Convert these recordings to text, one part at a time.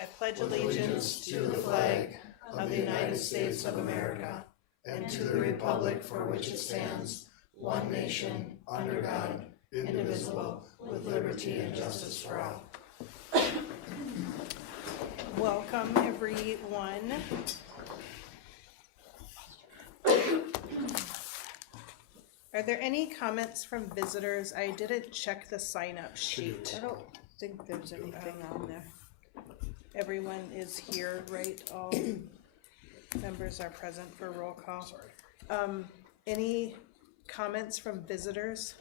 I pledge allegiance to the flag of the United States of America and to the republic for which it stands, one nation, under God, indivisible, with liberty and justice for all. Welcome, everyone. Are there any comments from visitors? I didn't check the sign-up sheet. I don't think there's anything on there. Everyone is here, right? All members are present for roll call. Any comments from visitors?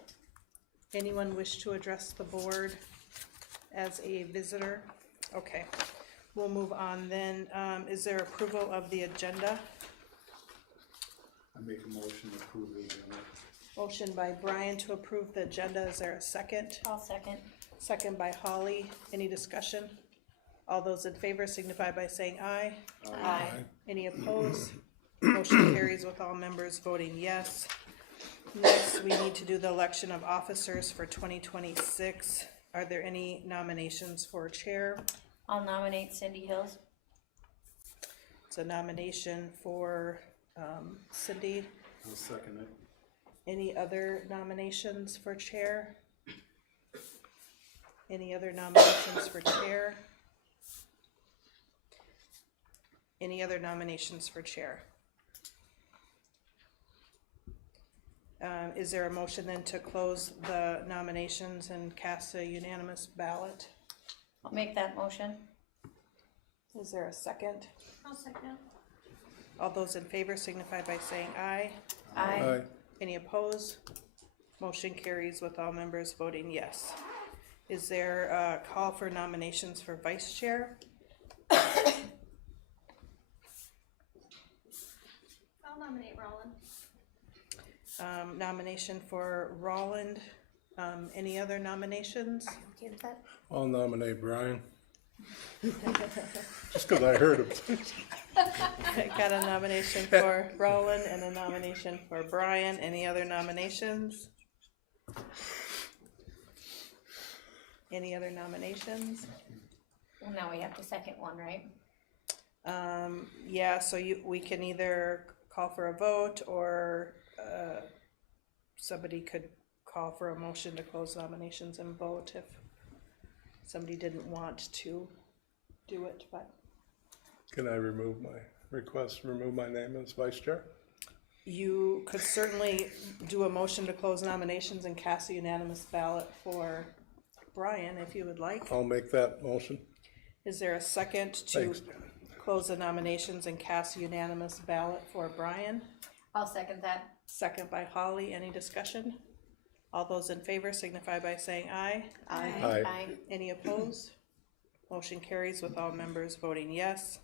Anyone wish to address the board as a visitor? Okay, we'll move on then. Is there approval of the agenda? I make a motion to approve the agenda. Motion by Brian to approve the agenda. Is there a second? I'll second. Second by Holly. Any discussion? All those in favor signify by saying aye. Aye. Any opposed? Motion carries with all members voting yes. Next, we need to do the election of officers for 2026. Are there any nominations for chair? I'll nominate Cindy Hills. It's a nomination for Cindy. I'll second it. Any other nominations for chair? Any other nominations for chair? Any other nominations for chair? Is there a motion then to close the nominations and cast a unanimous ballot? I'll make that motion. Is there a second? I'll second. All those in favor signify by saying aye. Aye. Any opposed? Motion carries with all members voting yes. Is there a call for nominations for vice chair? I'll nominate Roland. Nomination for Roland. Any other nominations? Okay with that? I'll nominate Brian. Just because I heard him. I got a nomination for Roland and a nomination for Brian. Any other nominations? Any other nominations? Well, now we have the second one, right? Yeah, so we can either call for a vote or somebody could call for a motion to close nominations and vote if somebody didn't want to do it, but Can I remove my name as vice chair? you could certainly do a motion to close nominations and cast a unanimous ballot for Brian if you would like. I'll make that motion. Is there a second to Thanks. close the nominations and cast a unanimous ballot for Brian? I'll second that. Second by Holly. Any discussion? All those in favor signify by saying aye. Aye. Any opposed? Motion carries with all members voting yes.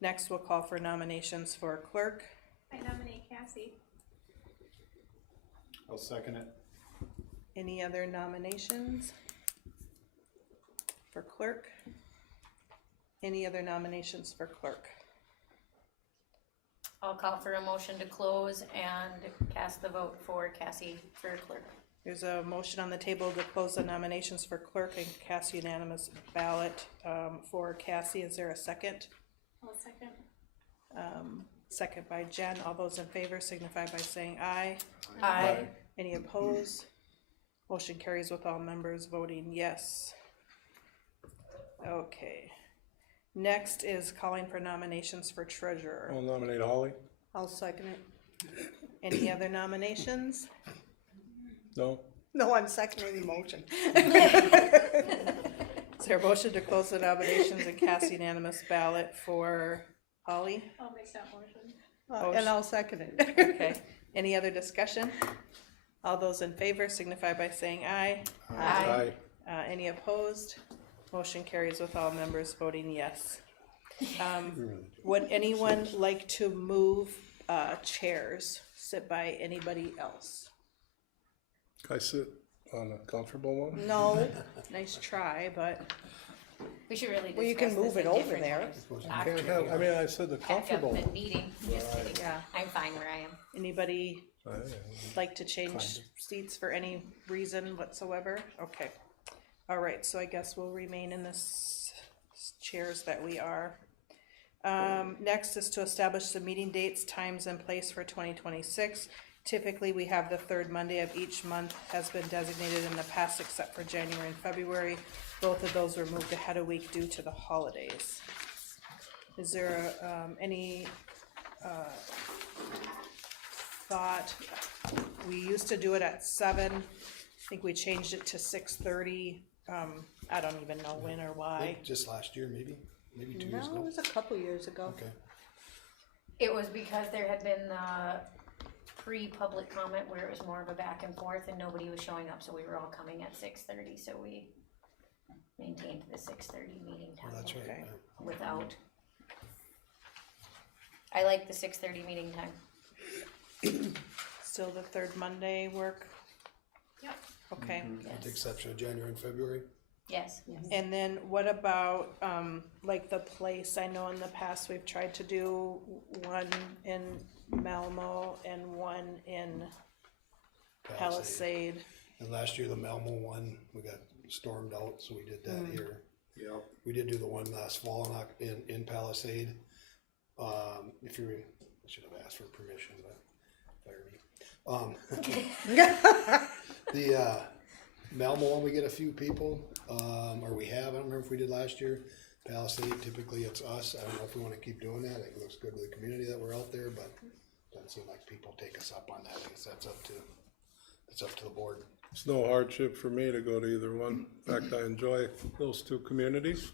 Next, we'll call for nominations for clerk. I nominate Cassie. I'll second it. Any other nominations for clerk? Any other nominations for clerk? I'll call for a motion to close and cast the vote for Cassie for clerk. There's a motion on the table to close the nominations for clerk and cast unanimous ballot for Cassie. Is there a second? I'll second. Second by Jen. All those in favor signify by saying aye. Aye. Any opposed? Motion carries with all members voting yes. Okay. Next is calling for nominations for treasurer. I'll nominate Holly. I'll second it. Any other nominations? No? No, I'm seconding the motion. Is there a motion to close the nominations and cast unanimous ballot for Holly? I'll make that motion. And I'll second it. Okay. Any other discussion? All those in favor signify by saying aye. Aye. Any opposed? Motion carries with all members voting yes. Would anyone like to move chairs, sit by anybody else? Can I sit on a comfortable one? No, nice try, but We should really discuss Well, you can move this it at over different there. times. Can't have, I mean, I said the Catch up comfortable in one. meeting. Just kidding. yeah. I'm fine where I am. Anybody Aye. like to change seats for any reason whatsoever? Okay. All right, so I guess we'll remain in this chairs that we are. Next is to establish the meeting dates, times, and place for 2026. Typically, we have the third Monday of each month has been designated in the past, except for January and February. Both of those were moved ahead a week due to the holidays. Is there any thought? We used to do it at 7. I think we changed it to 6:30. I don't even know when or I why. think just last year, maybe 2 years No, it ago. was a couple years ago. Okay. It was because there had been the pre-public comment where it was more of a back and forth and nobody was showing up, so we were all coming at 6:30, so we maintained the 6:30 meeting Well, time that's right. Okay. yeah. without. I like the 6:30 meeting time. Still the third Monday work? Yep. Okay. With the Yes. exception of January and February. Yes. And then what about, like the place? I know in the past we've tried to do one in Malmo and one in Palisade. And last year, the Malmo one, we got stormed out, so we did that here. Yep. We did do the one last fall in Palisade. If you, I should have asked for permission, but fire me. The Malmo one, we get a few people, or we have, I don't remember if we did last year. Palisade, typically it's us. I don't know if we wanna keep doing that. I think it looks good to the community that we're out there, but doesn't seem like people take us up on that. I guess that's up to the board. It's no hardship for me to go to either one. In fact, I enjoy those two communities.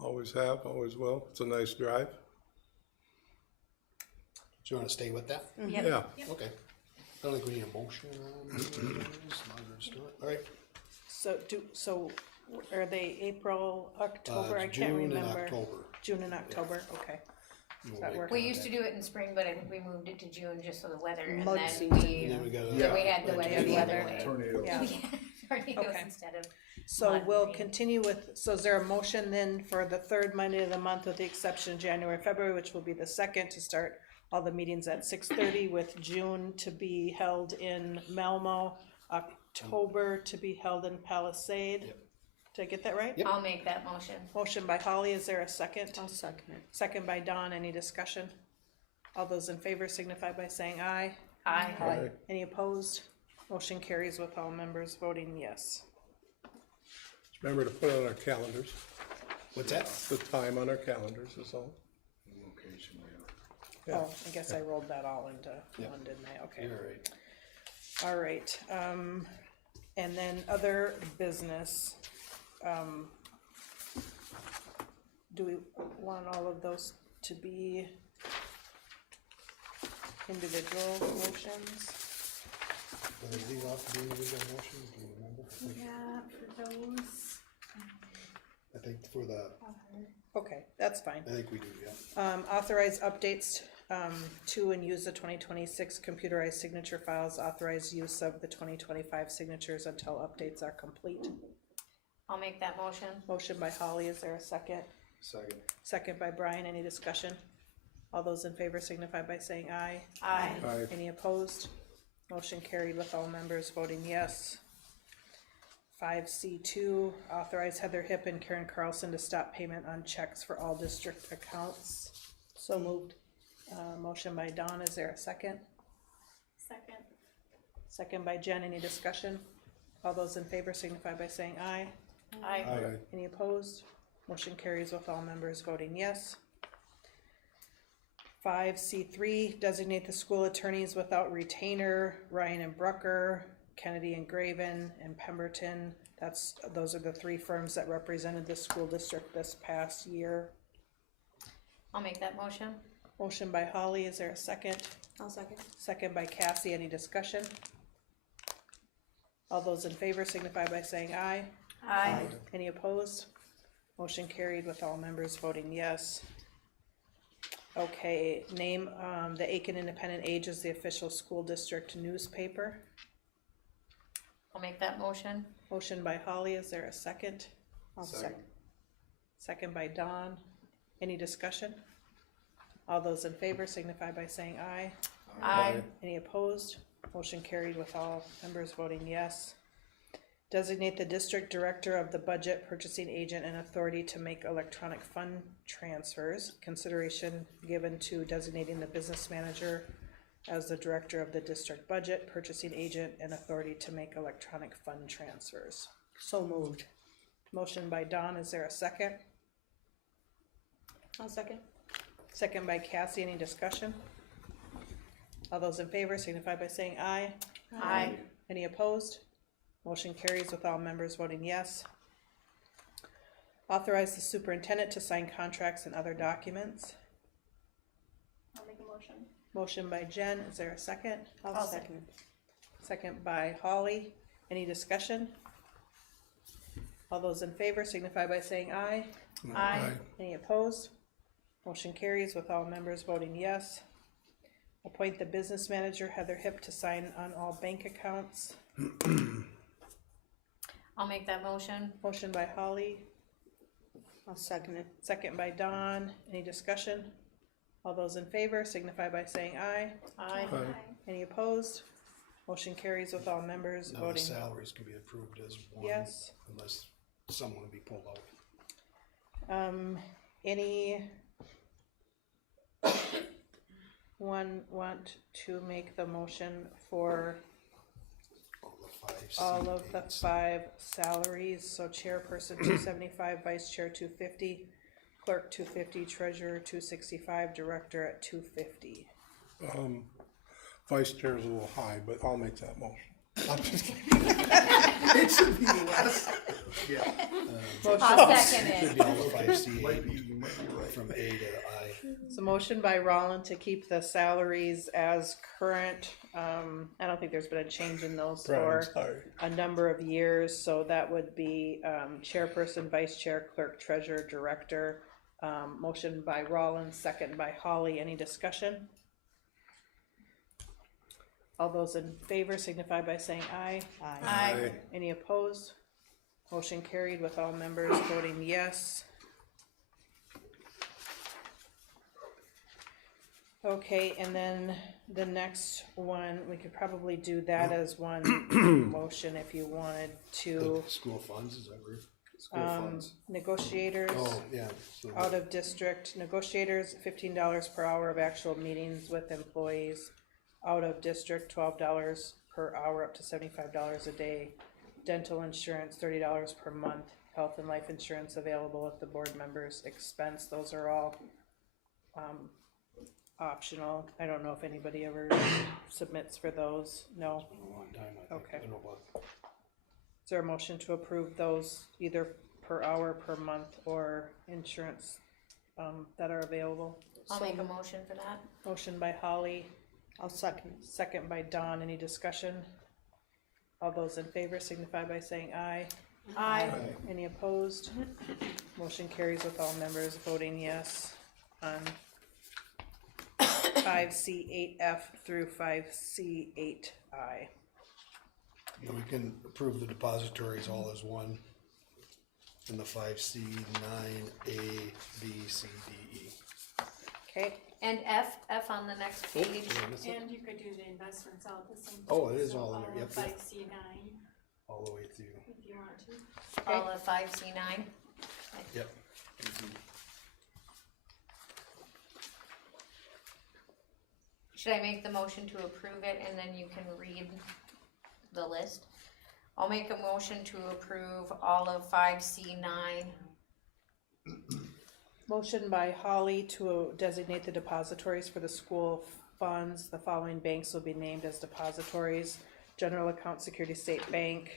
Always have, always will. It's a nice drive. Do you wanna stay with that? Yep. Yeah, Okay. I don't think we need a motion around this. Margaret's doing it. All right. So are they April, October? I It's can't June and remember. October. June and October, okay. We'll that make work? We used to contact. do it in spring, but I think we moved it to June just for the weather, and Mud then season. And then we got then we had the tornado. weather the other way. Tornadoes. Yeah. Tornadoes Okay. instead of. So Mud we'll rain. continue with, so is there a motion then for the third Monday of the month with the exception of January, February, which will be the second, to start all the meetings at 6:30 with June to be held in Malmo, October to be held in Palisade? Yep. Did I get that right? Yep. I'll make that motion. Motion by Holly, is there a second? I'll second it. Second by Dawn, any discussion? All those in favor signify by saying aye. Aye. Aye. Any opposed? Motion carries with all members voting yes. remember to put it on our calendars. What's that? The time on our calendars is all. Location, Yeah. Oh, I guess I rolled that all into one, didn't I? Okay. You're right. All right, and then other business. Do we want all of those to be individual motions? Are these off to be individual motions? Do you remember? Yeah, for those. I think for the, Okay, that's fine. I think we do, yeah. Authorize updates, to and use the 2026 computerized signature files, authorize use of the 2025 signatures until updates are complete. I'll make that motion. Motion by Holly, is there a second? Second. Second by Brian, any discussion? All those in favor signify by saying aye. Aye. Aye. Any opposed? Motion carried with all members voting yes. 5C2, authorize Heather Hip and Karen Carlson to stop payment on checks for all district accounts. So moved. Motion by Dawn, is there a second? Second. Second by Jen, any discussion? All those in favor signify by saying aye. Aye. Aye. Any opposed? Motion carries with all members voting yes. 5C3, designate the school attorneys without retainer, Ryan and Brucker, Kennedy and Graven, and Pemberton. Those are the three firms that represented the school district this past year. I'll make that motion. Motion by Holly, is there a second? I'll second. Second by Cassie, any discussion? All those in favor signify by saying aye. Aye. Any opposed? Motion carried with all members voting yes. Okay, name, the Aiken Independent Age as the official school district newspaper. I'll make that motion. Motion by Holly, is there a second? I'll Second. second. Second by Dawn. Any discussion? All those in favor signify by saying aye. Aye. Any opposed? Motion carried with all members voting yes. Designate the district director of the budget, purchasing agent, and authority to make electronic fund transfers. Consideration given to designating the business manager as the director of the district budget, purchasing agent, and authority to make electronic fund transfers. So moved. Motion by Dawn, is there a second? I'll second. Second by Cassie, any discussion? All those in favor signify by saying aye. Aye. Any opposed? Motion carries with all members voting yes. Authorize the superintendent to sign contracts and other documents. I'll make a motion. Motion by Jen, is there a second? I'll second. Second by Holly, any discussion? All those in favor signify by saying aye. Aye. Any opposed? Motion carries with all members voting yes. Appoint the business manager Heather Hip to sign on all bank accounts. I'll make that motion. Motion by Holly, I'll second it. second by Dawn, any discussion? All those in favor signify by saying aye. Aye. Aye. Any opposed? Motion carries with all members Now the voting salaries can be approved as one. yes. Unless someone would be pulled out. Any one want to make the motion for all of the seats. 5 salaries? So chairperson 275, vice chair 250, clerk 250, treasurer 265, director at 250. Vice chair's a little high, but I'll make that motion. I'm just kidding. It should be less. Yeah. I'll second Should it. be all the 5C, Might be, you might be right. from A to I. So motion by Roland to keep the salaries as current. I don't think there's been a change in those Brian, for sorry. a number of years, so that would be chairperson, vice chair, clerk, treasurer, director. Motion by Rollins, second by Holly. Any discussion? All those in favor signify by saying aye. Aye. Any opposed? Motion carried with all members voting yes. Okay, and then the next one, we could probably do that as one motion if you wanted to. The school funds, is that right? School funds. Negotiators, Oh, yeah. So out of district, negotiators, $15 per hour of actual meetings with employees. Out of district, $12 per hour up to $75 a day. Dental insurance, $30 per month. Health and life insurance available at the board members' expense. Those are all optional. I don't know if anybody ever submits for those. No. It's been a long time, I think. Okay. I don't know what. Is there a motion to approve those either per hour, per month, or insurance that are available? I'll make a motion for that. Motion by Holly, I'll second. second by Dawn. Any discussion? All those in favor signify by saying aye. Aye. Any opposed? Motion carries with all members voting yes on 5C8F through 5C8I. And we can approve the depositories all as one. In the 5C, 9A, B, C, D, E. Okay, And F on the next page. Did I miss it? And you could do the investments all at the same time. Oh, it is so all in there, yep, yep. 5C9, All the way through. if you want to. All of 5C9. Yep. Should I make the motion to approve it and then you can read the list? I'll make a motion to approve all of 5C9. motion by Holly to designate the depositories for the school funds. The following banks will be named as depositories: General Account Security State Bank,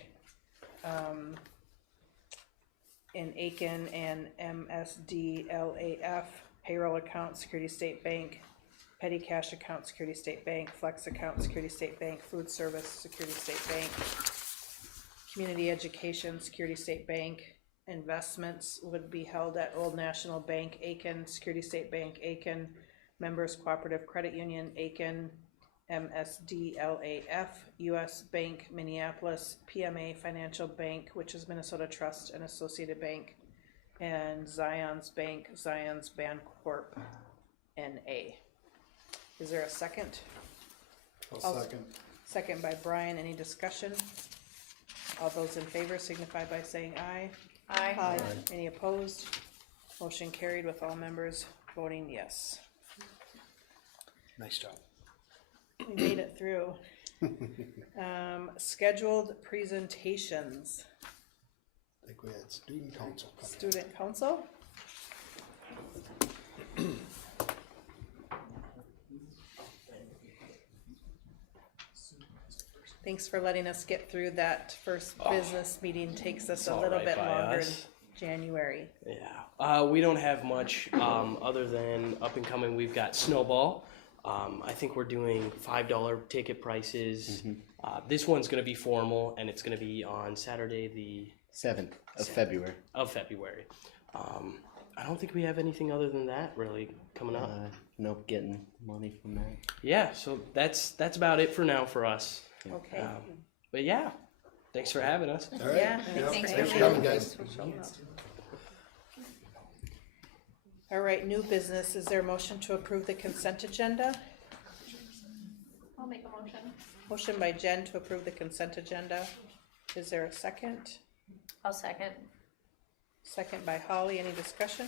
in Aiken, and MSDLAF, Payroll Account Security State Bank, Petty Cash Account Security State Bank, Flex Account Security State Bank, Food Service Security State Bank, Community Education Security State Bank. Investments would be held at Old National Bank, Aiken, Security State Bank, Aiken, Members Cooperative Credit Union, Aiken, MSDLAF, US Bank, Minneapolis, PMA Financial Bank, which is Minnesota Trust and Associated Bank, and Zion's Bank, Zion's Bancorp, NA. Is there a second? I'll second. Second by Brian. Any discussion? All those in favor signify by saying aye. Aye. Any opposed? Motion carried with all members voting yes. Nice job. We made it through. Scheduled presentations. I think we had student council coming. Student council? Thanks for letting us get through that first business meeting. Takes us a all little right bit by longer in us. January. Yeah, we don't have much other than up and coming. We've got Snowball. I think we're doing $5 ticket prices. This one's going to be formal, and it's going to be on Saturday, the 7th of February. February. I don't think we have anything other than that really coming up. Nope, getting money from that. Yeah, so that's about it for now for us. Okay. But yeah, thanks for having us. All right. Yeah. Thanks for coming, guys. All right, new business. Is there a motion to approve the consent agenda? I'll make a motion. Motion by Jen to approve the consent agenda. Is there a second? I'll second. Second by Holly. Any discussion?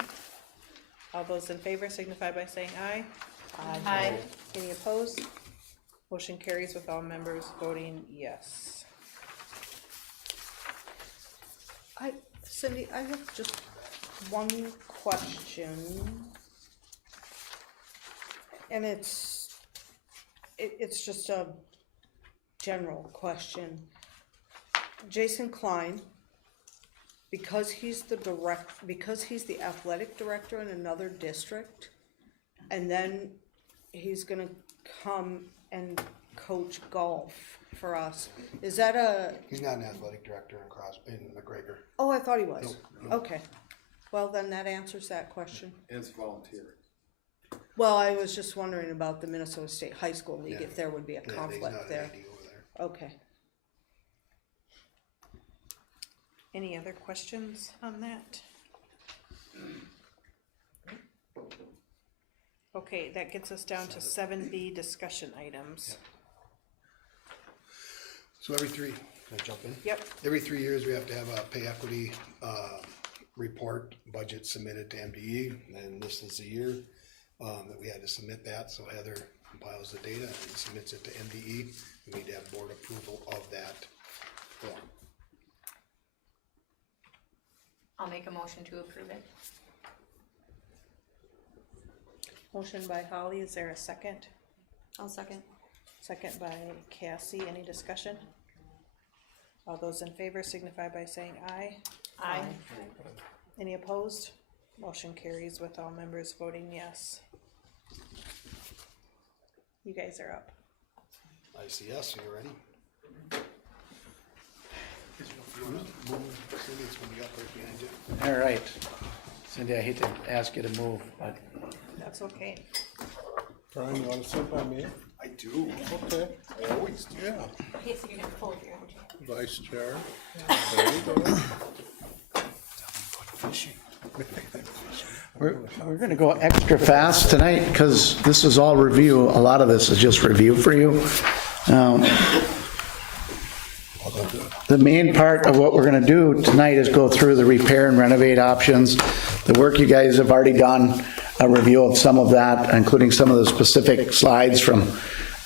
All those in favor signify by saying aye. Aye. Any opposed? Motion carries with all members voting yes. Cindy, I have just one question. And it's just a general question. Jason Klein, because he's the athletic director in another district, and then he's gonna come and coach golf for us. Is that He's not an athletic director in McGregor. oh, I thought he was. Nope, nope. Okay. Well, then that answers that question. It's volunteer. Well, I was just wondering about the Minnesota State High School League, Yeah. if there would be a Yeah, he's conflict not an there. AD over there. Okay. Any other questions on that? Okay, that gets us down to 7B discussion items. So every three, can I jump in? Yep. Every 3 years, we have to have a pay equity report budget submitted to MDE, and this is the year that we had to submit that. So Heather compiles the data and submits it to MDE. We need to have board approval of that form. I'll make a motion to approve it. Motion by Holly, is there a second? I'll second. Second by Cassie, any discussion? All those in favor signify by saying aye. Aye. Any opposed? Motion carries with all members voting yes. You guys are up. ICS, you ready? Cindy, it's gonna be up right behind you. All right. Cindy, I hate to ask you to move, but That's okay. Brian, you wanna sit by me? I do. Okay, I always do. yeah, Okay, so you're gonna fold your own. vice chair. There you go. we're gonna go extra fast tonight because this is all review. A lot of this is just review for you. The main part of what we're gonna do tonight is go through the repair and renovate options. The work you guys have already done, a review of some of that, including some of the specific slides from,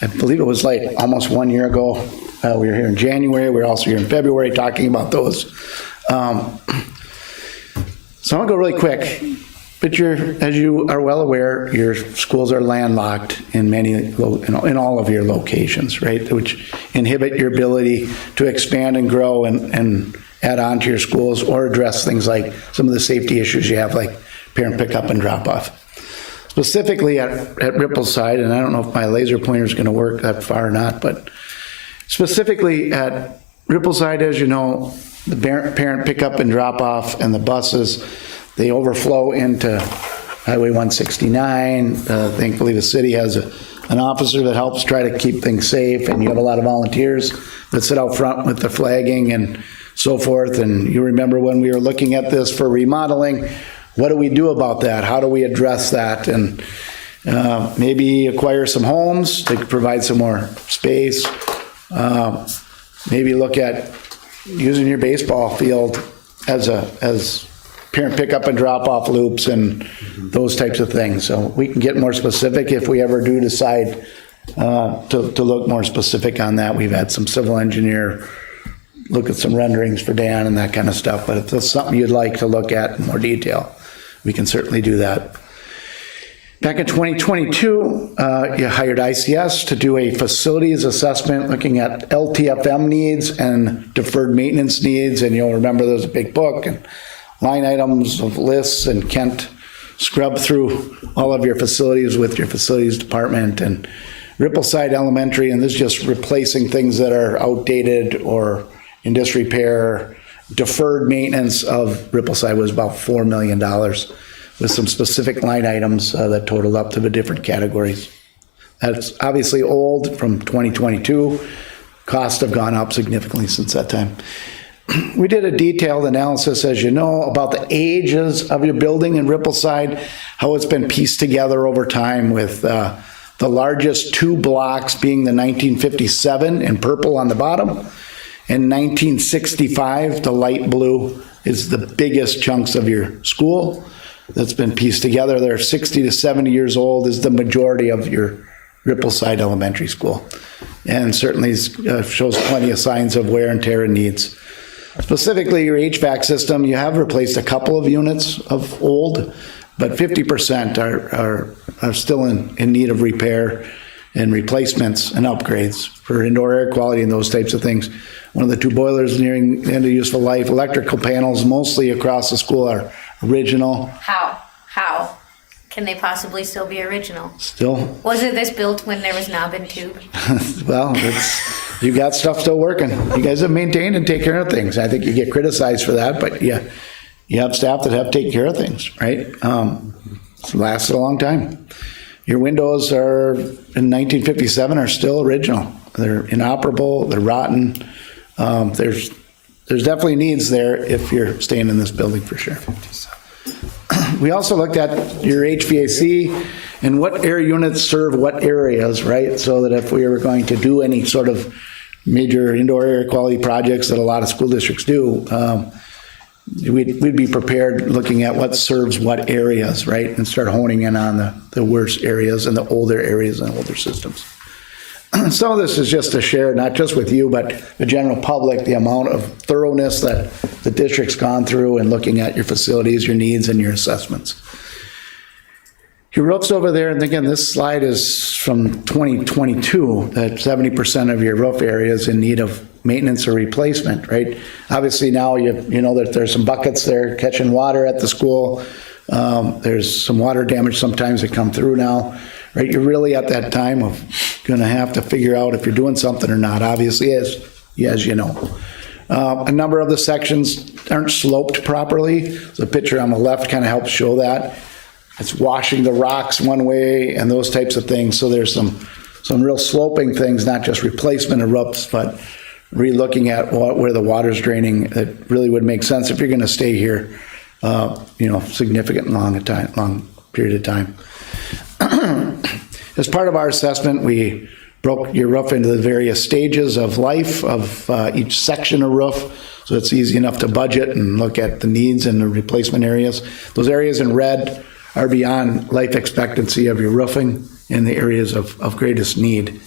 I believe it was like almost 1 year ago. We were here in January, we were also here in February talking about those. So I'm gonna go really quick. But as you are well aware, your schools are landlocked in in all of your locations, right? Which inhibit your ability to expand and grow and add on to your schools or address things like some of the safety issues you have, like parent pickup and drop off. Specifically at Rippleside, and I don't know if my laser pointer is gonna work that far or not, but specifically at Rippleside, as you know, the parent pickup and drop off and the buses, they overflow into Highway 169. Thankfully, the city has an officer that helps try to keep things safe, and you have a lot of volunteers that sit out front with the flagging and so forth. And you remember when we were looking at this for remodeling, what do we do about that? How do we address that? And maybe acquire some homes to provide some more space. Maybe look at using your baseball field as parent pickup and drop off loops and those types of things. So we can get more specific if we ever do decide to look more specific on that. We've had some civil engineer look at some renderings for Dan and that kind of stuff, but if that's something you'd like to look at in more detail, we can certainly do that. Back in 2022, you hired ICS to do a facilities assessment looking at LTFM needs and deferred maintenance needs, and you'll remember there's a big book and line items of lists, and Kent scrubbed through all of your facilities with your facilities department and Rippleside Elementary, and this is just replacing things that are outdated or in disrepair. Deferred maintenance of Rippleside was about $4 million with some specific line items that totaled up to the different categories. That's obviously old from 2022. Costs have gone up significantly since that time. We did a detailed analysis, as you know, about the ages of your building in Rippleside, how it's been pieced together over time with the largest two blocks being the 1957 in purple on the bottom, and 1965, the light blue, is the biggest chunks of your school that's been pieced together. They're 60 to 70 years old is the majority of your Rippleside Elementary School. And certainly shows plenty of signs of wear and tear and needs. Specifically, your HVAC system, you have replaced a couple of units of old, but 50% are still in need of repair and replacements and upgrades for indoor air quality and those types of things. One of the two boilers nearing the end of useful life. Electrical panels mostly across the school are original. How can they possibly still be original? Still, Wasn't this built when there was knob and tube? well, you got stuff still working. You guys have maintained and take care of things. I think you get criticized for that, but yeah, you have staff that have taken care of things, right? It's lasted a long time. Your windows are in 1957 are still original. They're inoperable. They're rotten. There's definitely needs there if you're staying in this building for sure. We also looked at your HVAC and what air units serve what areas, right? So that if we were going to do any sort of major indoor air quality projects that a lot of school districts do, we'd be prepared looking at what serves what areas, right? And start honing in on the worst areas and the older areas and older systems. Some of this is just to share, not just with you, but the general public, the amount of thoroughness that the district's gone through in looking at your facilities, your needs, and your assessments. Your roofs over there, and again, this slide is from 2022, that 70% of your roof area is in need of maintenance or replacement, right? Obviously now you know that there's some buckets there catching water at the school. There's some water damage sometimes that come through now. Right, you're really at that time of going to have to figure out if you're doing something or not, obviously, as you know. A number of the sections aren't sloped properly. The picture on the left kind of helps show that. It's washing the rocks one way and those types of things. So there's some real sloping things, not just replacement of roofs, but re-looking at where the water's draining. It really would make sense if you're going to stay here, significant long period of time. As part of our assessment, we broke your roof into the various stages of life of each section of roof, so it's easy enough to budget and look at the needs and the replacement areas. Those areas in red are beyond life expectancy of your roofing in the areas of greatest need.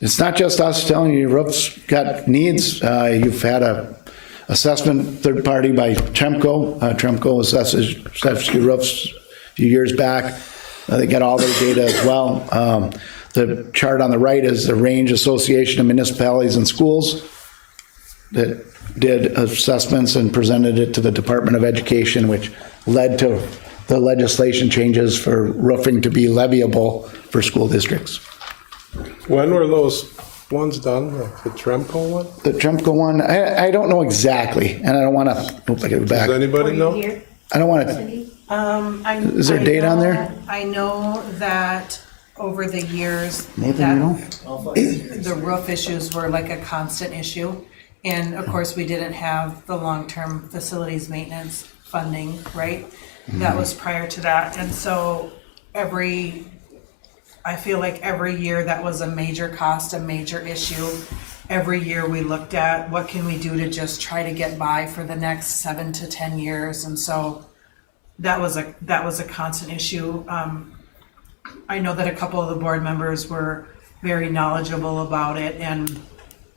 It's not just us telling you your roof's got needs. You've had a assessment third party by Tremco. Tremco assesses your roofs few years back. They got all their data as well. The chart on the right is the Range Association of Municipalities and Schools that did assessments and presented it to the Department of Education, which led to the legislation changes for roofing to be leviable for school districts. When were those ones done, the Tremco one? The Tremco one, I don't know exactly, and I don't want to, oops, I get it back. Does anybody know? I don't want to, is there a date on there? I know that over the years, Nathan, you know? the roof issues were like a constant issue. And of course, we didn't have the long-term facilities maintenance funding, right? That was prior to that. And so I feel like every year that was a major cost, a major issue. every year we looked at, what can we do to just try to get by for the next 7 to 10 years, and so that was a constant issue. I know that a couple of the board members were very knowledgeable about it and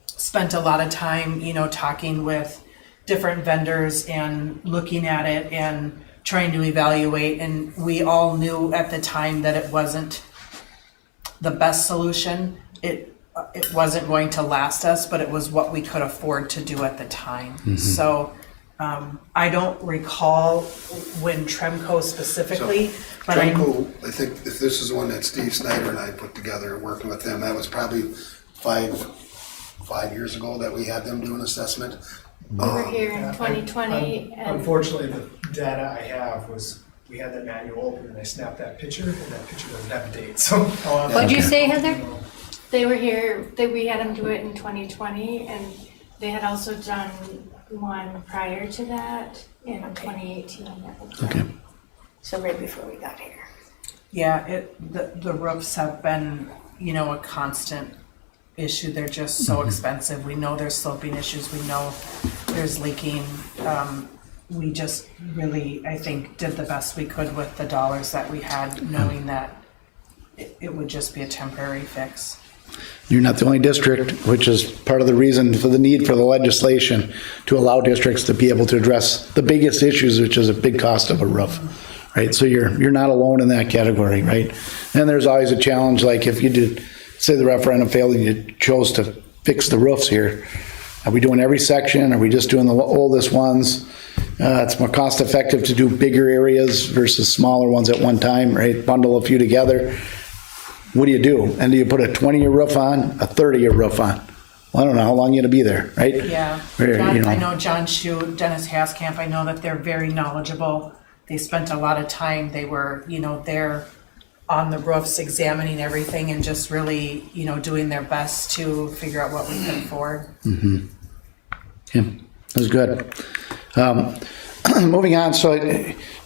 spent a lot of time, you know, talking with different vendors and looking at it and trying to evaluate, and we all knew at the time that it wasn't the best solution. It wasn't going to last us, but it was what we could afford to do at the time. So, I don't recall when Tremco specifically, but I. Tremco, I think if this is the one that Steve Snyder and I put together, working with them, that was probably five years ago that we had them do an assessment. We were here in 2020 and Unfortunately, the data I have was, we had that manual open and I snapped that picture, and that picture doesn't have a date, so. What'd you say, Heather? they were here, we had them do it in 2020 and they had also done one prior to that in 2018. Okay. So right before we got here. Yeah, the roofs have been, you know, a constant issue. They're just so expensive. We know there's sloping issues. We know there's leaking. We just really, I think, did the best we could with the dollars that we had, knowing that it would just be a temporary fix. You're not the only district, which is part of the reason for the need for the legislation to allow districts to be able to address the biggest issues, which is a big cost of a roof, right? So you're not alone in that category, right? And there's always a challenge, like if you did, say the referendum failed and you chose to fix the roofs here, are we doing every section? Are we just doing the oldest ones? It's more cost effective to do bigger areas versus smaller ones at one time, right? Bundle a few together. What do? And do you put a 20-year roof on, a 30-year roof on? Well, I don't know how long you're gonna be there, right? Yeah, Or, John, you know. I know John Shu, Dennis Haskamp, I know that they're very knowledgeable. They spent a lot of time, they were, you know, there on the roofs examining everything and just really, you know, doing their best to figure out what we could afford. Yeah, that's good. Moving on, so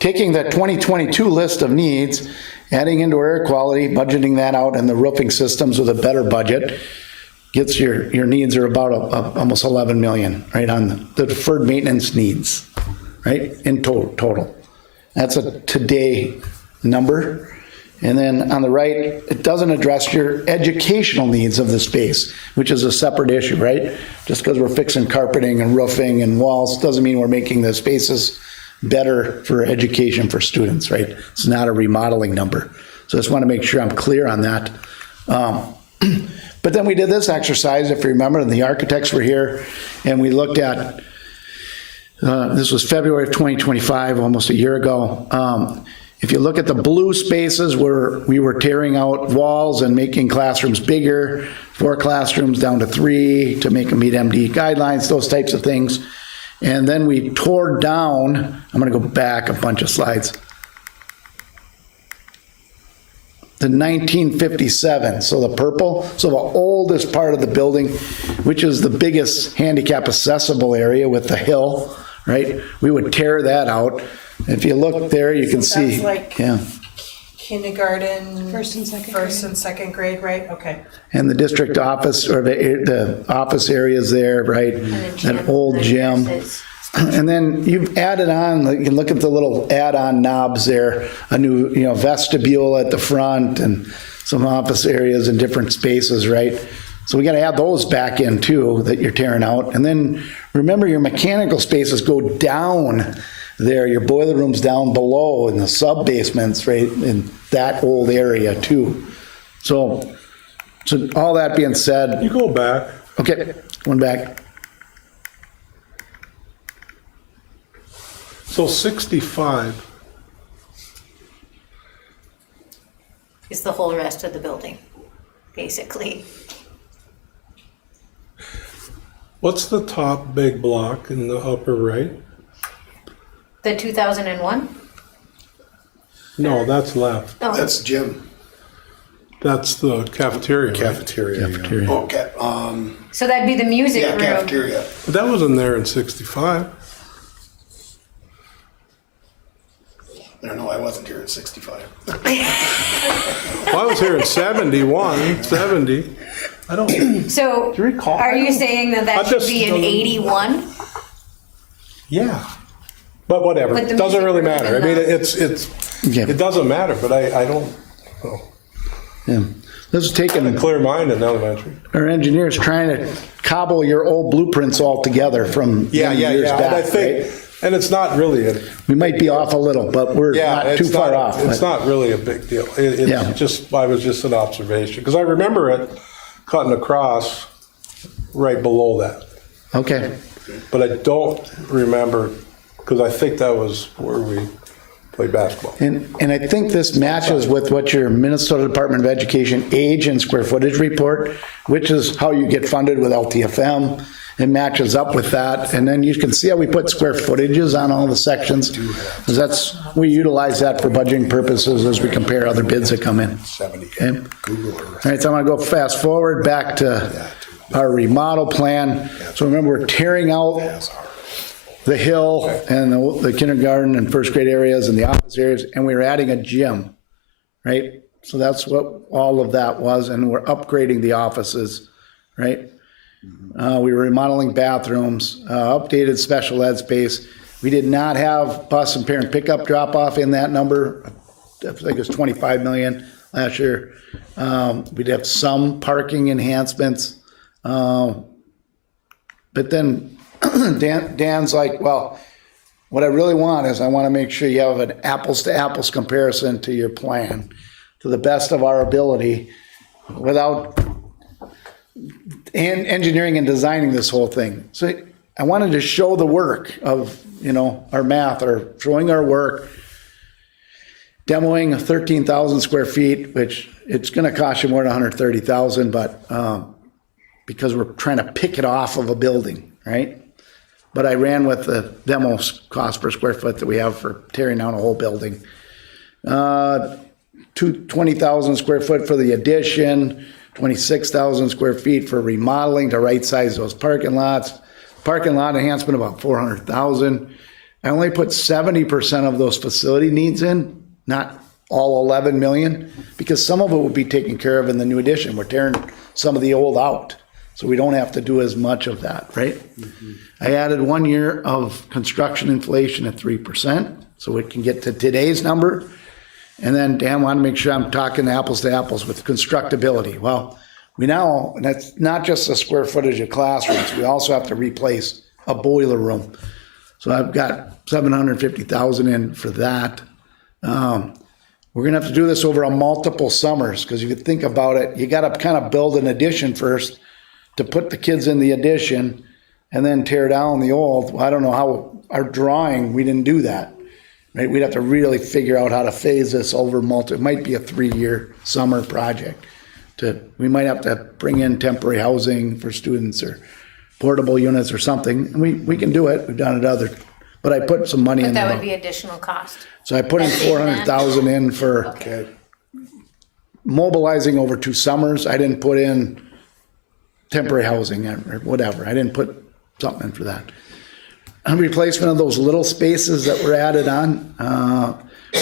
taking the 2022 list of needs, adding indoor air quality, budgeting that out, and the roofing systems with a better budget, gets your needs are about almost 11 million, right, on the deferred maintenance needs, right, in total. That's a today number. And then on the right, it doesn't address your educational needs of the space, which is a separate issue, right? Just because we're fixing carpeting and roofing and walls doesn't mean we're making the spaces better for education for students, right? It's not a remodeling number. So I just want to make sure I'm clear on that. But then we did this exercise, if you remember, and the architects were here, and we looked at, this was February of 2025, almost a year ago. If you look at the blue spaces where we were tearing out walls and making classrooms bigger, 4 classrooms down to 3 to make them meet MD guidelines, those types of things. And then we tore down, I'm gonna go back a bunch of slides. The 1957, so the purple, so the oldest part of the building, which is the biggest handicap accessible area with the hill, right? We would tear that out. If you look there, you can see, That's like yeah. kindergarten. First and second grade, right? Okay. And the district office, or the office areas there, right? That old gym. And then you've added on, you can look at the little add-on knobs there, a new, you know, vestibule at the front and some office areas in different spaces, right? So we got to add those back in too that you're tearing out. And then remember, your mechanical spaces go down there, your boiler room's down below in the sub basements, right, in that old area too. So all that being said, You go back, okay, going back. so 65, Is the whole rest of the building, basically. what's the top big block in the upper right? The 2001? No, that's left. Oh, That's gym, That's the cafeteria, right? cafeteria. Cafeteria. Okay, so that'd be the music yeah, room. cafeteria. But that wasn't there in 65. I don't know, I wasn't here in 65. Well, I was here in 71, 70. I don't, So, Do you recall? are you saying that I that should just be an don't- 81? yeah. But whatever, But the doesn't really music matter. I room mean, and Yeah. it doesn't matter, but I don't, oh, Yeah. This is taking a clear mind in elementary. our engineers trying to cobble your old blueprints all together from Yeah, many yeah, years yeah, and I back, think, right? and it's not really, We might be off a little, but we're yeah, not too it's far not, off. it's but- not really a big deal. Yeah. It's just, I was just an observation, because I remember it cutting across right below that. Okay, But I don't remember, because I think that was where we played basketball. and I think this matches with what your Minnesota Department of Education age and square footage report, which is how you get funded with LTFM. It matches up with that, and then you can see how we put square footages on all the sections. Because we utilize that for budgeting purposes as we compare other bids that come in. Okay? All right, so I'm gonna go fast forward back to our remodel plan. So remember, we're tearing out the hill and the kindergarten and first grade areas and the office areas, and we were adding a gym, right? So that's what all of that was, and we're upgrading the offices, right? We were remodeling bathrooms, updated special ed space. We did not have bus and parent pickup drop off in that number. I think it was 25 million last year. We'd have some parking enhancements. But then Dan's like, well, what I really want is I want to make sure you have an apples to apples comparison to your plan to the best of our ability without engineering and designing this whole thing. So I wanted to show the work of, our math or showing our work, demoing 13,000 square feet, which it's going to cost you more than 130,000, but because we're trying to pick it off of a building, right? But I ran with the demo cost per square foot that we have for tearing down a whole building. 20,000 square foot for the addition, 26,000 square feet for remodeling to right size those parking lots. Parking lot enhancement about 400,000. I only put 70% of those facility needs in, not all 11 million, because some of it will be taken care of in the new addition. We're tearing some of the old out, so we don't have to do as much of that, right? I added 1 year of construction inflation at 3%, so we can get to today's number. And then Dan wanted to make sure I'm talking apples to apples with constructability. Well, we now, and that's not just the square footage of classrooms, we also have to replace a boiler room. So I've got 750,000 in for that. We're gonna have to do this over a multiple summers, because you could think about it, you gotta kind of build an addition first to put the kids in the addition and then tear down the old. Well, I don't know how, our drawing, we didn't do that. Right, we'd have to really figure out how to phase this over it might be a 3-year summer project. We might have to bring in temporary housing for students or portable units or something. And we can do it, we've done it but I put some money in But there. that would be additional cost. So I put in 400,000 in for mobilizing over 2 summers. I didn't put in temporary housing or whatever. I didn't put something in for that. Replacement of those little spaces that were added on,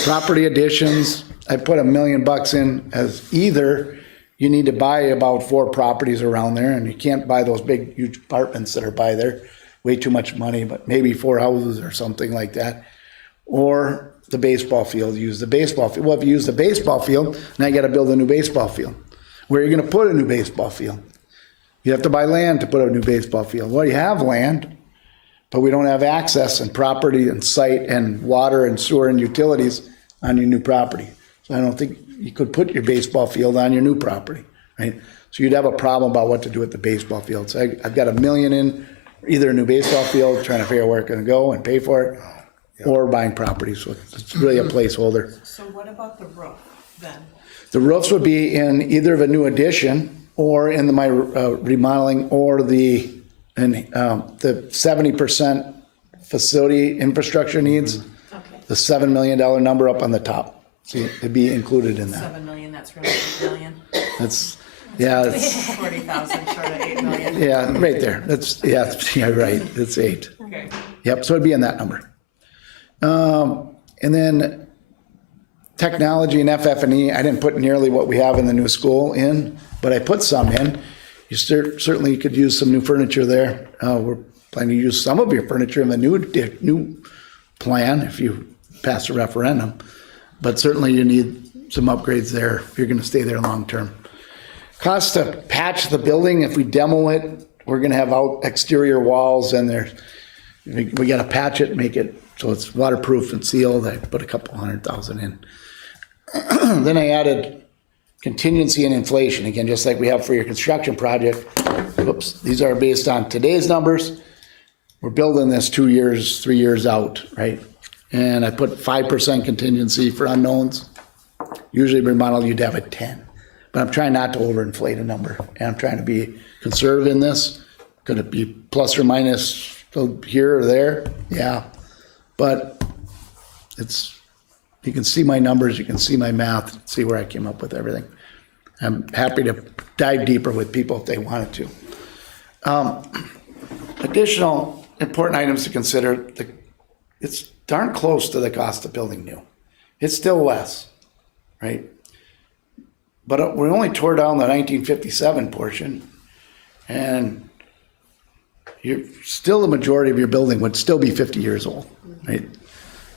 property additions. I put $1 million in as either you need to buy about 4 properties around there, and you can't buy those big, huge apartments that are by there. Way too much money, but maybe 4 houses or something like that. Or the baseball field, use the baseball field. Well, if you use the baseball field, now you got to build a new baseball field. Where are you going to put a new baseball field? You have to buy land to put a new baseball field. Well, you have land, but we don't have access and property and site and water and sewer and utilities on your new property. So I don't think you could put your baseball field on your new property, right? So you'd have a problem about what to do with the baseball field. So I've got $1 million in either a new baseball field, trying to figure out where it's gonna go and pay for it, or buying property. So it's really a placeholder. So what about the roof then? The roofs would be in either of a new addition or in my remodeling or the 70% facility infrastructure needs, the $7 million number up on the top. So it'd be included in that. 7 million, that's really 8 million. That's, yeah, it's, 40,000 short of 8 million. yeah, right there. That's, yeah, right. It's 8. Okay. Yep, so it'd be in that number. And then technology and FF&E, I didn't put nearly what we have in the new school in, but I put some in. You certainly could use some new furniture there. We're planning to use some of your furniture in the new plan if you pass a referendum. But certainly you need some upgrades there if you're gonna stay there long term. Cost to patch the building, if we demo it, we're gonna have out exterior walls and we gotta patch it, make it so it's waterproof and sealed. I put a couple $100,000 in. Then I added contingency and inflation, again, just like we have for your construction project. Whoops, these are based on today's numbers. We're building this 2 years, 3 years out, right? And I put 5% contingency for unknowns. Usually remodel, you'd have a 10. But I'm trying not to overinflate a number, and I'm trying to be conservative in this. Could it be plus or minus here or there? Yeah, but you can see my numbers, you can see my math, see where I came up with everything. I'm happy to dive deeper with people if they wanted to. Additional important items to consider, it's darn close to the cost of building new. It's still less, right? But we only tore down the 1957 portion, and still the majority of your building would still be 50 years old, right?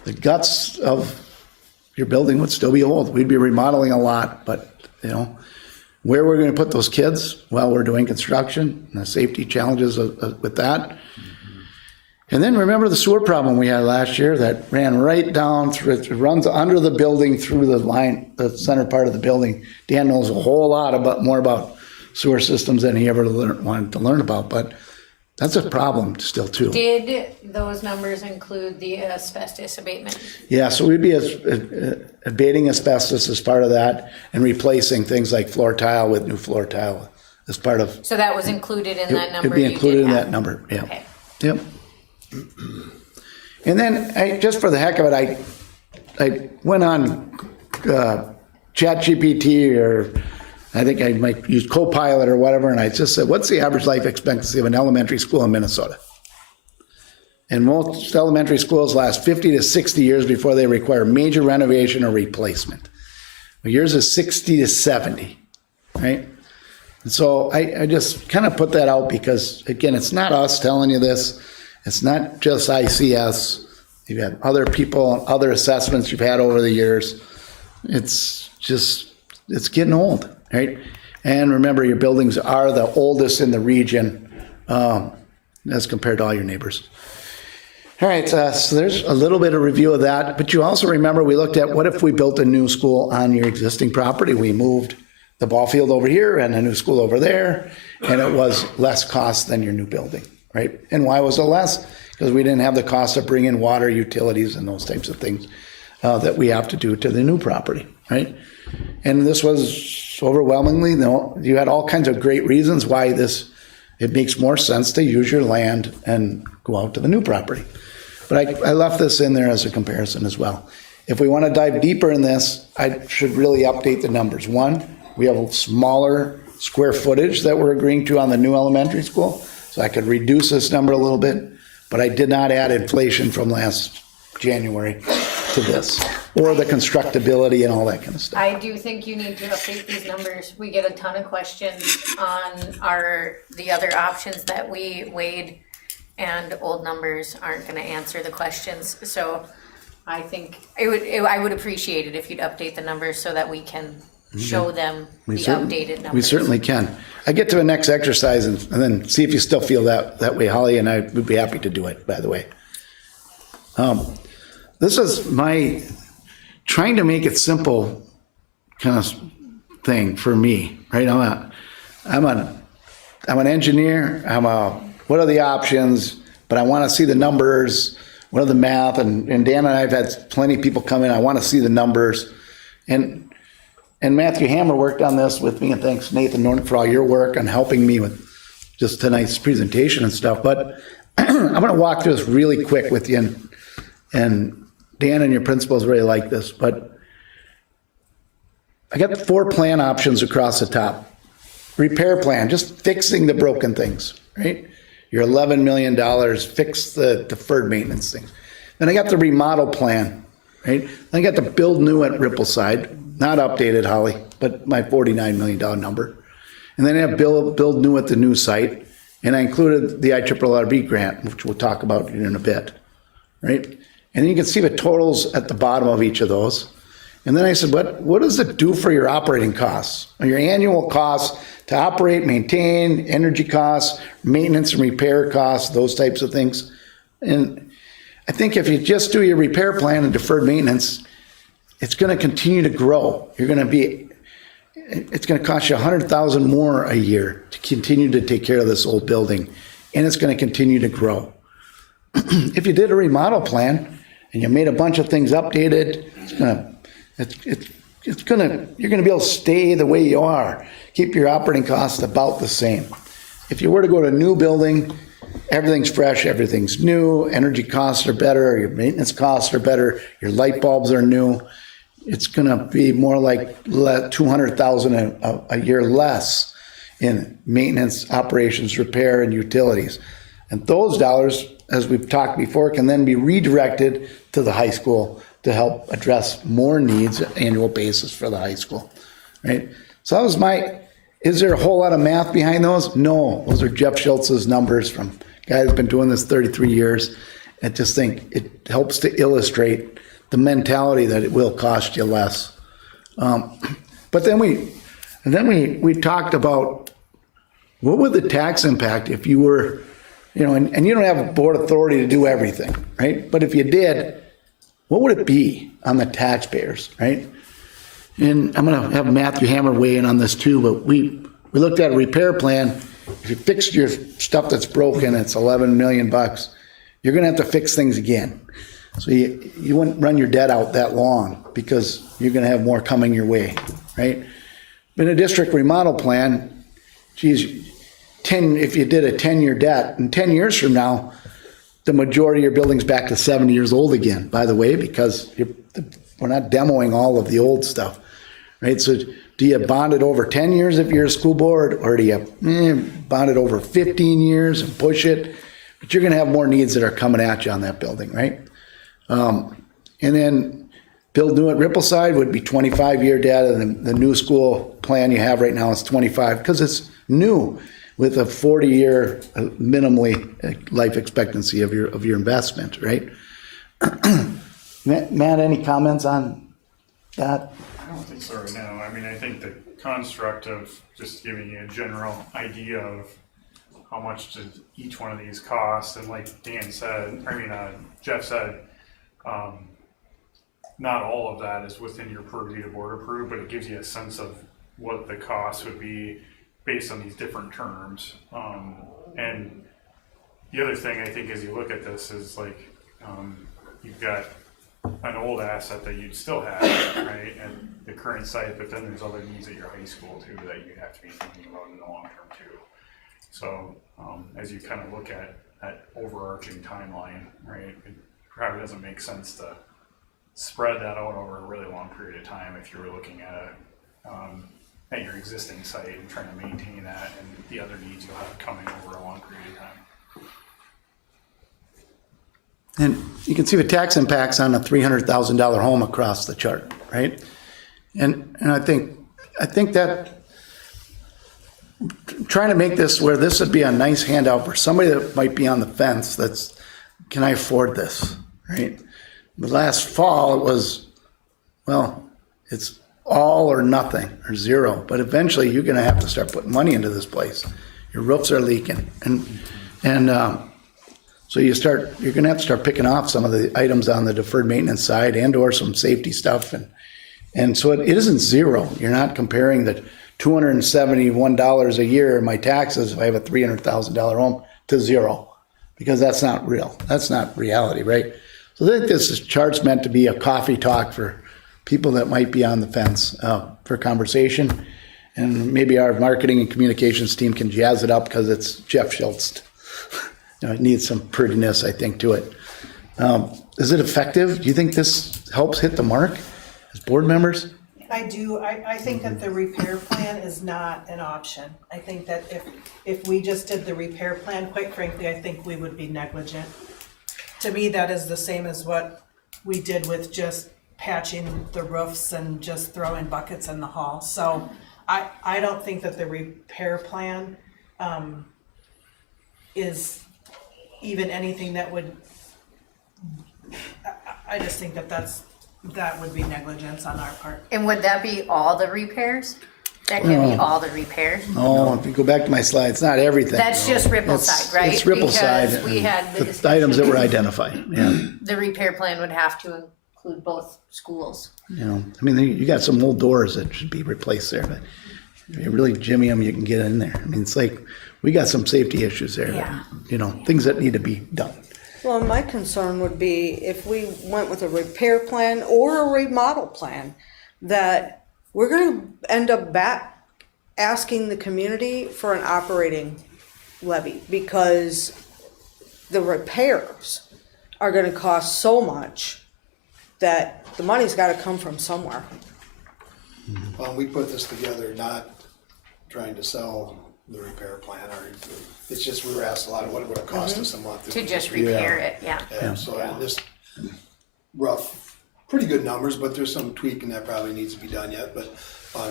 The guts of your building would still be old. We'd be remodeling a lot, but where we're going to put those kids while we're doing construction and the safety challenges with that. And then remember the sewer problem we had last year that ran right down through, it runs under the building through the line, the center part of the building. Dan knows a whole lot more about sewer systems than he ever wanted to learn about, but that's a problem still too. Did those numbers include the asbestos abatement? Yeah, so we'd be abating asbestos as part of that and replacing things like floor tile with new floor tile as part of. So that was included in that number? It'd be you included did in have? that number, yeah. Okay. Yep. And then, just for the heck of it, I went on ChatGPT, or I think I might use Copilot or whatever, and I just said, what's the average life expectancy of an elementary school in Minnesota? And most elementary schools last 50 to 60 years before they require major renovation or replacement. Well, yours is 60 to 70, right? And so I just kind of put that out because, again, it's not us telling you this. It's not just ICS. You've had other people, other assessments you've had over the years. It's getting old, right? And remember, your buildings are the oldest in the region as compared to all your neighbors. All right, so there's a little bit of review of that, but you also remember we looked at what if we built a new school on your existing property? We moved the ball field over here and a new school over there, and it was less cost than your new building, right? And why was it less? Because we didn't have the cost of bringing water, utilities, and those types of things that we have to do to the new property, right? And this was overwhelmingly, you had all kinds of great reasons why it makes more sense to use your land and go out to the new property. But I left this in there as a comparison as well. If we want to dive deeper in this, I should really update the numbers. One, we have a smaller square footage that we're agreeing to on the new elementary school, so I could reduce this number a little bit, but I did not add inflation from last January to this, or the constructability and all that kind of stuff. I do think you need to update these numbers. We get a ton of questions on the other options that we weighed, and old numbers aren't gonna answer the questions. So I think I would appreciate it if you'd update the numbers so that we can show them the updated numbers. We certainly can. I get to the next exercise and then see if you still feel that way, Holly, and I would be happy to do it, by the way. This is my trying to make it simple kind of thing for me, right? I'm an engineer. What are the options? But I want to see the numbers. What are the math? And Dan and I have had plenty of people come in. I want to see the numbers. And Matthew Hammer worked on this with me, and thanks Nathan Norton for all your work on helping me with just tonight's presentation and stuff. But I'm going to walk through this really quick with you, and Dan and your principals really like this, but I got 4 plan options across the top. Repair plan, just fixing the broken things, right? Your $11 million, fix the deferred maintenance things. Then I got the remodel plan, right? Then I got the build new at Rippleside, not updated, Holly, but my $49 million number. And then I have build new at the new site, and I included the IRRB grant, which we'll talk about in a bit, right? And then you can see the totals at the bottom of each of those. And then I said, what does it do for your operating costs? Your annual costs to operate, maintain, energy costs, maintenance and repair costs, those types of things. And I think if you just do your repair plan and deferred maintenance, it's going to continue to grow. It's going to cost you $100,000 more a year to continue to take care of this old building, and it's going to continue to grow. If you did a remodel plan and you made a bunch of things updated, you're going to be able to stay the way you are. Keep your operating costs about the same. If you were to go to a new building, everything's fresh, everything's new, energy costs are better, your maintenance costs are better, your light bulbs are new. It's going to be more like $200,000 a year less in maintenance, operations, repair, and utilities. And those dollars, as we've talked before, can then be redirected to the high school to help address more needs on an annual basis for the high school, right? So that was is there a whole lot of math behind those? No, those are Jeff Schultz's numbers from a guy that's been doing this 33 years. I just think it helps to illustrate the mentality that it will cost you less. But then we talked about what would the tax impact if you were, and you don't have a board authority to do everything, right? But if you did, what would it be on the taxpayers, right? And I'm going to have Matthew Hammer weigh in on this too, but we looked at a repair plan. If you fixed your stuff that's broken, it's $11 million. You're going to have to fix things again. So you wouldn't run your debt out that long because you're going to have more coming your way, right? In a district remodel plan, if you did a 10-year debt, in 10 years from now, the majority of your building's back to 70 years old again, by the way, because we're not demoing all of the old stuff, right? So do you bond it over 10 years if you're a school board, or do you bond it over 15 years and push it? But you're going to have more needs that are coming at you on that building, right? And then build new at Rippleside would be 25-year debt, and the new school plan you have right now is 25 because it's new with a 40-year minimally life expectancy of your investment, right? Matt, any comments on that? I don't think so right now. I mean, I think the construct of just giving you a general idea of how much does each one of these cost, and like Jeff said, not all of that is within your purview to board approve, but it gives you a sense of what the cost would be based on these different terms. And the other thing I think as you look at this is you've got an old asset that you'd still have, right, at the current site, but then there's other needs at your high school too that you have to be thinking about in the long term too. So as you kind of look at that overarching timeline, right, it probably doesn't make sense to spread that out over a really long period of time if you were looking at your existing site and trying to maintain that and the other needs you'll have coming over a long period of time. And you can see the tax impacts on a $300,000 home across the chart, right? And I think that trying to make this where this would be a nice handout for somebody that might be on the fence can I afford this, right? But last fall it was, it's all or nothing or zero, but eventually you're going to have to start putting money into this place. Your roofs are leaking, and so you're going to have to start picking off some of the items on the deferred maintenance side and/or some safety stuff, and so it isn't zero. You're not comparing the $271 a year in my taxes if I have a $300,000 home to zero, because that's not real. That's not reality, right? So I think this chart's meant to be a coffee talk for people that might be on the fence for conversation. And maybe our marketing and communications team can jazz it up because it's Jeff Schultz. It needs some prettiness, I think, to it. Is it effective? Do you think this helps hit the mark as board members? I do. I think that the repair plan is not an option. I think that if we just did the repair plan, quite frankly, I think we would be negligent. To me, that is the same as what we did with just patching the roofs and just throwing buckets in the hall. So I don't think that the repair plan, is even anything that would, I just think that that would be negligence on our part. And would that be all the repairs? That could be all the repairs? Oh, if you go back to my slide, it's not everything. That's just Rippleside, right? It's Rippleside. Because we had the The items that were discussion, identified, yeah. the repair plan would have to include both schools. You know, I mean, you got some old doors that should be replaced there, but if you really jimmy them, you can get in there. I mean, it's like, we got some safety issues there, that, Yeah. you know, things that need to be done. Well, my concern would be if we went with a repair plan or a remodel plan, that we're gonna end up back asking the community for an operating levy, because the repairs are gonna cost so much that the money's gotta come from somewhere. We put this together not trying to sell the repair plan, or it's just, we were asked a lot of what it would cost us a month. To just repair it, yeah. Yeah, so this rough, pretty good numbers, but there's some tweaking that probably needs to be done yet, but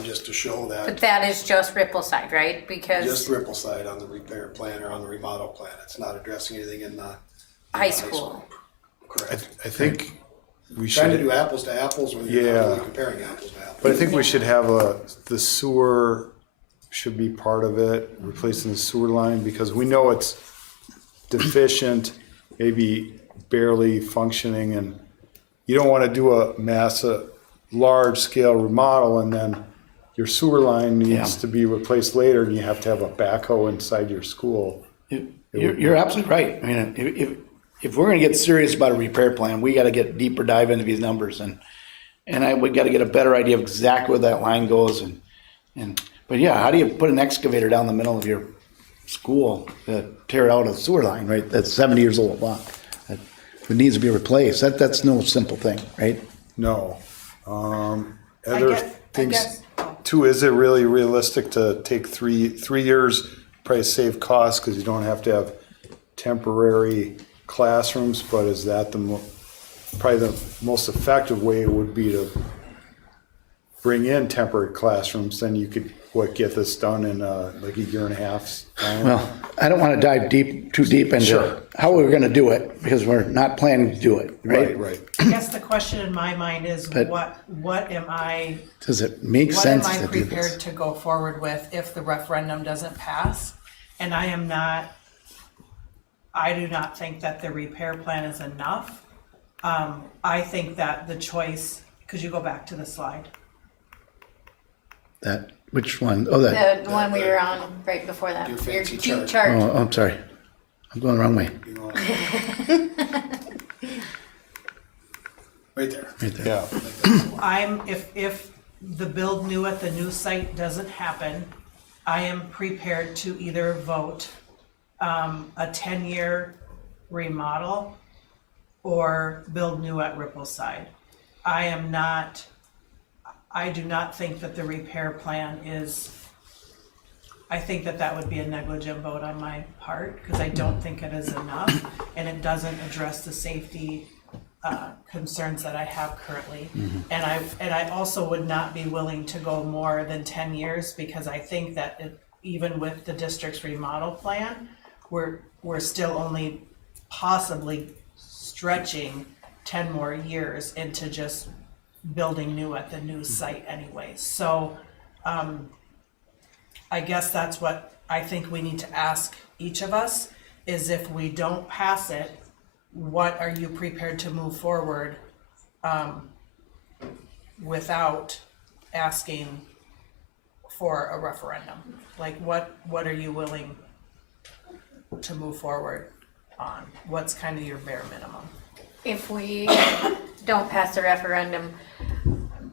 just to show But that, that is just Rippleside, right? just Because Rippleside on the repair plan or on the remodel plan. It's not addressing anything in the high school. Correct. I think we Trying to should, do apples to apples when you're not Yeah. really comparing apples to apples. but I think we should have the sewer should be part of it, replacing the sewer line, because we know it's deficient, maybe barely functioning, and you don't want to do a massive, large-scale remodel and then your sewer line needs to be replaced later and you have to have a backhoe inside your school. You're absolutely right. I mean, if we're gonna get serious about a repair plan, we gotta get deeper dive into these numbers we gotta get a better idea of exactly where that line goes but yeah, how do you put an excavator down the middle of your school to tear out a sewer line, right? That's 70 years old, wow. It needs to be replaced. That's no simple thing, right? No. I Other guess- things too, is it really realistic to take three years, probably save costs because you don't have to have temporary classrooms, but is that probably the most effective way would be to bring in temporary classrooms, then you could, get this done in like a year and a half's time? Well, I don't wanna dive too deep into Sure. how we're gonna do it, because we're not planning to do it, right? Right. I guess the question in my mind is, But- what am I Does it make what am sense I to do this? prepared to go forward with if the referendum doesn't pass? And I do not think that the repair plan is enough. I think that the choice, could you go back to the slide? Which one? Oh, that, The one we were on right before that. Your Your fancy cute chart. chart. I'm sorry. I'm going the wrong way. You know, right there. Right there. Yeah. If the build new at the new site doesn't happen, I am prepared to either vote a 10-year remodel or build new at Rippleside. I do not think that the repair plan is, I think that would be a negligent vote on my part, because I don't think it is enough, and it doesn't address the safety concerns that I have currently. And I also would not be willing to go more than 10 years, because I think that even with the district's remodel plan, we're still only possibly stretching 10 more years into just building new at the new site anyway. So I guess that's what I think we need to ask each of us, is if we don't pass it, what are you prepared to move forward without asking for a referendum? Like, what are you willing to move forward on? What's kind of your bare minimum? If we don't pass the referendum,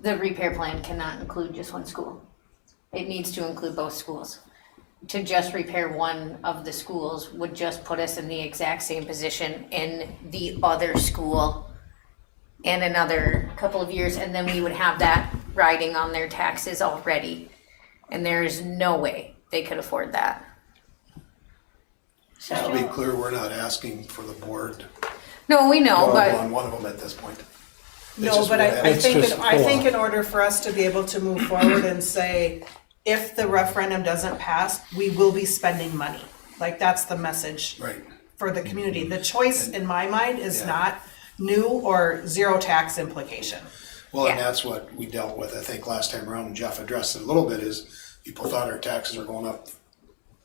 the repair plan cannot include just one school. It needs to include both schools. To just repair one of the schools would just put us in the exact same position in the other school in another couple of years, and then we would have that riding on their taxes already. And there's no way they could afford that. Just to be clear, we're not asking for the board No, we know, to but on one of them at this point. It's No, just but what I happens. think, just I think in order for us to be able to move forward and say, if the referendum doesn't pass, we will be spending money. Like, that's the message Right. for the community. The choice, in my mind, is Yeah. not new or zero tax implication. Well, and that's what we dealt with, I think, last time around, and Jeff addressed it a little bit, is people thought our taxes are going up,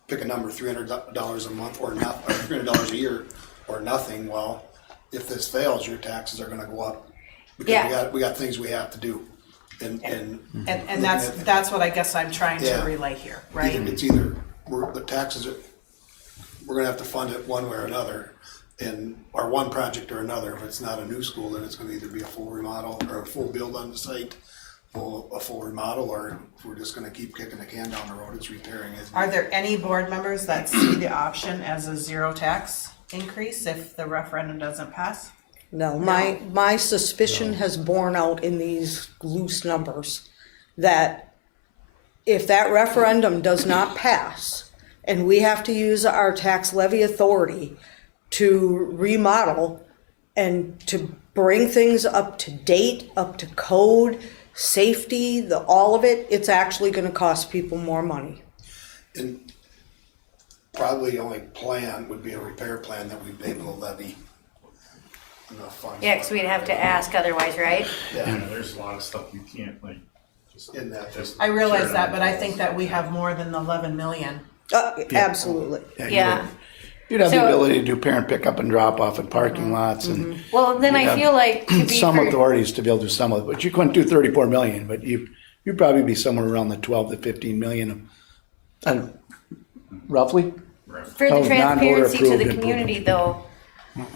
pick a number, $300 a month or not, or $300 a year or nothing. Well, if this fails, your taxes are gonna go up. Because Yeah. we got things we have to do. And And that's what I guess I'm trying to Yeah. relay here, right? it's either, the taxes, we're gonna have to fund it one way or another. Or one project or another. If it's not a new school, then it's gonna either be a full remodel or a full build on the site, a full remodel, or if we're just gonna keep kicking the can down the road, it's repairing it. Are there any board members that see the option as a zero tax increase if the referendum doesn't pass? No, my suspicion has borne out in these loose numbers, that if that referendum does not pass, and we have to use our tax levy authority to remodel and to bring things up to date, up to code, safety, all of it, it's actually gonna cost people more money. And probably the only plan would be a repair plan that we'd be able to levy enough funds. Yeah, because we'd have to ask otherwise, right? Yeah, there's a lot of stuff you can't, like, just. In that. just I realize tear that, down but I walls. think that we have more than 11 million. Absolutely. Yeah. You'd have the So- ability to do parent pickup and drop off at parking lots and Well, then I Yeah. feel like to be some for- authorities to be able to do some of it, but you couldn't do 34 million, but you'd probably be somewhere around the 12 to 15 million, roughly. For the Oh, non-voter transparency to approved the community though,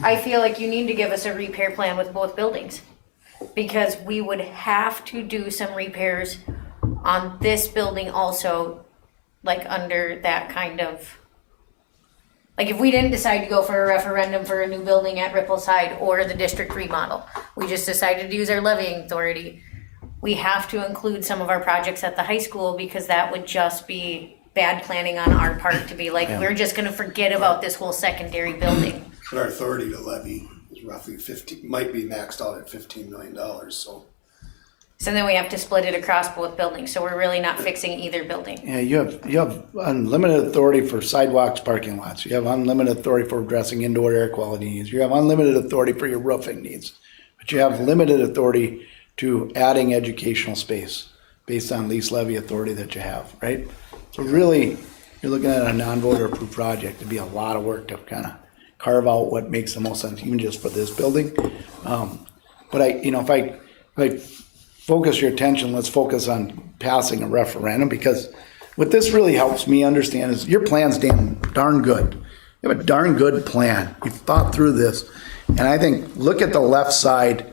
I feel like you need to give us a repair plan with both buildings. Because we would have to do some repairs on this building also, like under that kind of. Like if we didn't decide to go for a referendum for a new building at Rippleside or the district remodel, we just decided to use our levying authority. We have to include some of our projects at the high school because that would just be bad planning on our part to be like, we're just gonna forget about this whole secondary building. But our authority to levy is roughly 15, might be maxed out at $15 million, so. So then we have to split it across both buildings, so we're really not fixing either building. Yeah, you have unlimited authority for sidewalks, parking lots. You have unlimited authority for addressing indoor air quality needs. You have unlimited authority for your roofing needs. But you have limited authority to adding educational space based on lease levy authority that you have, right? So really, you're looking at a non-voter approved project. It'd be a lot of work to kind of carve out what makes the most sense, even just for this building. But if I focus your attention, let's focus on passing a referendum, because what this really helps me understand is your plan's darn good. You have a darn good plan. You've thought through this. And I think, look at the left side,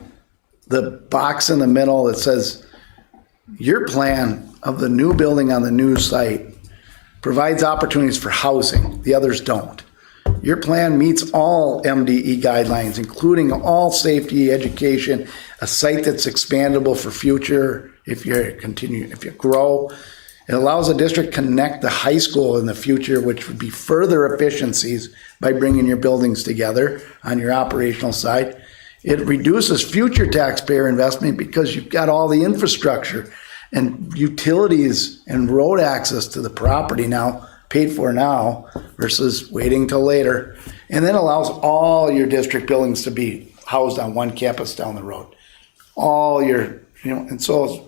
the box in the middle that says, your plan of the new building on the new site provides opportunities for housing. The others don't. Your plan meets all MDE guidelines, including all safety, education, a site that's expandable for future if you grow. It allows the district to connect the high school in the future, which would be further efficiencies by bringing your buildings together on your operational side. It reduces future taxpayer investment because you've got all the infrastructure and utilities and road access to the property now, paid for now versus waiting till later. And then allows all your district buildings to be housed on one campus down the road. All your, and so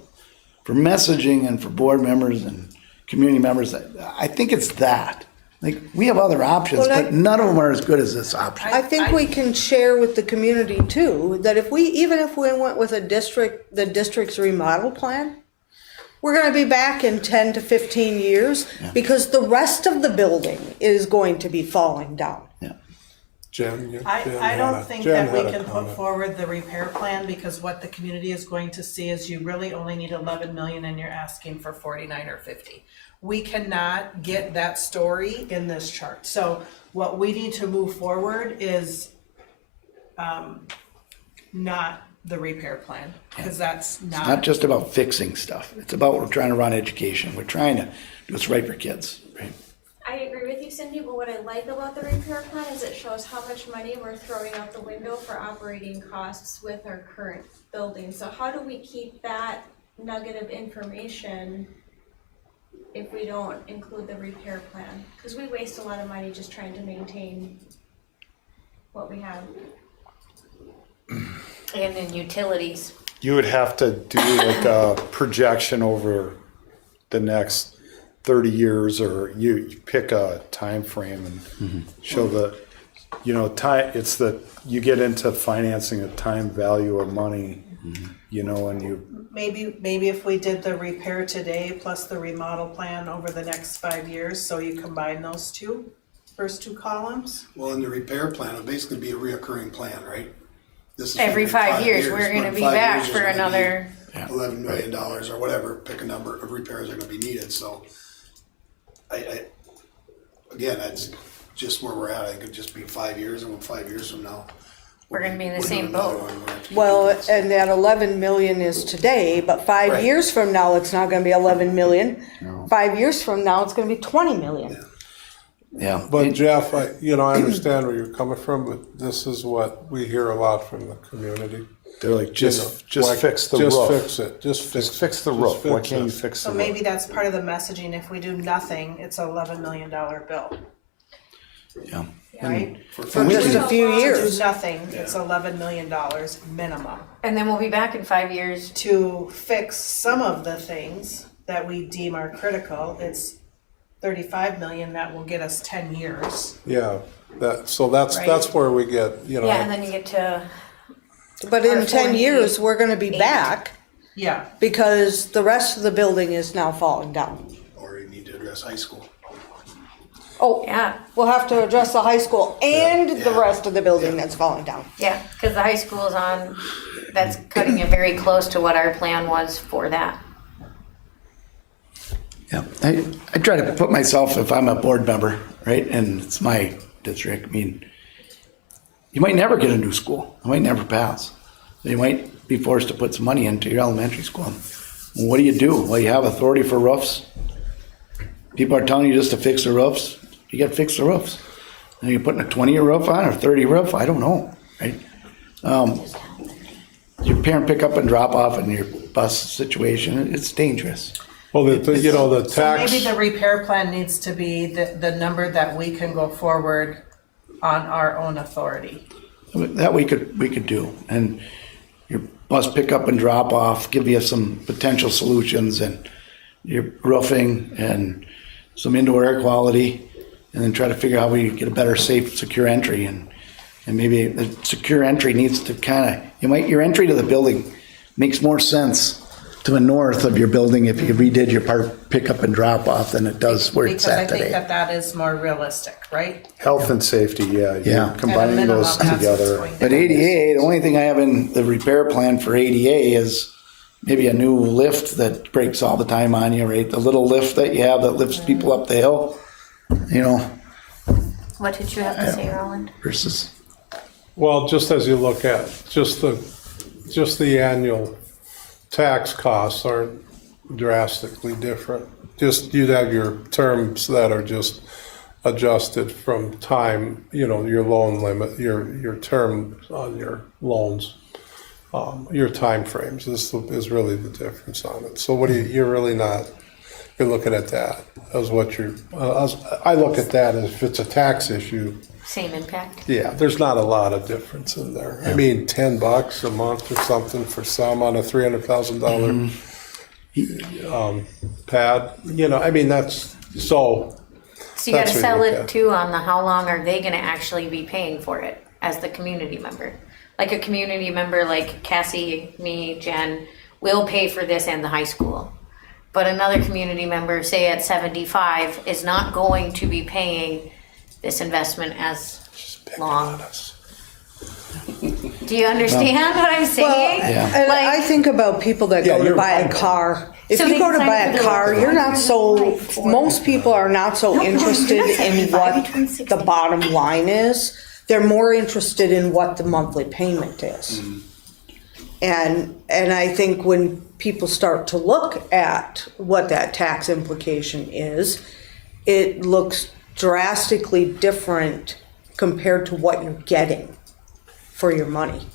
for messaging and for board members and community members, I think it's that. Like, we have other options, Well, but none of them are as good as this option. I think we can share with the community too, that even if we went with the district's remodel plan, we're gonna be back in 10 to 15 years because the rest of the building is going to be falling down. Jen? I don't think that we can put forward the repair plan because what the community is going to see is you really only need 11 million and you're asking for 49 or 50. We cannot get that story in this chart. So what we need to move forward is not the repair plan, because that's It's not just about fixing stuff. It's about we're trying to run education. We're trying to do what's right for kids, right? I agree with you, Cindy, but what I like about the repair plan is it shows how much money we're throwing out the window for operating costs with our current building. So how do we keep that nugget of information if we don't include the repair plan? Cause we waste a lot of money just trying to maintain what we have. And in utilities. You would have to do like a projection over the next 30 years, or you pick a time frame and show the, time, it's the, you get into financing a time value of money, and you, Maybe if we did the repair today plus the remodel plan over the next 5 years, so you combine those first two columns? Well, in the repair plan, it'll basically be a reoccurring plan, right? This is Every for 5 years, but we're in gonna be 5 back years, for there's gonna be another. $11 million or whatever, pick a number of repairs are gonna be needed, so. Again, that's just where we're at, I think it'd just be 5 years, and 5 years from now. We're gonna be in the we'll do same another boat. one. We're gonna have to Well, keep doing this. and that 11 million is today, but 5 Right. years from now, it's not gonna be 11 million. 5 years from now, it's gonna be 20 million. Yeah. But Jeff, I understand where you're coming from, but this is what we hear a lot from the community. they're like, just Like, fix the Just roof. fix it, just fix Just fix the it, roof. just Why fix can't you it. fix the So roof? maybe that's part of the messaging, if we do nothing, it's an $11 million bill, Yeah. right? For just a few To do years. nothing, it's $11 million minimum. And then we'll be back in 5 years. To fix some of the things that we deem are critical, it's 35 million that will get us 10 years. Yeah, that's Right. where we get, Yeah, and then you get to, But in Our 10 4 years, we're gonna be 8. back Yeah. because the rest of the building is now falling down. Or you need to address high school. Oh, yeah, we'll have to address the high school and the Yeah. rest of the building that's falling down. yeah, because the high school is on, that's cutting it very close to what our plan was for that. Yeah, I try to put myself, if I'm a board member, right, and it's my district, I mean, you might never get a new school, it might never pass. You might be forced to put some money into your elementary school. Well, what do? Well, you have authority for roofs. People are telling you just to fix the roofs, you gotta fix the roofs. And you're putting a 20-year roof on or 30 roof, I don't know, right? Your parent pick up and drop off in your bus situation, it's dangerous. well, the So tax. maybe the repair plan needs to be the number that we can go forward on our own authority. That we could do, and your bus pickup and drop off, give you some potential solutions, and your roofing and some indoor air quality, and then try to figure out how we get a better, safe, secure entry, and maybe the secure entry needs to your entry to the building makes more sense to the north of your building if you redid your part pickup and drop off than it does where it's Because I at think today. that is more realistic, right? Health and safety, yeah, Yeah. you're At a combining minimum, those that's what's together. going to But ADA, the only thing I have in the repair plan for ADA is maybe a new lift that breaks all the time on you, right? The little lift that you have that lifts people up the hill, What did you have to say, Roland? versus, Well, just as you look at, just the annual tax costs aren't drastically different. Just, you'd have your terms that are just adjusted from time, your loan limit, your term on your loans. Your timeframes is really the difference on it. So you're really not, you're looking at that as what I look at that as if it's a tax issue. Same impact? Yeah, there's not a lot of difference in there. I mean, $10 a month or something for some on a $300,000 pad. I mean, that's so. So you gotta That's what sell you it look at. too on the how long are they gonna actually be paying for it as the community member? Like a community member like Cassie, me, Jen, will pay for this and the high school. But another community member, say at 75, is not going to be paying this investment as long. Do you understand what I'm saying? And Like- I think about people that go to you're buy a right. car. If So you they go to sign buy up a for the car, loan. you're not so, most people are not so interested in 75 what between the 60. bottom line is. They're more interested in what the monthly payment is. And I think when people start to look at what that tax implication is, it looks drastically different compared to what you're getting for your money.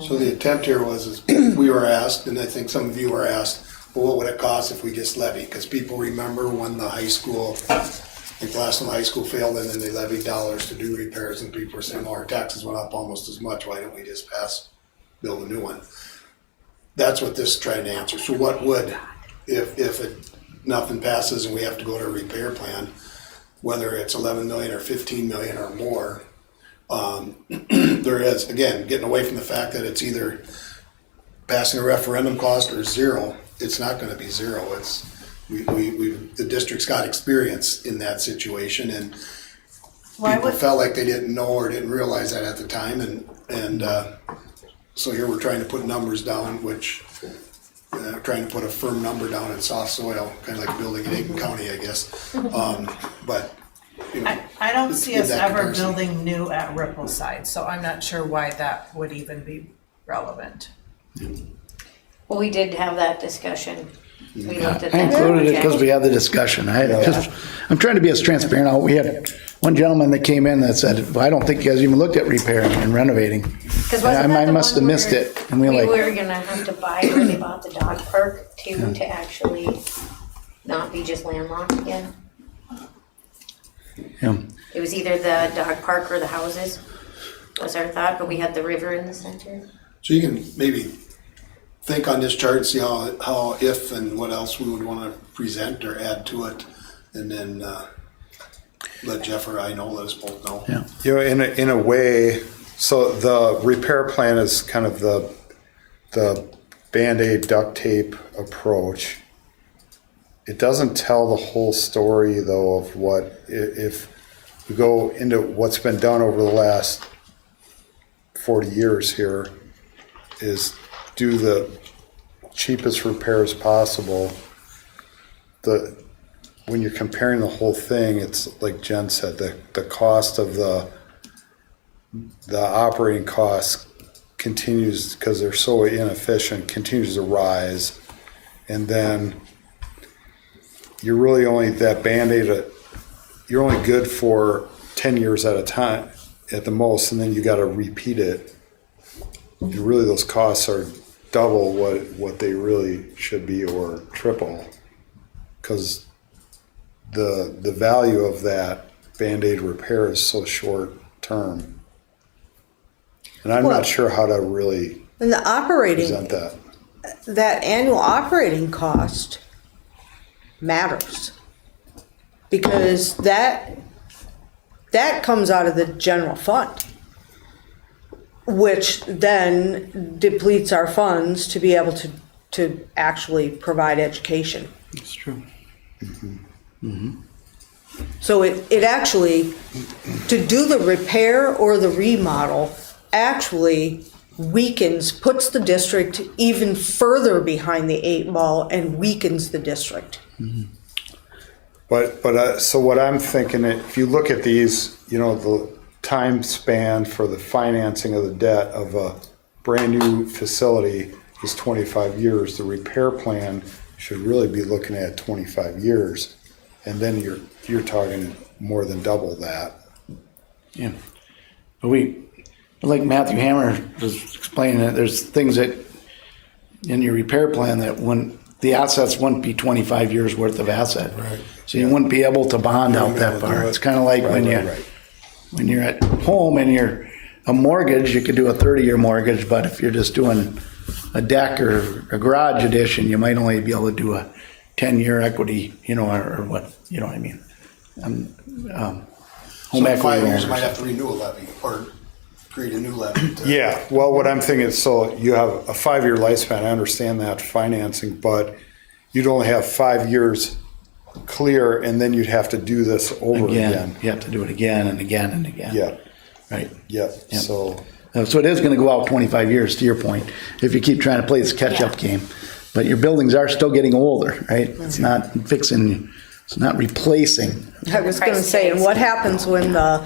So the attempt here is we were asked, and I think some of you were asked, but what would it cost if we just levy? Cause people remember when the high school, like last time the high school failed and then they levied dollars to do repairs and people were saying, oh, our taxes went up almost as much, why don't we just build a new one? That's what this is trying to answer. So what would, if nothing passes and we have to go to a repair plan, whether it's 11 million or 15 million or more, there is, again, getting away from the fact that it's either passing a referendum cost or zero. It's not gonna be zero. It's, the district's got experience in that situation, and people felt like they didn't know or didn't realize that at the time, and so here we're trying to put numbers down, which, trying to put a firm number down in soft soil, kinda like building in Aiken County, I guess. But, you know. I don't see give us that ever comparison. building new at Rippleside, so I'm not sure why that would even be relevant. Well, we did have that discussion. We looked at I that. included it because we had the discussion. I'm trying to be as transparent. We had one gentleman that came in that said, well, I don't think you guys even looked at repairing and renovating. 'Cause wasn't that I the must have one missed where it. And we We were like, were gonna have to buy where they bought the dog park too, to actually not be just landlocked again. yeah. It was either the dog park or the houses, was our thought, but we had the river in the center. So you can maybe think on this chart, see how if and what else we would wanna present or add to it, and then, let Jeff or I know, let us both know. Yeah. You know, in a way, so the repair plan is kind of the Band-Aid duct tape approach. It doesn't tell the whole story though of what, if we go into what's been done over the last 40 years here, is do the cheapest repairs possible. When you're comparing the whole thing, it's like Jen said, the cost of the operating costs continues, because they're so inefficient, continues to rise. And then you're really only that Band-Aid, you're only good for 10 years at a time at the most, and then you got to repeat it. And really those costs are double what they really should be, or triple, because the value of that Band-Aid repair is so short term. And I'm Well, not sure how to really And the operating, present that. that annual operating cost matters. Because that comes out of the general fund, which then depletes our funds to be able to actually provide education. It's true. So it actually, to do the repair or the remodel, actually weakens, puts the district even further behind the 8 ball and weakens the district. But so what I'm thinking, if you look at these, you know, the time span for the financing of the debt of a brand new facility is 25 years. The repair plan should really be looking at 25 years. And then you're talking more than double that. Yeah. But like Matthew Hammer was explaining, that there's things that in your repair plan that the assets wouldn't be 25 years worth of asset. Right. So you wouldn't be able to bond out that far. It's kind of like when you're at home and you're a mortgage, you could do a 30-year mortgage, but if you're just doing a deck or a garage addition, you might only be able to do a 10-year equity, you know, or what, you know what I mean? Home So in equity 5 years, loans. you might have to renew a levy, or create a new levy. Yeah, well, what I'm thinking is, so you have a 5-year lifespan, I understand that financing, but you'd only have 5 years clear, and then you'd have to do this over again. You have to do it again and again and again. Yeah, Right. yep, so, So it is gonna go out 25 years, to your point, if you keep trying to play this catch-up game. But your buildings are still getting older, right? It's not fixing, it's not replacing. I was gonna say, and what happens when the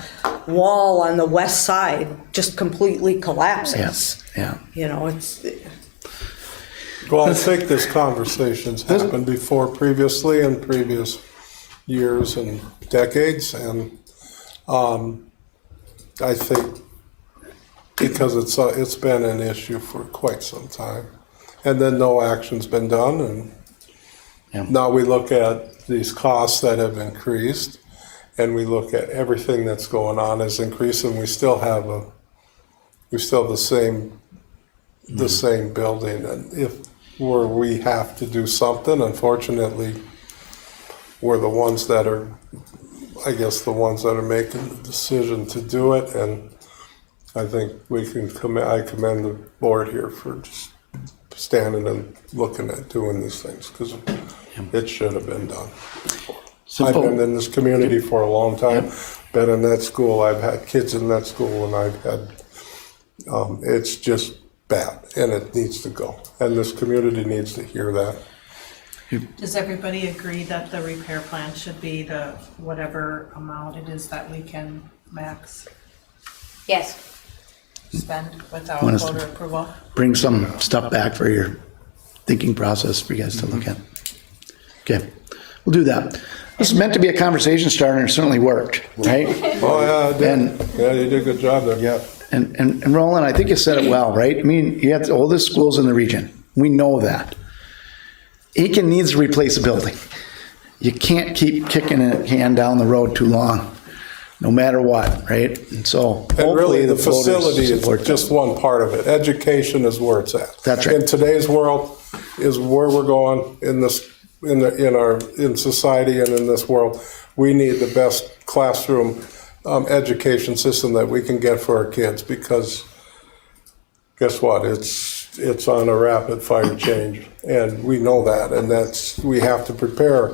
wall on the west side just completely collapses? Yeah. You know, it's, Well, I think this conversation's happened before previously in previous years and decades, and I think because it's been an issue for quite some time, and then no action's been done, and Now we look at these costs that have increased, and we look at everything that's going on as increasing. We still have the same building, and if we have to do something, unfortunately, we're the ones that are, I guess, the ones that are making the decision to do it, and I think I commend the board here for just standing and looking at doing these things, because it should have been done. I've been in this community for a long time, been in that school, I've had kids in that school, and I've had, it's just bad, and it needs to go, and this community needs to hear that. Does everybody agree that the repair plan should be the whatever amount it is that we can max Yes. spend without Want us to- voter approval? Bring some stuff back for your thinking process for you guys to look at. Okay, we'll do that. This is meant to be a conversation starter, and it certainly worked, right? Oh, yeah, it And- did. Yeah, you did a good job there. Yeah. And Roland, I think you said it well, right? I mean, you have the oldest schools in the region. We know that. Aiken needs to replace a building. You can't keep kicking a can down the road too long, no matter what, right? And so And really, hopefully the voters facility is support that. just one part of it. Education is where it's at. That's right. In today's world is where we're going in society and in this world. We need the best classroom education system that we can get for our kids, because guess what? It's on a rapid fire change, and we know that, and we have to prepare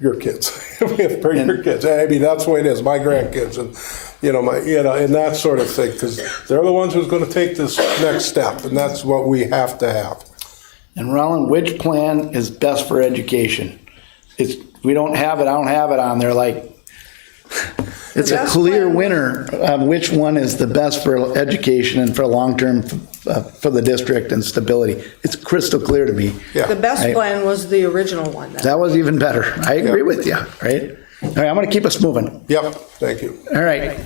your kids. We have to prepare your kids. I mean, that's the way it is. My grandkids, and and that sort of thing, because they're the ones who's going to take this next step, and that's what we have to have. And Roland, which plan is best for education? We don't have it, I don't have it on there, like, it's a best clear plan- winner of which one is the best for education and for long-term, for the district and stability. It's crystal clear to me. Yeah. The best Right. plan was the original one then. That was even better. I agree with you, right? All right, I'm gonna keep us moving. Yep, thank you. All right.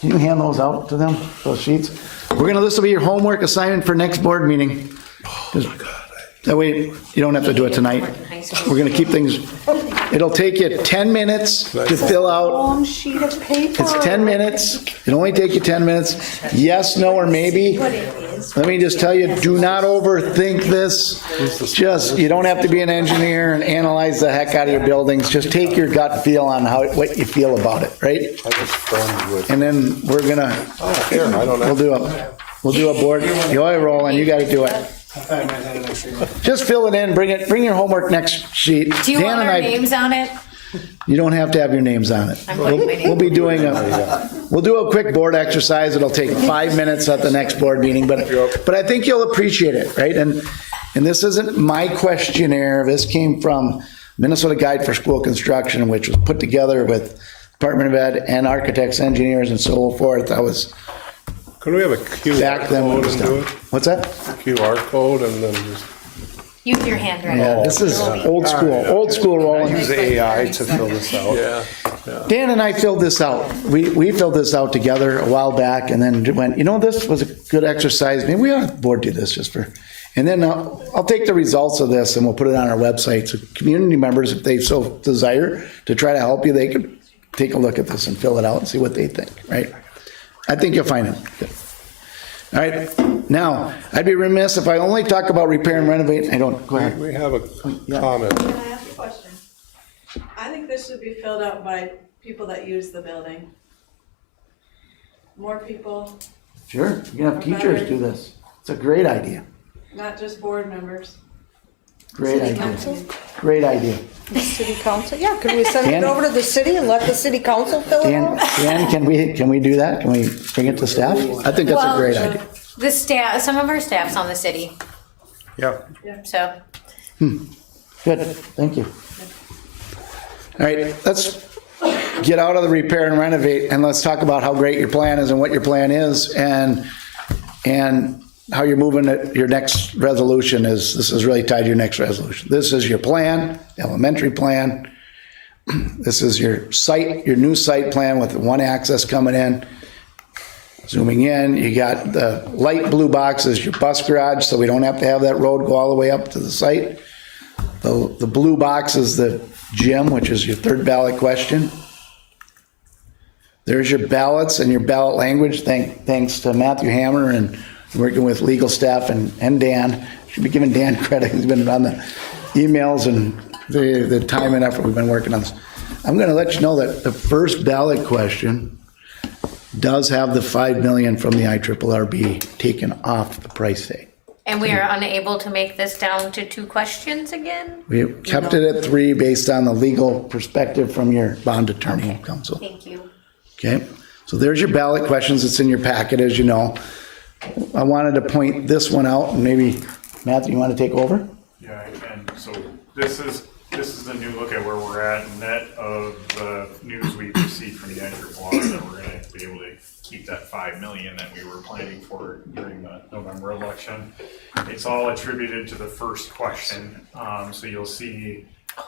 Can you hand those out to them, those sheets? This will be your homework assignment for next board meeting. Oh my God. That way you don't have to do it tonight. We're gonna keep things, it'll take you 10 minutes to fill out. Long sheet of paper. It's 10 minutes. It'll only take you 10 minutes. Yes, no, or maybe. Let me just tell you, do not overthink this. You don't have to be an engineer and analyze the heck out of your buildings. Just take your gut feel on what you feel about it, right? I was friends with. And then we're gonna, Here, I don't know. we'll do a board. You're rolling, you gotta do it. Just fill it in, bring your homework next sheet. Do you Dan want and our I- names on it? You don't have to have your names on it. I'm putting my name. We'll be doing we'll do a quick board exercise. It'll take 5 minutes at the next board meeting, but I think you'll appreciate it, right? And this isn't my questionnaire. This came from Minnesota Guide for School Construction, which was put together with Department of Ed and architects, engineers, and so forth. I was Can we have a QR back then. when it code was and do done. it? What's that? QR code and then just. Use your handwriting. Yeah, this is old school rolling. Use AI to fill this out. Yeah. Dan and I filled this out. We filled this out together a while back, and then went, this was a good exercise. Maybe we ought to board do this just for, and then I'll take the results of this and we'll put it on our website. So community members, if they so desire to try to help you, they could take a look at this and fill it out and see what they think, right? I think you'll find it good. All right, now, I'd be remiss if I only talk about repair and renovate. Go ahead. We have a comment. Can I ask a question? I think this should be filled out by people that use the building. More people, Sure, you can have teachers do this. It's a great idea. not just board members. Great City idea. council? Great idea. City council, yeah, can we send Dan? it over to the city and let the city council fill it out? Dan, can we do that? Can we bring it to staff? I think that's a great idea. The staff, some of our staff's on the city, Yeah. so. Good, thank you. All right, let's get out of the repair and renovate, and let's talk about how great your plan is and what your plan is, and how you're moving it. Your next resolution this is really tied to your next resolution. This is your plan, elementary plan. This is your site, your new site plan with one access coming in. Zooming in, you got the light blue boxes, your bus garage, so we don't have to have that road go all the way up to the site. The blue box is the gym, which is your third ballot question. There's your ballots and your ballot language. Thanks to Matthew Hammer and working with legal staff and Dan. Should be giving Dan credit. He's been on the emails and the time and effort we've been working on this. I'm going to let you know that the first ballot question does have the $5 million from the IRRB taken off the price tag. And we are unable to make this down to 2 questions again? We kept it at 3 based on the legal perspective from your bond attorney counsel. Thank you. Okay, so there's your ballot questions. It's in your packet, as you know. I wanted to point this one out, and maybe, Matthew, you want to take over? Yeah, and so this is the new look at where we're at, net of the news we received from the IRRB that we're gonna be able to keep that $5 million that we were planning for during the November election. It's all attributed to the first question, so you'll see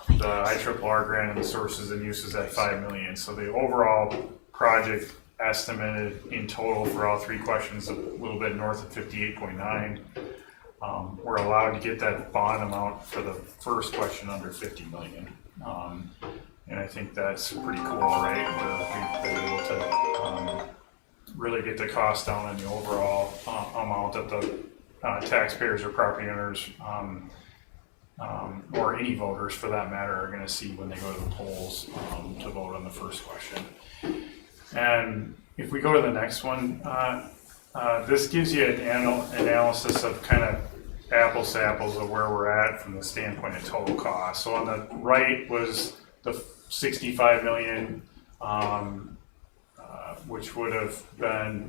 the IRRB grant and the sources and uses at $5 million. So the overall project estimated in total for all 3 questions a little bit north of 58.9. We're allowed to get that bond amount for the first question under 50 million. And I think that's pretty cool, right? We've been able to really get the cost down on the overall amount that the taxpayers or property owners or any voters for that matter are going to see when they go to the polls to vote on the first question. And if we go to the next one, this gives you an analysis of kind of apples to apples of where we're at from the standpoint of total cost. So on the right was the 65 million, which would have been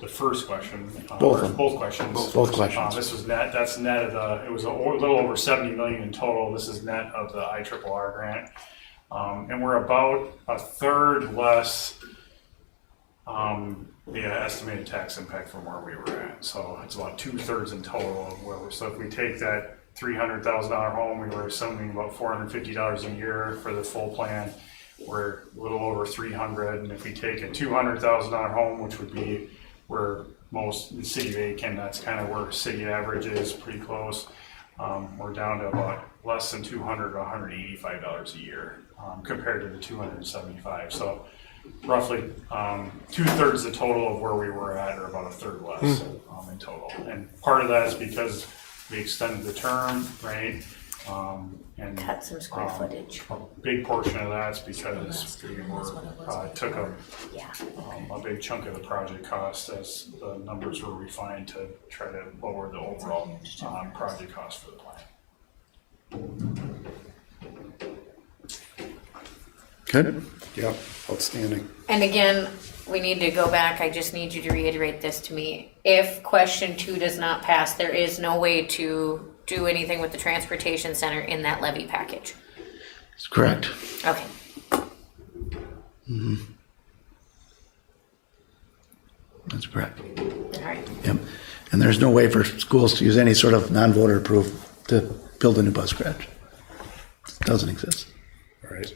the first question. Both questions. Both questions. This was net. That's net of the. It was a little over 70 million in total. This is net of the IRRB grant, and we're about a third less. The estimated tax impact from where we were at. So it's about 2/3 in total of where we're. So if we take that $300,000 home, we were assuming about $450 a year for the full plan. We're a little over 300, and if we take a $200,000 home, which would be where most in the city of Aiken, that's kind of where city average is, pretty close. We're down to about less than $200 to $185 a year compared to the 275. So roughly 2/3 the total of where we were at, or about a third less in total. And part of that is because we extended the term, right? And Cut some square footage. A big portion of that's because we took a big chunk of the project cost as the numbers were refined to try to lower the overall project cost for the plan. Good. Yep, outstanding. And again, we need to go back. I just need you to reiterate this to me. If question 2 does not pass, there is no way to do anything with the transportation center in that levy package. That's correct. Okay. That's correct. All right. Yep. And there's no way for schools to use any sort of non-voter approved to build a new bus garage. It doesn't exist. All right.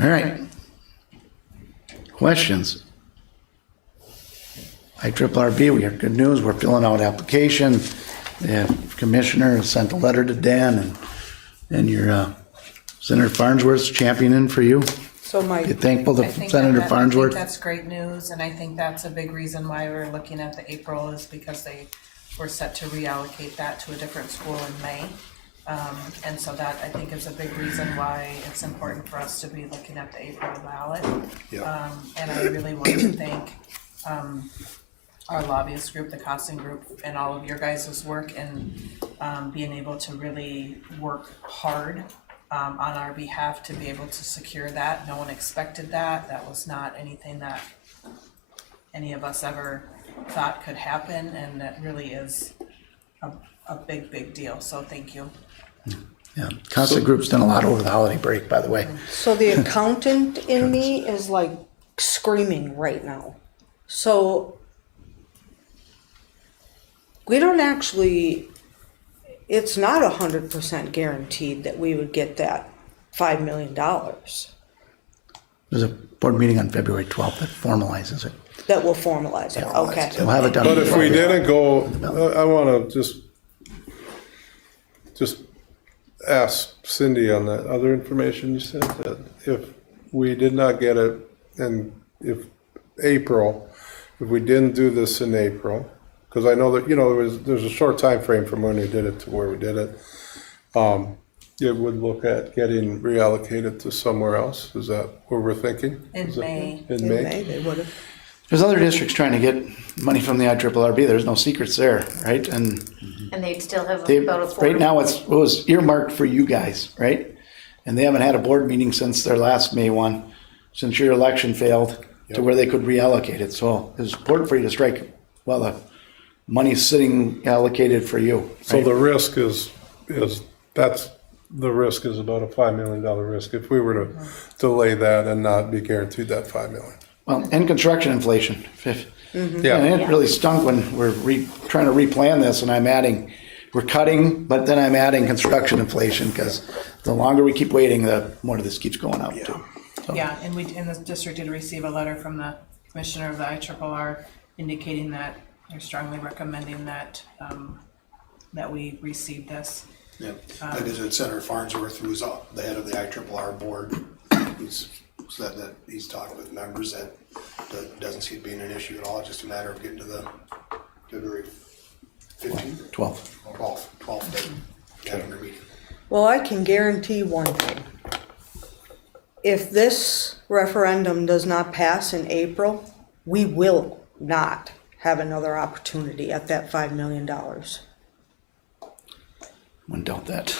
All right. Questions? IRRB, we have good news. We're filling out application. The commissioner has sent a letter to Dan, and your Senator Farnsworth's championing for you. So my, You're thankful I to think Senator that- Farnsworth. I think that's great news, and I think that's a big reason why we're looking at the April is because they were set to reallocate that to a different school in May. And so that, I think, is a big reason why it's important for us to be looking at the April ballot. Yeah. And I really want to thank our lobbyist group, the Costing Group, and all of your guys' work in being able to really work hard on our behalf to be able to secure that. No one expected that. That was not anything that any of us ever thought could happen, and that really is a big, big deal. So thank you. Yeah, Constant Group's done a lot over the holiday break, by the way. so the accountant in me is like screaming right now. So we don't actually, it's not 100% guaranteed that we would get that $5 million. There's a board meeting on February 12th that formalizes it. That will formalize it, okay. We'll have it done. But if we before- didn't go, I want to just just ask Cindy on that other information you said, that if we did not get it, and if April, if we didn't do this in April, because I know that, you know, there's a short time frame from when we did it to where we did it, it would look at getting reallocated to somewhere else. Is that what we're thinking? In Is it- May. In In May? May, they would have. There's other districts trying to get money from the IRRB. There's no secrets there, right? And And they'd still have they, about a right now it was earmarked for you guys, right? And they haven't had a board meeting since their last May one, since your election failed, to where they could reallocate it. So it's important for you to strike while the money's sitting allocated for you. So right? the risk is that's, the risk is about a $5 million risk if we were to delay that and not be guaranteed that 5 million. Well, and construction inflation. Yeah. And it really stunk when we're trying to replan this, and we're cutting, but then I'm adding construction inflation, because the longer we keep waiting, the more this keeps going up too. So- Yeah, and the district did receive a letter from the commissioner of the IRRR indicating that they're strongly recommending that, that we receive this. Yeah, I visited Senator Farnsworth, who's the head of the IRRR board. He's said that he's talked with members that doesn't see it being an issue at all. It's just a matter of getting to the February 15th, 12th date, having their meeting. Well, I can guarantee one thing. If this referendum does not pass in April, we will not have another opportunity at that $5 million. Wouldn't doubt that.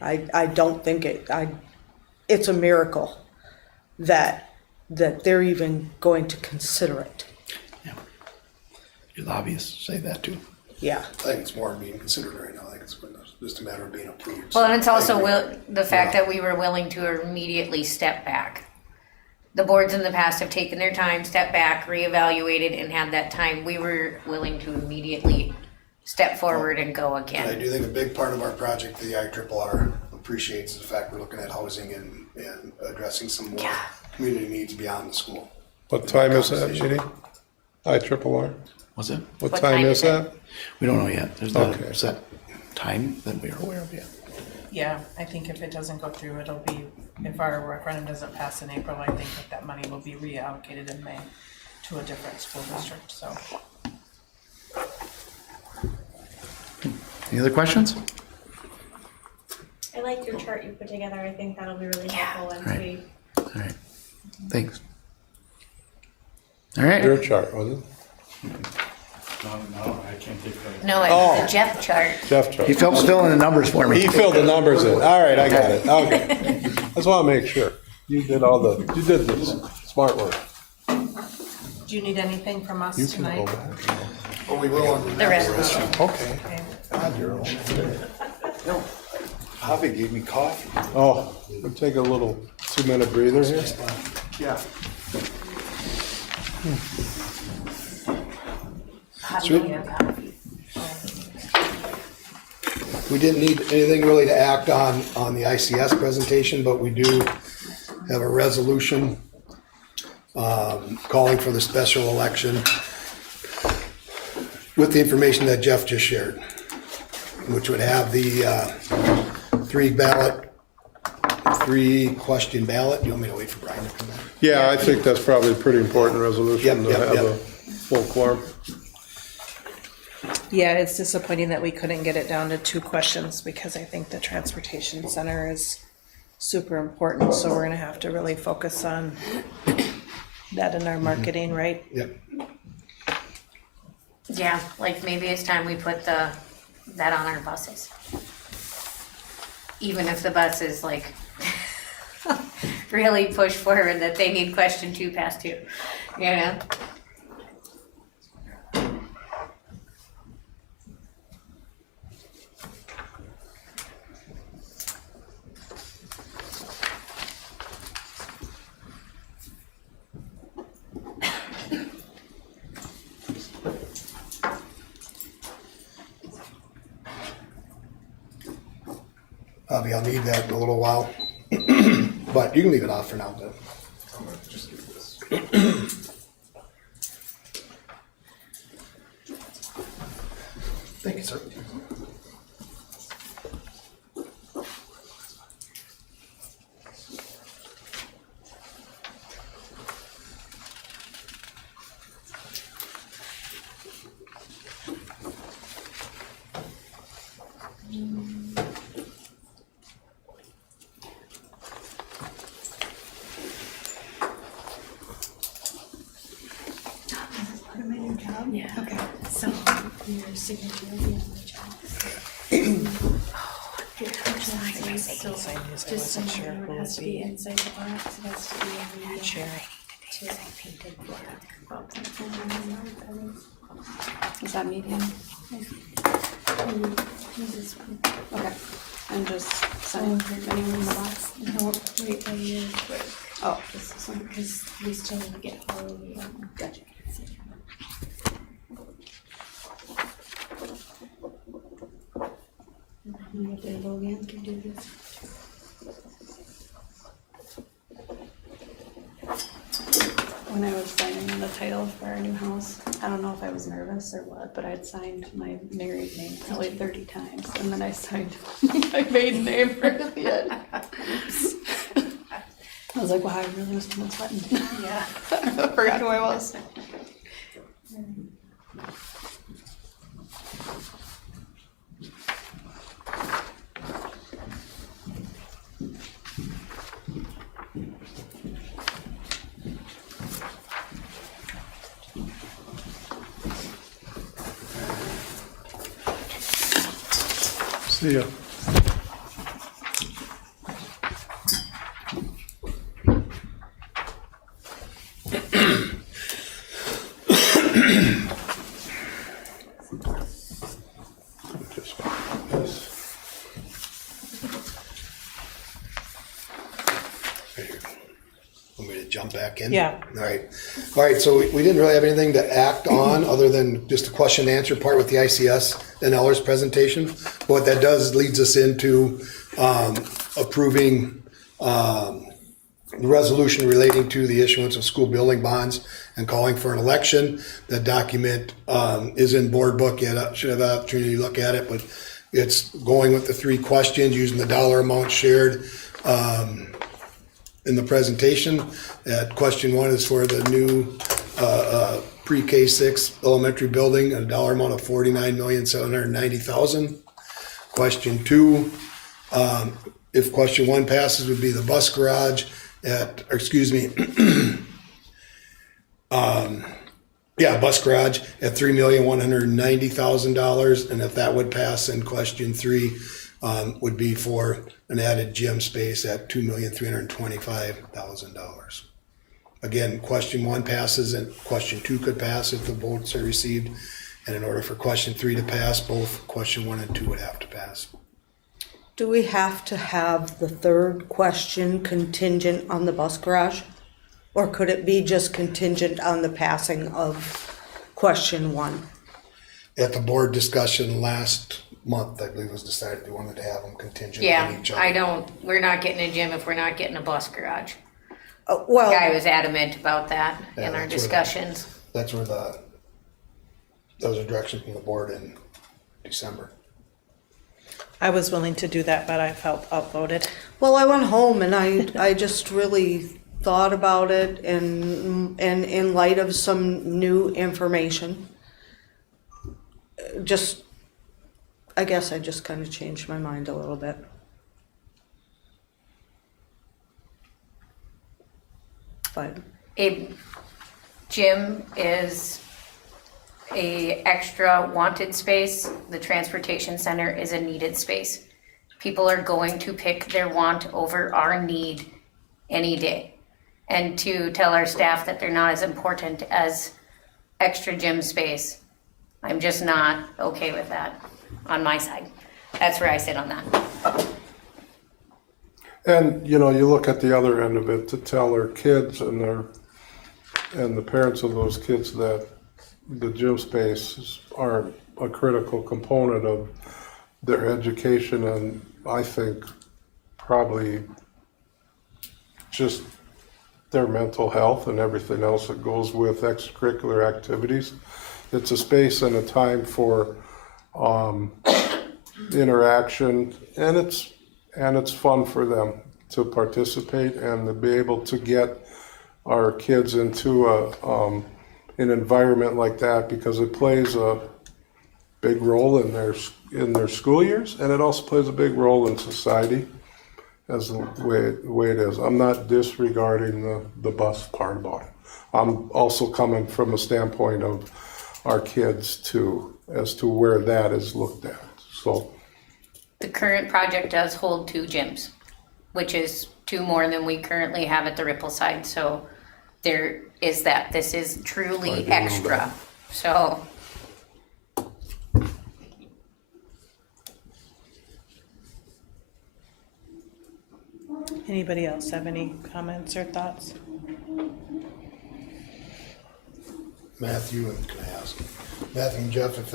I don't think it's a miracle that they're even going to consider it. Your lobbyists say that too. Yeah. I think it's more being considered right now. I think it's just a matter of being approved. Well, and it's also I agree. the fact that we were willing to immediately step back. The boards in the past have taken their time, stepped back, reevaluated, and had that time. We were willing to immediately step forward and go And I again. do think a big part of our project, the IRRR appreciates the fact we're looking at housing and addressing some more community needs beyond the school. What time is that meeting? IRRR? Was it? What time is that? We don't know yet. There's not Okay. a set time that we are aware of yet. Yeah, I think if it doesn't go through, it'll be, if our referendum doesn't pass in April, I think that money will be reallocated in May to a different school district, so. Any other questions? I like your chart you put together, I think that'll be really helpful once Right. we. All right. Thanks. All right. Your chart, was it? No, I can't take that. No, it's the Jeff chart. Jeff chart. He filled still in the numbers for me. He filled the numbers in. All right, I got it. Okay. Just want to make sure. You did this smart work. Do you need anything from us You can go tonight? back. Oh, we will on The resolution. Okay. Okay. God, you're old. No, Javi gave me coffee. Oh, we'll take a little 2-minute breather here. Yeah. We didn't need anything really to act on the ICS presentation, but we do have a resolution calling for the special election with the information that Jeff just shared, which would have the 3-question ballot. You want me to wait for Brian to come back? Yeah, I think that's probably a pretty important resolution to Yep, have yep. a full quorum. Yeah, it's disappointing that we couldn't get it down to 2 questions because I think the transportation center is super important, so we're gonna have to really focus on that in our marketing, right? Yep. Yeah, like maybe it's time we put that on our buses. Even if the buses like really push forward that they need question 2 past 2, you know? Bobby, I'll need that in a little while, but you can leave it off for now, then. Thank you, sir. Part of my new job? Yeah. Okay. So your signature will be on the job. So just so you know, it has to be inside the box, it has to be in the. Is that medium? Okay, and just sign anyone in the box? No, right by your work. Oh, just this one. Because we still get all of the. Gotcha. And if they're Logan, can do this. When I was signing the title for our new house, I don't know if I was nervous or what, but I'd signed my married name probably 30 times, and then I signed my maiden name right at the end. I was like, wow, I really was too much sweating. Yeah. I forgot who I was. See ya. Want me to jump back in? Yeah. All right, so we didn't really have anything to act on other than just the question and answer part with the ICS and Eller's presentation. But what that does leads us into approving the resolution relating to the issuance of school building bonds and calling for an election. That document is in board book. You should have an opportunity to look at it, but it's going with the 3 questions using the dollar amount shared in the presentation. Question 1 is for the new pre-K 6 elementary building at a dollar amount of $49,790,000. Question 2, if question 1 passes, would be the bus garage at, or excuse me, bus garage at $3,190,000, and if that would pass, then question 3 would be for an added gym space at $2,325,000. Again, question 1 passes and question 2 could pass if the votes are received. And in order for question 3 to pass, both question 1 and 2 would have to pass. Do we have to have the third question contingent on the bus garage? Or could it be just contingent on the passing of question 1? At the board discussion last month, I believe, was decided we wanted to have them contingent Yeah, on each other. we're not getting a gym if we're not getting a bus garage. Well, Guy was adamant about that Yeah, in our that's where discussions. That's where that was a direction from the board in December. I was willing to do that, but I felt outvoted. well, I went home and I just really thought about it and in light of some new information. I guess I just kind of changed my mind a little bit. But A gym is a extra wanted space. The transportation center is a needed space. People are going to pick their want over our need any day. And to tell our staff that they're not as important as extra gym space, I'm just not okay with that on my side. That's where I sit on that. And, you know, you look at the other end of it to tell our kids and the parents of those kids that the gym spaces are a critical component of their education, and I think probably just their mental health and everything else that goes with extracurricular activities. It's a space and a time for interaction, and it's fun for them to participate and to be able to get our kids into an environment like that, because it plays a big role in in their school years, and it also plays a big role in society as the way it is. I'm not disregarding the bus part about it. I'm also coming from a standpoint of our kids too, as to where that is looked at. So The current project does hold 2 gyms, which is 2 more than we currently have at the Ripple side, so there is that, this is truly extra, so. Anybody else have any comments or thoughts? Matthew, and can I ask, Matthew and Jeff, if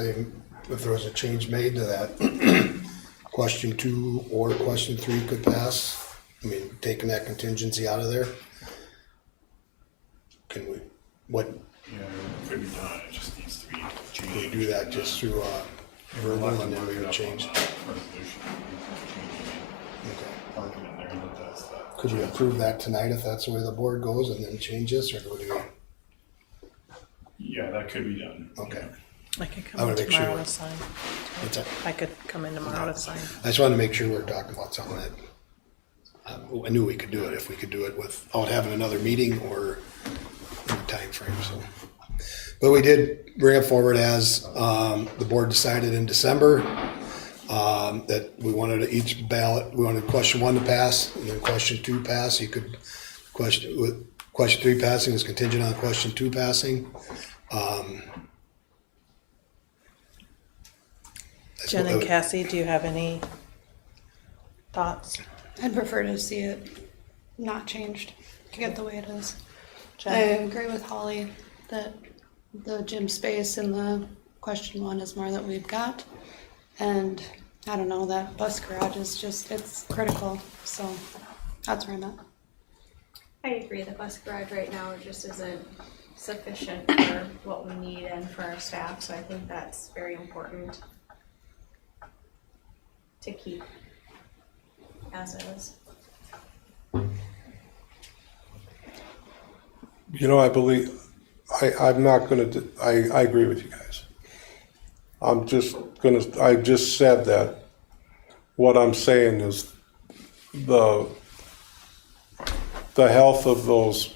there was a change made to that, question 2 or question 3 could pass? I mean, taking that contingency out of there? Can we, what, Yeah, it could be done, it just needs to be can we changed. do that just through, verbal and then we would change? Okay. Could we approve that tonight if that's the way the board goes and then change this, or do we? Yeah, that could be done. Okay. I could I come in wanna make sure tomorrow we're- to sign. What's that? I could come in tomorrow to sign. I just wanted to make sure we were talking about something that, I knew we could do it if we could do it without having another meeting or in a timeframe, so. But we did bring it forward as, the board decided in December, that we wanted each ballot, we wanted question 1 to pass and then question 2 pass. You could question 3 passing is contingent on question 2 passing. That's Jen and what- Cassie, do you have any thoughts? I'd prefer to see it not changed, to get the way it is. Jen? I agree with Holly that the gym space in the question 1 is more that we've got. And I don't know, that bus garage is just, it's critical, so that's where I'm at. I agree, the bus garage right now just isn't sufficient for what we need and for our staff, so I think that's very important to keep as is. You know, I believe, I'm not gonna, I agree with you guys. I just said that. What I'm saying is the health of those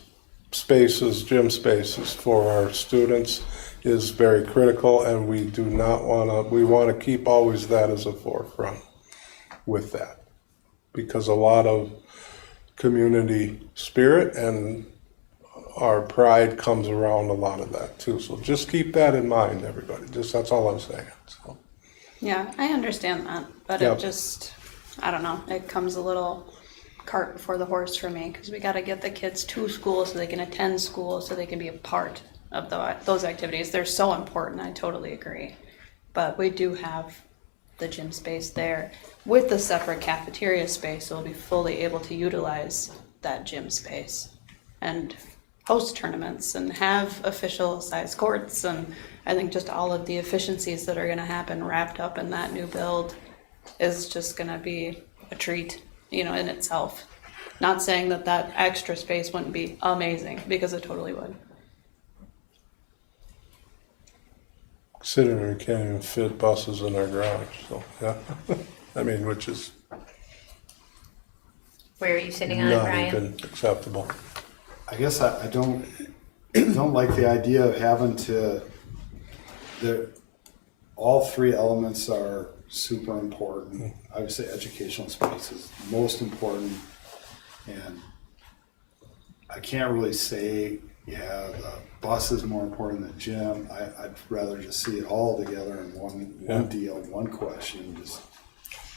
spaces, gym spaces for our students is very critical, and we do not wanna, we wanna keep always that as a forefront with that. Because a lot of community spirit and our pride comes around a lot of that too. So just keep that in mind, everybody. That's all I'm saying. So. Yeah, I understand that, but Yep. it just, I don't know, it comes a little cart before the horse for me, because we gotta get the kids to school so they can attend school, so they can be a part of those activities. They're so important, I totally agree. But we do have the gym space there with the separate cafeteria space, so we'll be fully able to utilize that gym space and host tournaments and have official size courts, and I think just all of the efficiencies that are gonna happen wrapped up in that new build is just gonna be a treat, you know, in itself. Not saying that that extra space wouldn't be amazing, because it totally would. Considering we can't even fit buses in our garage, so, yeah. I mean, which is Where are you sitting on it, not Brian? even acceptable. I guess I don't like the idea of having to, all 3 elements are super important. I would say educational space is most important, and I can't really say, yeah, the bus is more important than gym. I'd rather just see it all together in one deal, one question. Just,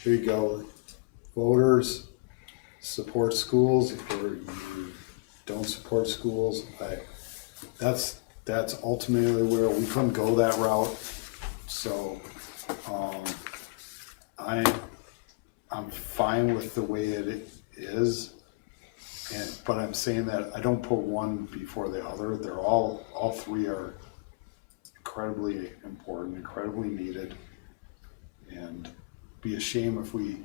here you go, voters, support schools, or you don't support schools. That's ultimately where we couldn't go that route. So I'm fine with the way it is, but I'm saying that I don't put one before the other. They're all 3 are incredibly important, incredibly needed, and be a shame if we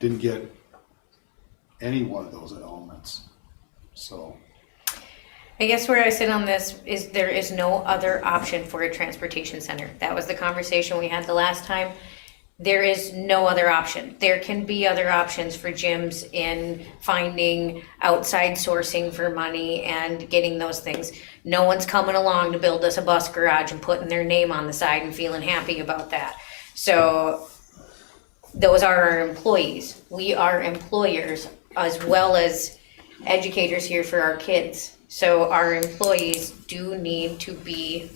didn't get any one of those elements. So I guess where I sit on this is there is no other option for a transportation center. That was the conversation we had the last time. There is no other option. There can be other options for gyms in finding outside sourcing for money and getting those things. No one's coming along to build us a bus garage and putting their name on the side and feeling happy about that. So those are our employees. We are employers as well as educators here for our kids. So our employees do need to be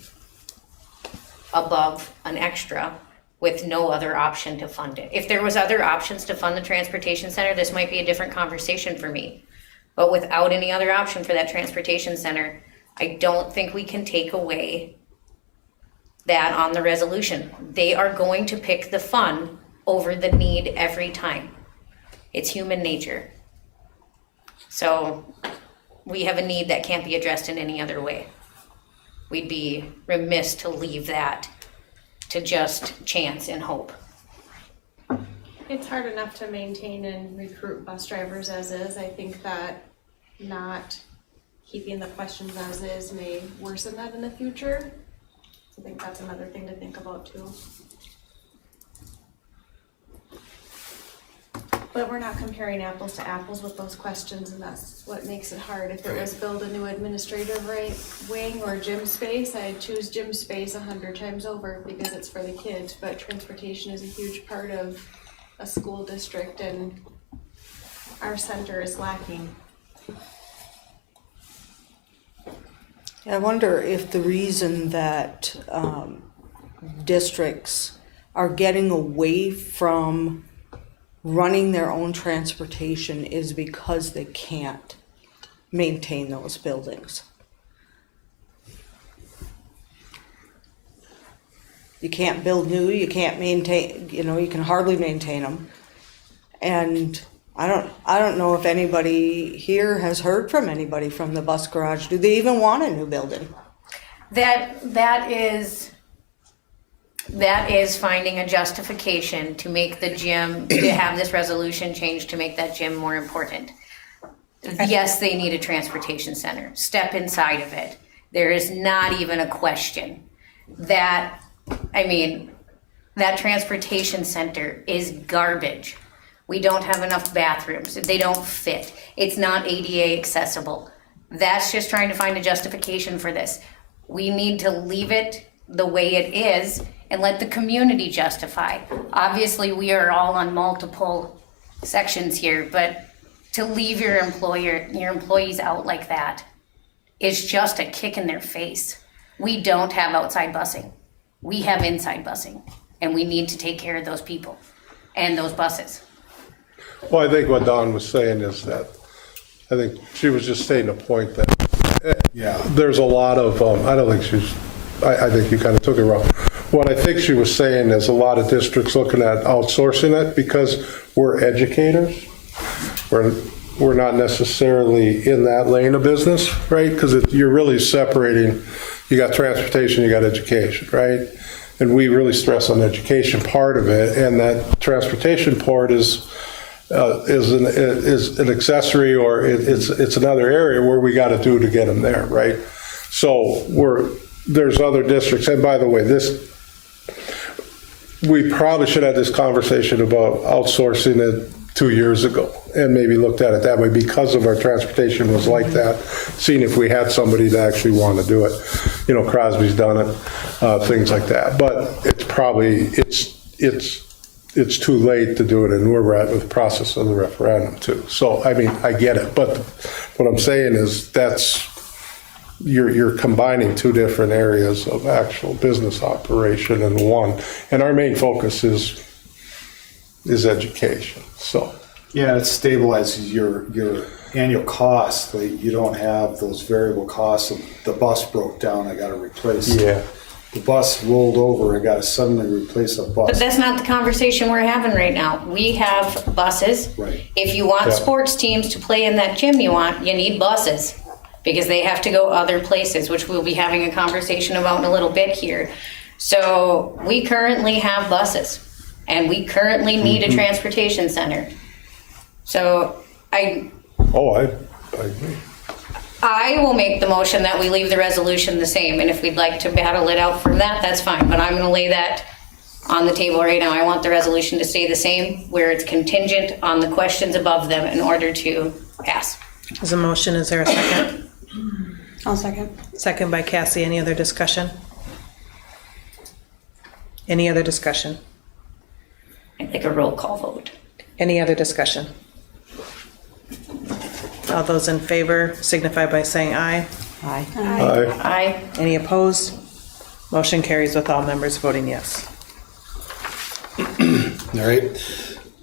above an extra with no other option to fund it. If there was other options to fund the transportation center, this might be a different conversation for me. But without any other option for that transportation center, I don't think we can take away that on the resolution. They are going to pick the fun over the need every time. It's human nature. So we have a need that can't be addressed in any other way. We'd be remiss to leave that to just chance and hope. It's hard enough to maintain and recruit bus drivers as is. I think that not keeping the questions as is may worsen that in the future. I think that's another thing to think about too. But we're not comparing apples to apples with those questions, and that's what makes it hard. If it was build a new administrative wing or gym space, I'd choose gym space 100 times over because it's for the kids, but transportation is a huge part of a school district and our center is lacking. I wonder if the reason that districts are getting away from running their own transportation is because they can't maintain those buildings. You can't build new, you can't maintain, you can hardly maintain them. And I don't know if anybody here has heard from anybody from the bus garage. Do they even want a new building? That is finding a justification to make the gym, to have this resolution change to make that gym more important. Yes, they need a transportation center. Step inside of it. There is not even a question. That transportation center is garbage. We don't have enough bathrooms. They don't fit. It's not ADA accessible. That's just trying to find a justification for this. We need to leave it the way it is and let the community justify. Obviously, we are all on multiple sections here, but to leave your employees out like that is just a kick in their face. We don't have outside busing. We have inside busing, and we need to take care of those people and those buses. Well, I think what Dawn was saying is that, I think she was just stating a point that there's a lot of, I think you kind of took it wrong. What I think she was saying is a lot of districts looking at outsourcing it because we're educators. We're not necessarily in that lane of business, right? Because you're really separating, you got transportation, you got education, right? And we really stress on the education part of it, and that transportation part is an accessory, or it's another area where we got to do to get them there, right? So there's other districts, and by the way, we probably should have this conversation about outsourcing it 2 years ago, and maybe looked at it that way because of our transportation was like that, seeing if we had somebody to actually want to do it. Crosby's done it, things like that. But it's probably, it's too late to do it, and we're at the process of the referendum too. So, I get it, but what I'm saying is you're combining two different areas of actual business operation in one, and our main focus is education. So yeah, it stabilizes your annual costs. You don't have those variable costs of the bus broke down, I got to replace it. Yeah. The bus rolled over, I got to suddenly replace a bus. But that's not the conversation we're having right now. We have buses. Right. If you want sports teams to play in that gym you need buses, because they have to go other places, which we'll be having a conversation about in a little bit here. So we currently have buses, and we currently need a transportation center. So I agree. I will make the motion that we leave the resolution the same, and if we'd like to battle it out from that, that's fine, but I'm gonna lay that on the table right now. I want the resolution to stay the same, where it's contingent on the questions above them in order to pass. There's a motion, is there a second? I'll second. Second by Cassie, any other discussion? Any other discussion? I'd like a roll call vote. Any other discussion? All those in favor signify by saying aye. Aye. Aye. Aye. Any opposed? Motion carries with all members voting yes. All right.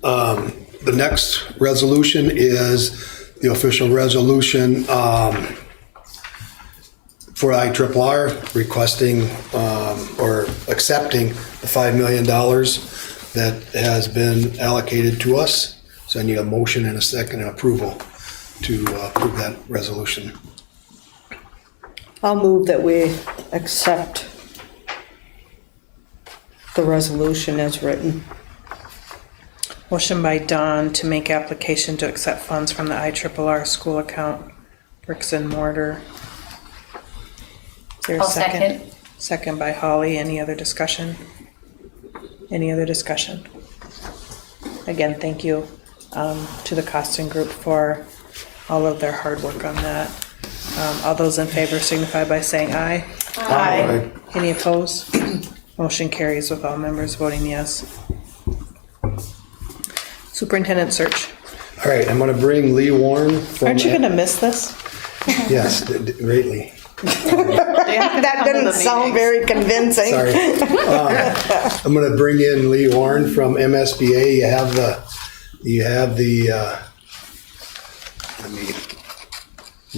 The next resolution is the official resolution for IRRR requesting or accepting the $5 million that has been allocated to us. So I need a motion and a second and approval to approve that resolution. I'll move that we accept the resolution as written. Motion by Dawn to make application to accept funds from the IRRR school account, bricks and mortar. Is there a I'll second. Second by Holly. Any other discussion? Any other discussion? Again, thank you to the Costin Group for all of their hard work on that. All those in favor signify by saying aye. Aye. Any opposed? Motion carries with all members voting yes. Superintendent search. All right, I'm going to bring Lee Warren from. Aren't you gonna miss this? Yes, greatly. That didn't sound very convincing. Sorry. I'm going to bring in Lee Warren from MSBA. You have the, I'm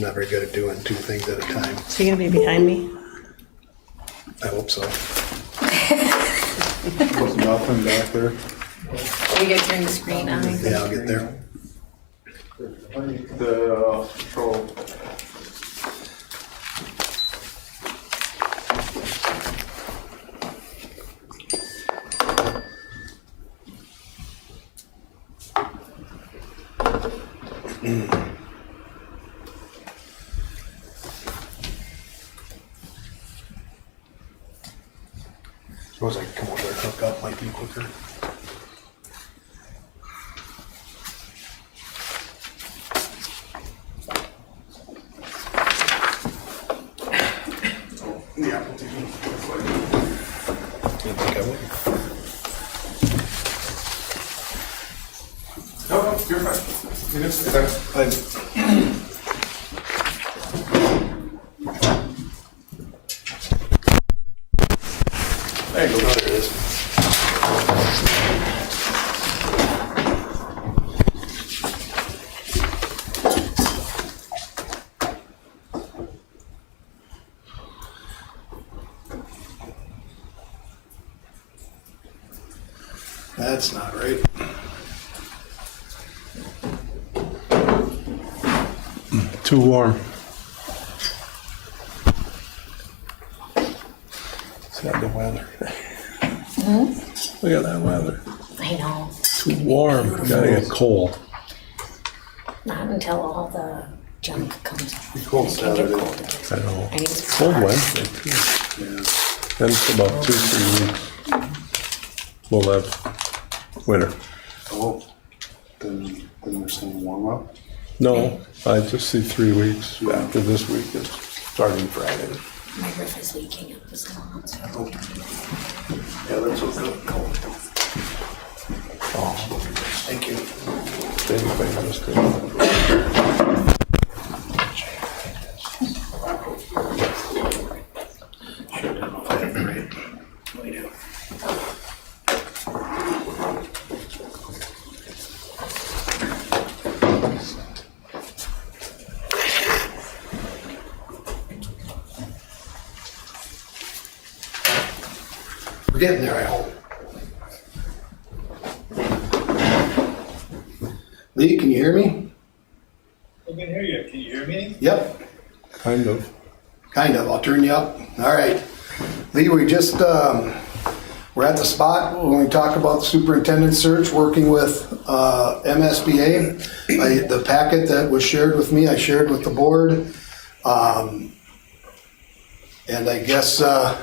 not very good at doing two things at a time. So you're gonna be behind me? I hope so. There's nothing back there. We gotta turn the screen on. Yeah, I'll get there. Suppose I can come over there and hook up, might be quicker. Yeah. I think I will. No, you're fine. There you go. There it is. That's not right. Too warm. It's not the weather. Look at that weather. I know, Too warm. Gotta get cold. not until all the junk comes off. Cold It can get Saturday. cold. I know. I need some Cold socks. Wednesday too. Then for about 2-3 weeks, we'll have winter. Oh, then they're saying warm up. No, I just see 3 weeks after this week is starting Friday. My roof is leaking up this long, so. Yeah, that's what's good. Oh, Thank you. big fingers too. Sure, I don't know if I have the right. We do. We're getting there, I hope. Lee, can you hear me? I can hear you. Can you hear me? Yep, Kind of. kind of. I'll turn you up. All right. Lee, we just, we're at the spot when we talk about the superintendent search, working with MSBA. The packet that was shared with me, I shared with the board. And I guess I'll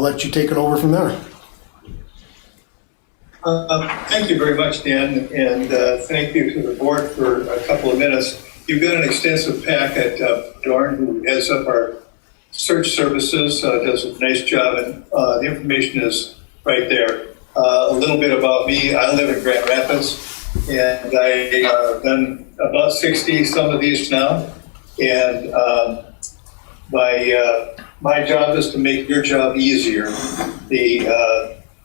let you take it over from there. Thank you very much, Dan, and thank you to the board for a couple of minutes. You've got an extensive packet. Dorn, who heads up our search services, does a nice job, and the information is right there. A little bit about me. I live in Grand Rapids, and I've done about 60 some of these now. And my job is to make your job easier.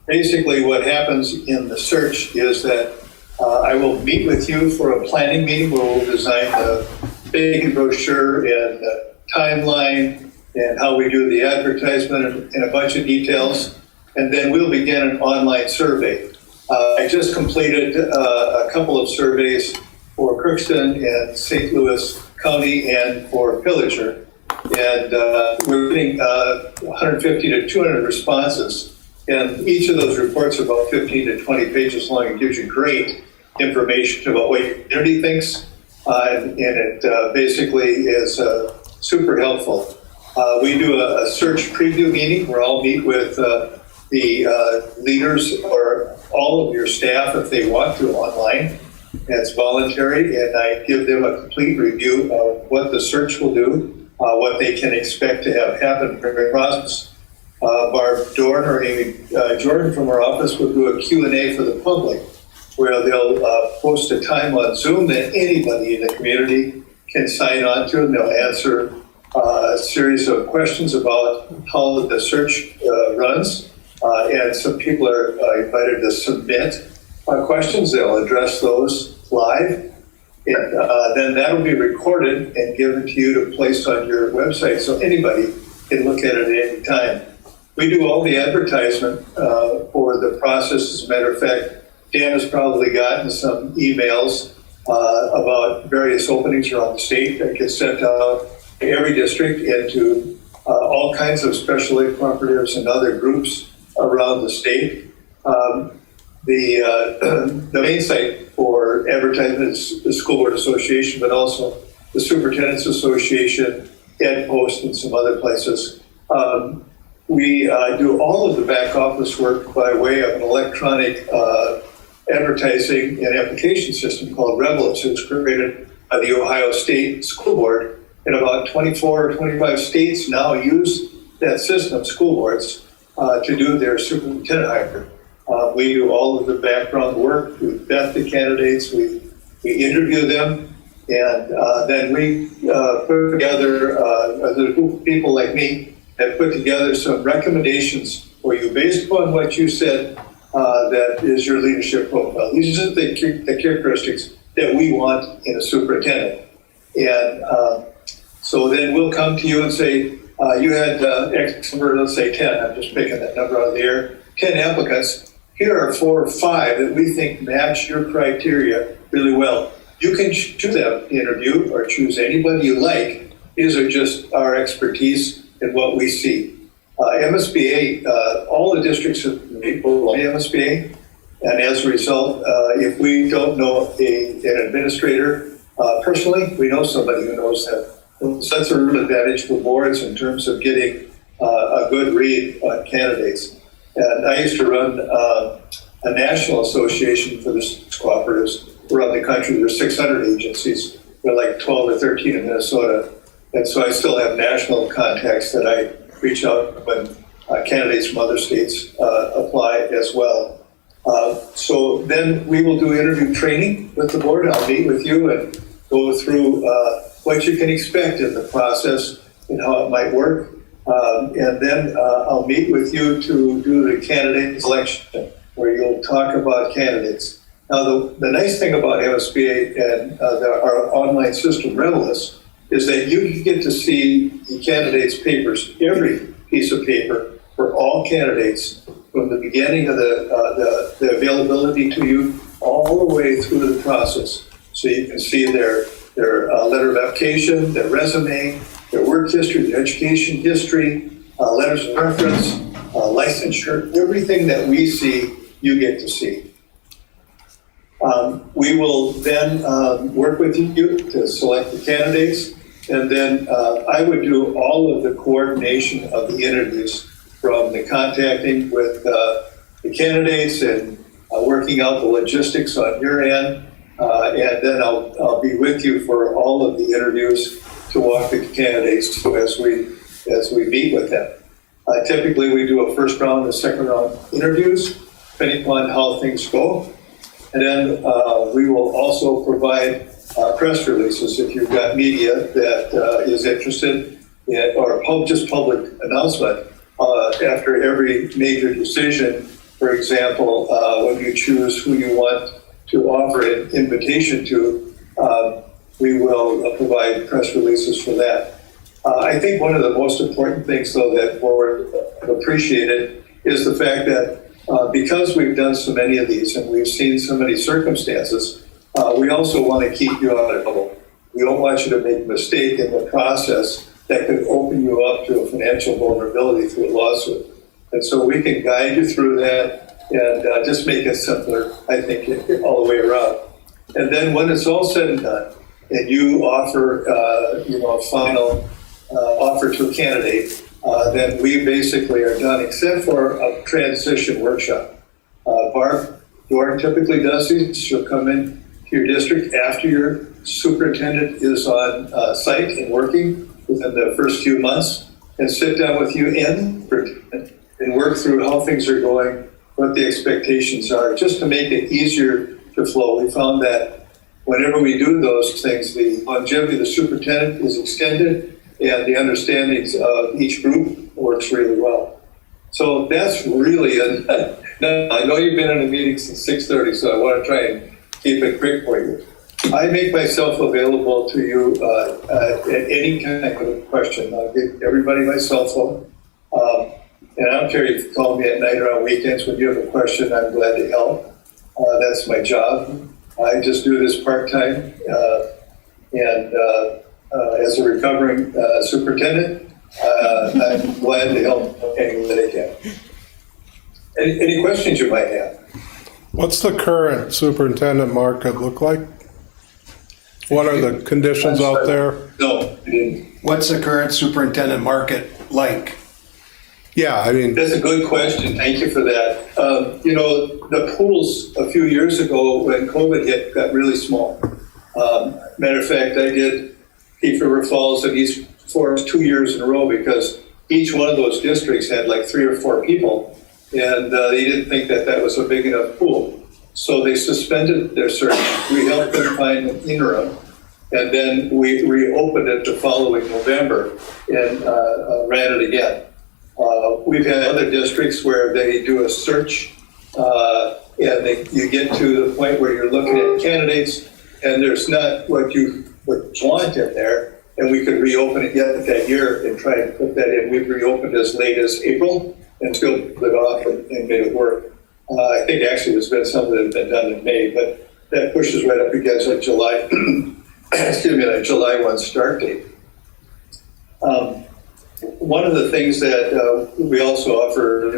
Basically what happens in the search is that I will meet with you for a planning meeting where we'll design the big brochure and the timeline and how we do the advertisement and a bunch of details. And then we'll begin an online survey. I just completed a couple of surveys for Crookston and St. Louis County and for Pillager. And we're getting 150 to 200 responses. And each of those reports are about 15 to 20 pages long. It gives you great information about what your community thinks. And it basically is super helpful. We do a search preview meeting where I'll meet with the leaders or all of your staff if they want to online. It's voluntary, and I give them a complete review of what the search will do, what they can expect to have happen during the process. Barb Dorn or Amy Jordan from our office will do a Q&A for the public, where they'll post a time on Zoom that anybody in the community can sign on to, and they'll answer a series of questions about how the search runs. And some people are invited to submit questions. They'll address those live. And then that'll be recorded and given to you to place on your website so anybody can look at it at any time. We do all the advertisement for the process. As a matter of fact, Dan has probably gotten some emails about various openings around the state that get sent out to every district and to all kinds of special aid cooperatives and other groups around the state. The main site for advertisement is the School Board Association, but also the Superintendent's Association, Ed Post, and some other places. We do all of the back office work by way of an electronic advertising and application system called Revelous. It was created by the Ohio State School Board, and about 24 or 25 states now use that system, school boards, to do their superintendent hire. We do all of the background work. We vet the candidates. We interview them, and then we put together, a group of people like me have put together some recommendations for you based upon what you said that is your leadership profile. These are the characteristics that we want in a superintendent. And so then we'll come to you and say, you had X number, let's say 10, I'm just picking that number out of the air, 10 applicants. Here are 4 or 5 that we think match your criteria really well. You can choose them to interview or choose anybody you like. These are just our expertise and what we see. MSBA, all the districts have made belong to MSBA, and as a result, if we don't know an administrator personally, we know somebody who knows them. So that's a real advantage for boards in terms of getting a good read on candidates. And I used to run a national association for the cooperatives around the country. There's 600 agencies. There are like 12 or 13 in Minnesota. And so I still have national contacts that I reach out when candidates from other states apply as well. So then we will do interview training with the board. I'll meet with you and go through what you can expect in the process and how it might work. And then I'll meet with you to do the candidate selection, where you'll talk about candidates. Now, the nice thing about MSBA and our online system, Revelous, is that you get to see the candidates' papers, every piece of paper for all candidates, from the beginning of the availability to you all the way through the process. So you can see their letter of application, their resume, their work history, their education history, letters of reference, licensure, everything that we see, you get to see. We will then work with you to select the candidates, and then I would do all of the coordination of the interviews, from the contacting with the candidates and working out the logistics on your end. And then I'll be with you for all of the interviews to walk the candidates through as we meet with them. Typically, we do a first round and second round interviews, depending upon how things go. And then we will also provide press releases if you've got media that is interested in, or just public announcement after every major decision. For example, when you choose who you want to offer an invitation to, we will provide press releases for that. I think one of the most important things, though, that board appreciated is the fact that because we've done so many of these and we've seen so many circumstances, we also want to keep you out of trouble. We don't want you to make a mistake in the process that could open you up to a financial vulnerability through a lawsuit. And so we can guide you through that and just make it simpler, I think, all the way around. And then when it's all said and done, and you offer, a final offer to a candidate, then we basically are done, except for a transition workshop. Barb Dorn typically does these. She'll come in to your district after your superintendent is on site and working within the first few months, and sit down with you and work through how things are going, what the expectations are, just to make it easier to flow. We found that whenever we do those things, the longevity of the superintendent is extended, and the understandings of each group works really well. So that's really now, I know you've been in a meeting since 6:30, so I want to try and keep it quick for you. I make myself available to you at any kind of question. I'll give everybody my cell phone. And I don't care if you call me at night or on weekends when you have a question, I'm glad to help. That's my job. I just do this part-time. And as a recovering superintendent, I'm glad to help any way that I can. Any questions you might have? What's the current superintendent market look like? What are the conditions out there? No, I didn't. What's the current superintendent market like? Yeah, I mean, That's a good question. Thank you for that. The pools a few years ago when COVID hit got really small. Matter of fact, I did Thief River Falls and East Forest 2 years in a row because each one of those districts had like 3 or 4 people, and they didn't think that that was a big enough pool. So they suspended their search. We helped them find an interim, and then we reopened it the following November and ran it again. We've had other districts where they do a search and you get to the point where you're looking at candidates and there's not what you would want in there, and we could reopen it yet that year and try and put that in. We've reopened as late as April and still put it off and made it work. I think actually there's been some that have been done in May, but that pushes right up against a July, a July 1 start date. One of the things that we also offer,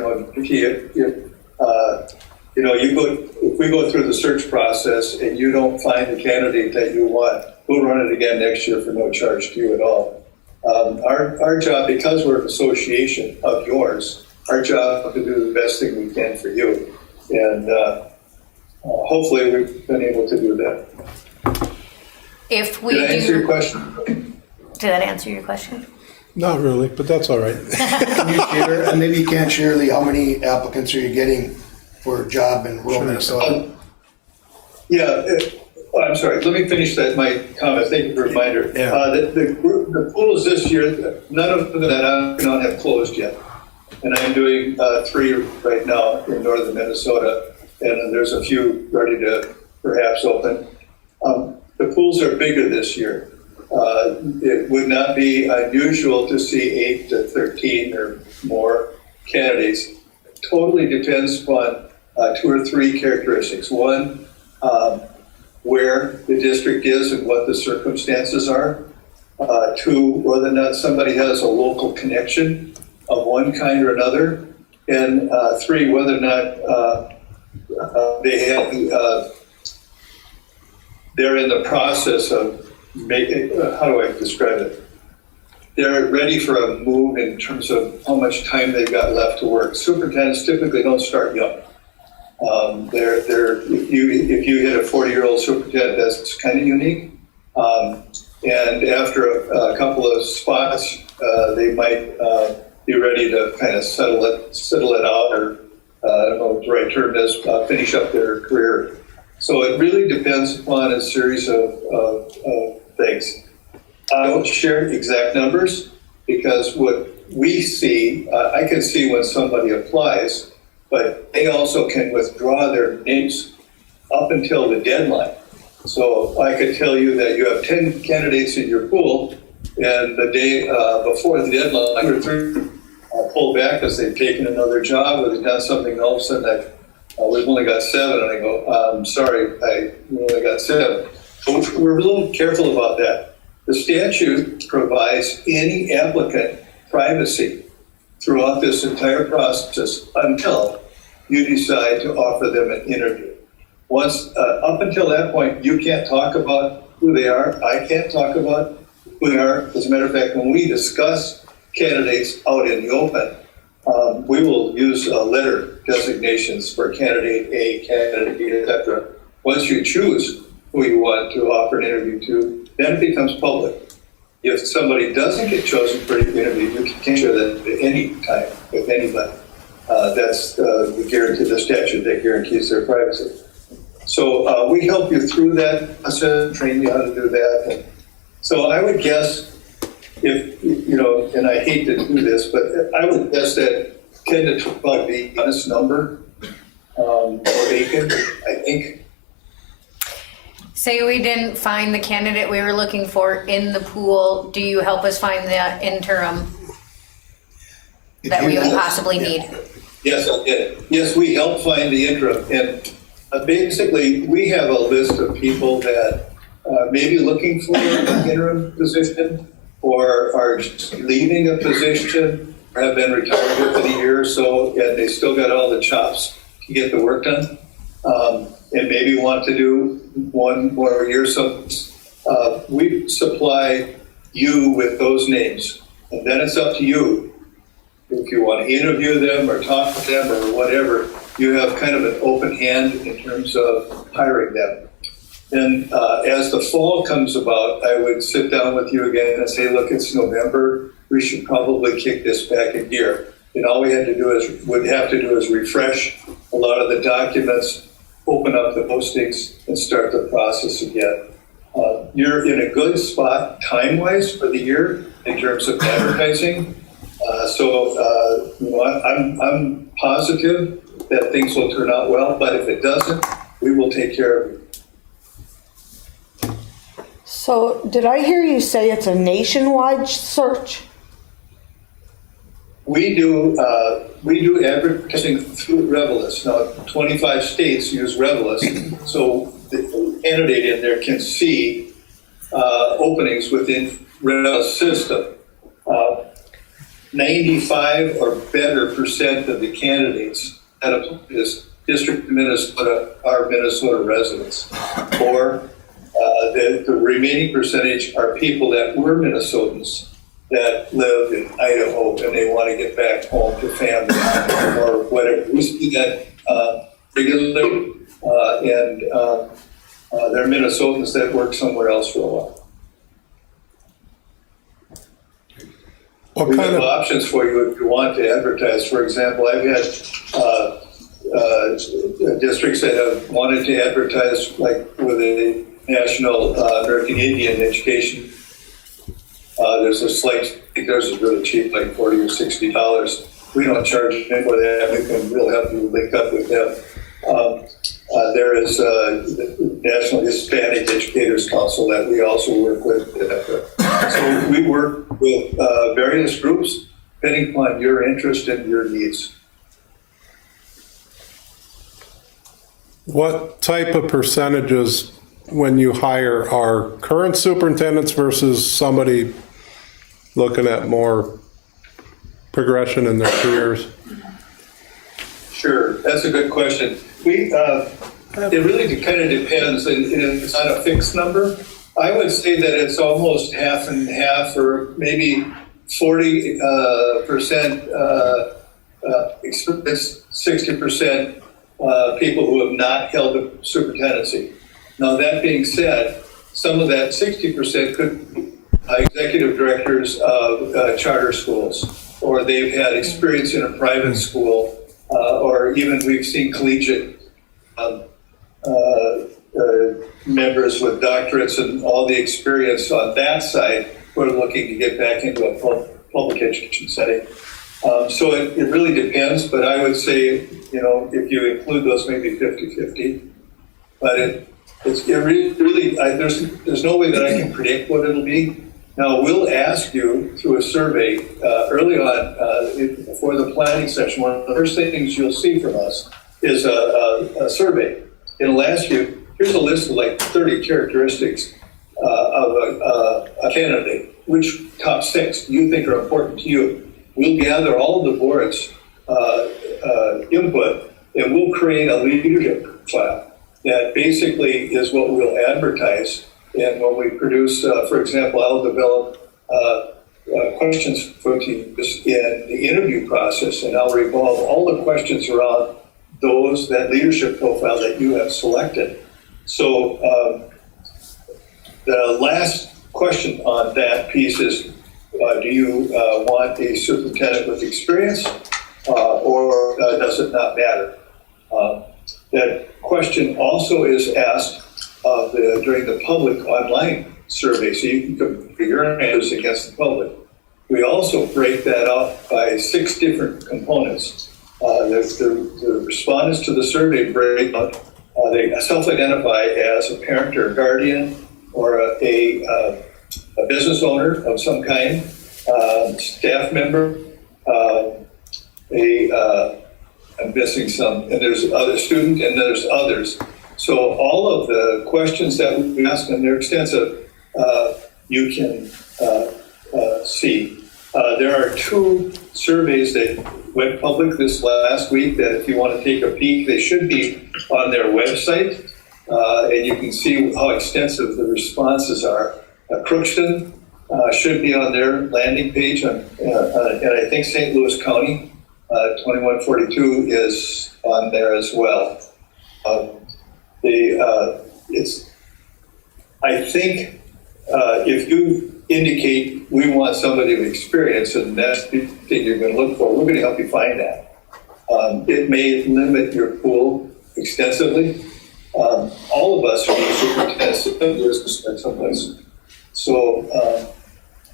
if we go through the search process and you don't find the candidate that you want, we'll run it again next year for no charge to you at all. Our job, because we're an association of yours, our job is to do the best thing we can for you. And hopefully we've been able to do that. If we Did I answer your question? Did that answer your question? not really, but that's all right. Can you share, and maybe you can't share, Lee, how many applicants are you getting for a job in rural Minnesota? I'm sorry, let me finish my comment. Thank you for the reminder. Yeah. The pools this year, none of them that I don't have closed yet. And I'm doing 3 right now in northern Minnesota, and there's a few ready to perhaps open. The pools are bigger this year. It would not be unusual to see 8 to 13 or more candidates. Totally depends upon 2 or 3 characteristics. One, where the district is and what the circumstances are. 2, whether or not somebody has a local connection of one kind or another. And 3, whether or not they have, they're in the process of making, how do I describe it? They're ready for a move in terms of how much time they've got left to work. Superintendents typically don't start young. If you hit a 40-year-old superintendent, that's kind of unique. And after a couple of spots, they might be ready to kind of settle it out, or I don't know what the right term is, finish up their career. So it really depends upon a series of things. I don't share exact numbers because what we see, I can see when somebody applies, but they also can withdraw their names up until the deadline. So I could tell you that you have 10 candidates in your pool, and the day before the deadline, 2 or 3 pull back because they've taken another job or they've done something, and all of a sudden we've only got 7, and I go, sorry, we only got 7. So we're a little careful about that. The statute provides any applicant privacy throughout this entire process until you decide to offer them an interview. Once, up until that point, you can't talk about who they are. I can't talk about who they are. As a matter of fact, when we discuss candidates out in the open, we will use letter designations for candidate A, candidate B, etc. Once you choose who you want to offer an interview to, then it becomes public. If somebody doesn't get chosen for an interview, you can share that at any time with anybody. That's the guarantee, the statute that guarantees their privacy. So we help you through that process, train you how to do that. And so I would guess, if you know, and I hate to do this, but I would guess that 10 to 12 would be the honest number vacant, I think. Say we didn't find the candidate we were looking for in the pool, do you help us find the interim that we would possibly need? Yes, I did. Yes, we help find the interim. And basically, we have a list of people that may be looking for an interim position or are just leaving a position or have been retired within a year or so, and they still got all the chops to get the work done, and maybe want to do one more year. So we supply you with those names, and then it's up to you. If you want to interview them or talk to them or whatever, you have kind of an open hand in terms of hiring them. And as the fall comes about, I would sit down with you again and say, look, it's November. We should probably kick this back in gear. And all we would have to do is refresh a lot of the documents, open up the postings, and start the process again. You're in a good spot time-wise for the year in terms of advertising. I'm positive that things will turn out well, but if it doesn't, we will take care of it. So did I hear you say it's a nationwide search? We do advertising through Revelis. Now, 25 states use Revelis, so the candidate in there can see openings within Revelis system. 95 or better % of the candidates that apply to this District of Minnesota are Minnesota residents, or the remaining percentage are people that were Minnesotans that live in Idaho and they want to get back home to family or whatever. We see that regularly, and they're Minnesotans that work somewhere else for a while. We have options for you if you want to advertise. For example, I've had districts that have wanted to advertise, like with a National American Indian Education. There's a slight, I think theirs is really cheap, like $40 or $60. We don't charge them for that. We can really help you link up with them. There is the National Hispanic Educators Council that we also work with. So we work with various groups depending upon your interest and your needs. What type of percentages when you hire are current superintendents versus somebody looking at more progression in their careers? Sure, that's a good question. It really kind of depends, and it's not a fixed number. I would say that it's almost half and half, or maybe 40% experience, 60% people who have not held a superintendency. Now, that being said, some of that 60% could be executive directors of charter schools, or they've had experience in a private school, or even we've seen collegiate members with doctorates and all the experience on that side who are looking to get back into a public education setting. So it really depends, but I would say, you know, if you include those, maybe 50-50. But there's no way that I can predict what it'll be. Now, we'll ask you through a survey early on before the planning session. One of the first things you'll see from us is a survey. It'll ask you, here's a list of like 30 characteristics of a candidate. Which top 6 do you think are important to you? We'll gather all of the board's input, and we'll create a leadership file that basically is what we'll advertise. And when we produce, for example, I'll develop questions for teams in the interview process, and I'll revolve all the questions around that leadership profile that you have selected. So the last question on that piece is, do you want a superintendent with experience, or does it not matter? That question also is asked during the public online survey, so you can compare your answers against the public. We also break that up by 6 different components. The respondents to the survey break up, they self-identify as a parent or a guardian or a business owner of some kind, staff member, I'm missing some, and there's other student, and there's others. So all of the questions that we ask, and they're extensive, you can see. There are 2 surveys that went public this last week that if you want to take a peek, they should be on their website, and you can see how extensive the responses are. Crookston should be on their landing page, and I think St. Louis County 2142 is on there as well. I think if you indicate we want somebody with experience, and that's the thing you're going to look for, we're going to help you find that. It may limit your pool extensively. All of us are superintendents in business in some places. So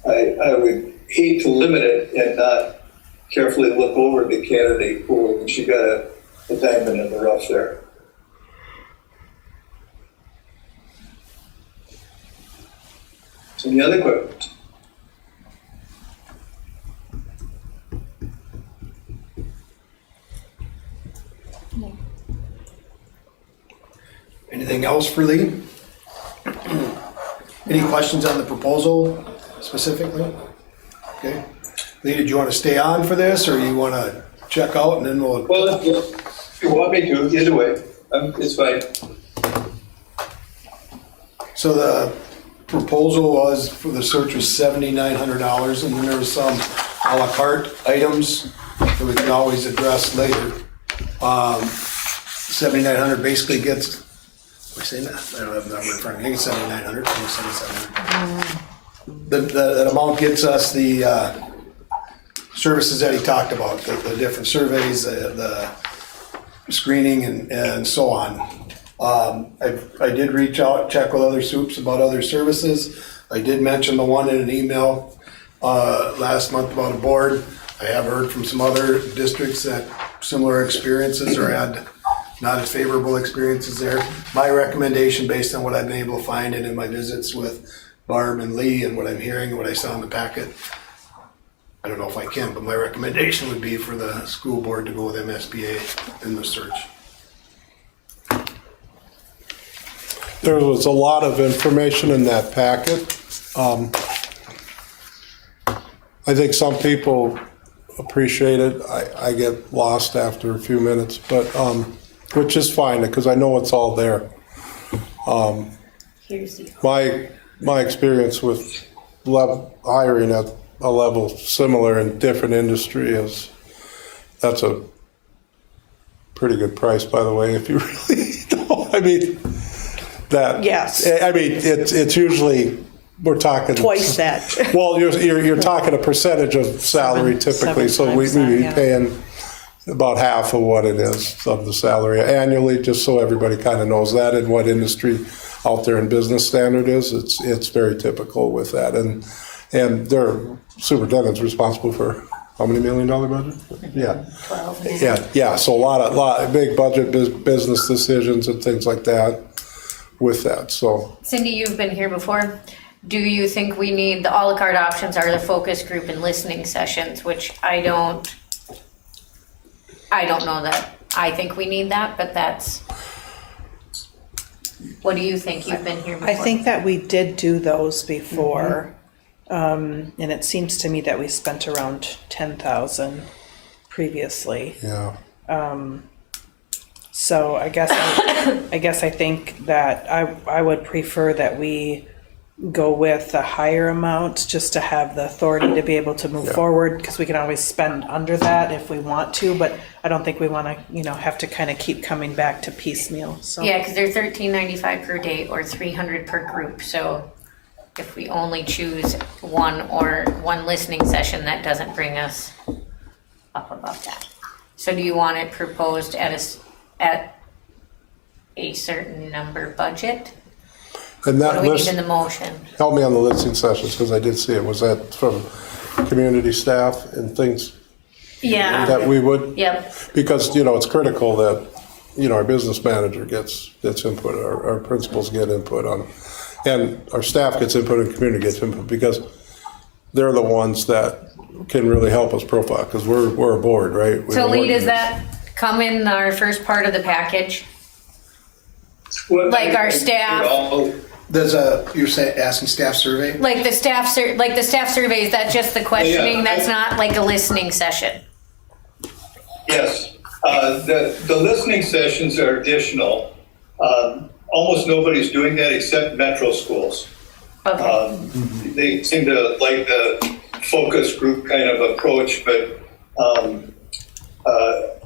I would hate to limit it and not carefully look over the candidate pool, and you got a diamond in the rough there. Any other questions? Anything else for Lee? Any questions on the proposal specifically? Okay. Lee, did you want to stay on for this, or you want to check out and then we'll? Well, if you want me to, either way, it's fine. So the proposal was for the search was $7,900, and then there was some a la carte items that we can always address later. 7,900 basically gets. Am I saying that? I don't have the number in front of me. I think it's 7,900. That amount gets us the services that he talked about, the different surveys, the screening, and so on. I did reach out, check with other soups about other services. I did mention the one in an email last month about a board. I have heard from some other districts that similar experiences or had not as favorable experiences there. My recommendation, based on what I've been able to find and in my visits with Barb and Lee and what I'm hearing and what I saw in the packet, I don't know if I can, but my recommendation would be for the school board to go with MSBA in the search. There was a lot of information in that packet. I think some people appreciate it. I get lost after a few minutes, but which is fine because I know it's all there. My experience with hiring at a level similar in different industry is that's a pretty good price, by the way, if you really know. I mean, that. Yes. I mean, it's usually, we're talking. Twice that. Well, you're talking a percentage of salary typically, so we'd be paying about half of what it is of the salary annually, just so everybody kind of knows that and what industry out there in business standard is. It's very typical with that, and their superintendent's responsible for how many $1 million budget? Yeah. 12. Yeah. So a lot of big budget business decisions and things like that with that. So Cindy, you've been here before. Do you think we need, the a la carte options are the focus group and listening sessions, which I don't know that I think we need that, but that's, what do you think? You've been here before. I think that we did do those before. And it seems to me that we spent around 10,000 previously. yeah. So I guess I think that I would prefer that we go with the higher amount just to have the authority to be able to move forward, because we can always spend under that if we want to, but I don't think we want to, have to kind of keep coming back to piecemeal. So Yeah, because they're $13.95 per day or $300 per group. So if we only choose one listening session, that doesn't bring us up above that. So do you want it proposed at a certain number budget? And What that do we need list, in the motion? help me on the listening sessions, because I did see it. Was that from community staff and things Yeah. that we would? Yep. Because, it's critical that, our business manager gets input, our principals get input on, and our staff gets input and community gets input, because they're the ones that can really help us profile, because we're a board, right? So Lee, does that come in our first part of the package? Like our staff, Does you're saying, asking staff survey? like the staff survey, is that just the questioning? That's not like a listening session? Yes, the listening sessions are additional. Almost nobody's doing that except metro schools. Okay. They seem to like the focus group kind of approach, but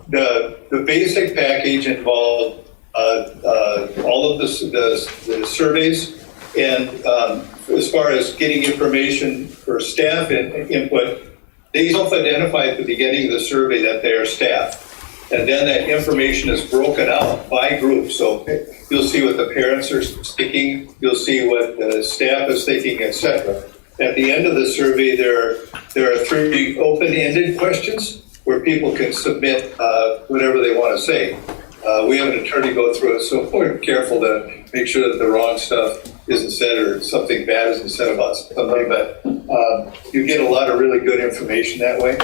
the basic package involved all of the surveys, and as far as getting information for staff input, they self-identify at the beginning of the survey that they are staff. And then that information is broken out by group. So you'll see what the parents are thinking, you'll see what the staff is thinking, etc. At the end of the survey, there are 3 open-ended questions where people can submit whatever they want to say. We have an attorney go through it, so we're careful to make sure that the wrong stuff isn't said or something bad isn't said about somebody, but you get a lot of really good information that way.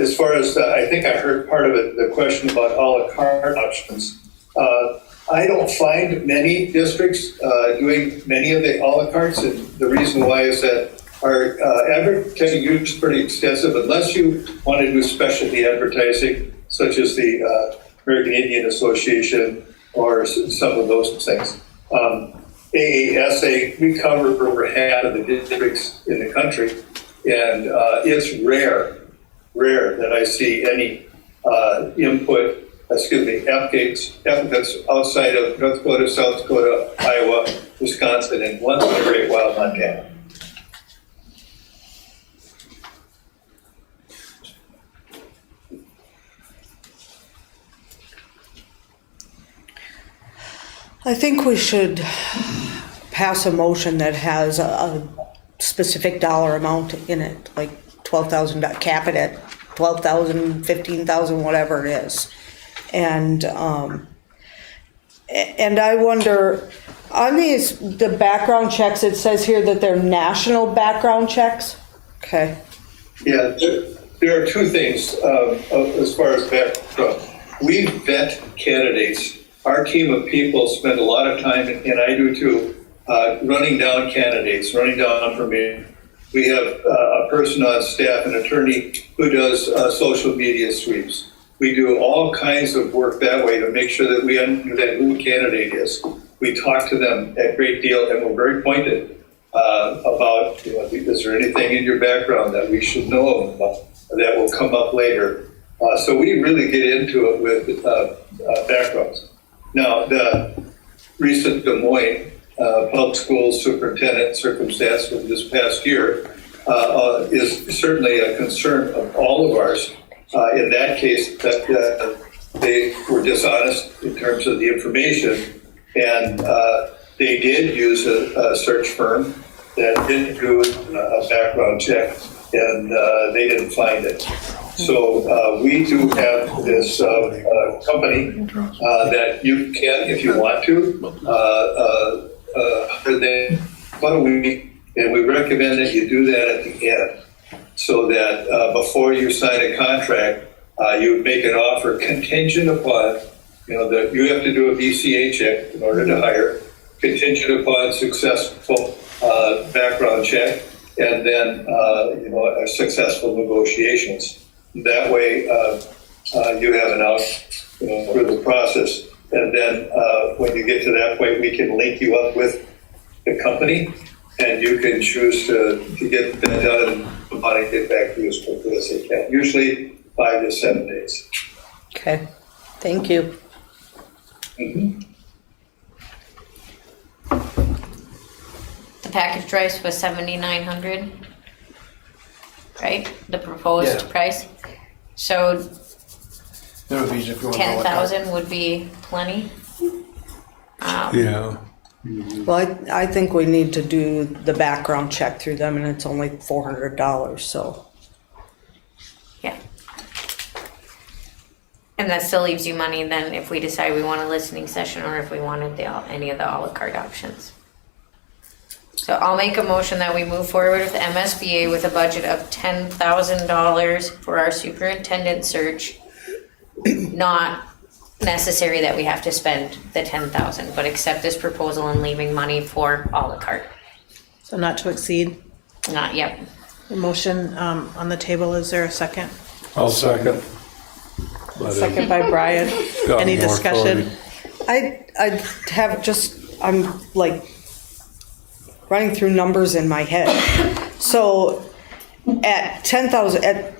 As far as, I think I heard part of it, the question about a la carte options. I don't find many districts doing many of the a la cartes, and the reason why is that our advertising use is pretty extensive, unless you want to do specialty advertising, such as the American Indian Association or some of those things. AASA, we cover over half of the districts in the country, and it's rare that I see any applicants outside of North Dakota, South Dakota, Iowa, Wisconsin, and once in a great while, Montana. I think we should pass a motion that has a specific dollar amount in it, like 12,000, cap it at 12,000, 15,000, whatever it is. And I wonder, on the background checks, it says here that they're national background checks. Okay. Yeah, there are 2 things as far as background. We vet candidates. Our team of people spend a lot of time, and I do too, running down candidates, running down information. We have a person on staff, an attorney, who does social media sweeps. We do all kinds of work that way to make sure that we understand who the candidate is. We talk to them a great deal, and we're very pointed about, is there anything in your background that we should know about that will come up later? So we really get into it with backgrounds. Now, the recent Des Moines public schools superintendent circumstance from this past year is certainly a concern of all of ours. In that case, that they were dishonest in terms of the information, and they did use a search firm that didn't do a background check, and they didn't find it. So we do have this company that you can, if you want to, hire them about a week, and we recommend that you do that at the end, so that before you sign a contract, you make an offer contingent upon, that you have to do a BCA check in order to hire, contingent upon successful background check, and then successful negotiations. That way, you have an out through the process, and then when you get to that point, we can link you up with the company, and you can choose to get that done and the money get back to you as quickly as they can. Usually 5 to 7 days. Okay, thank you. Mm-hmm. The package price was $7,900, right? The proposed price. So That would be if you want to know what 10,000 would be plenty. Yeah. Well, I think we need to do the background check through them, and it's only $400, so. Yeah. And that still leaves you money then if we decide we want a listening session or if we wanted any of the a la carte options. So I'll make a motion that we move forward with MSBA with a budget of $10,000 for our superintendent search. Not necessary that we have to spend the 10,000, but accept this proposal and leaving money for a la carte. So not to exceed. Not yet. The motion on the table, is there a second? I'll second. Second by Brian. Got Any more discussion? I have I'm like running through numbers in my head. So at 10,000, at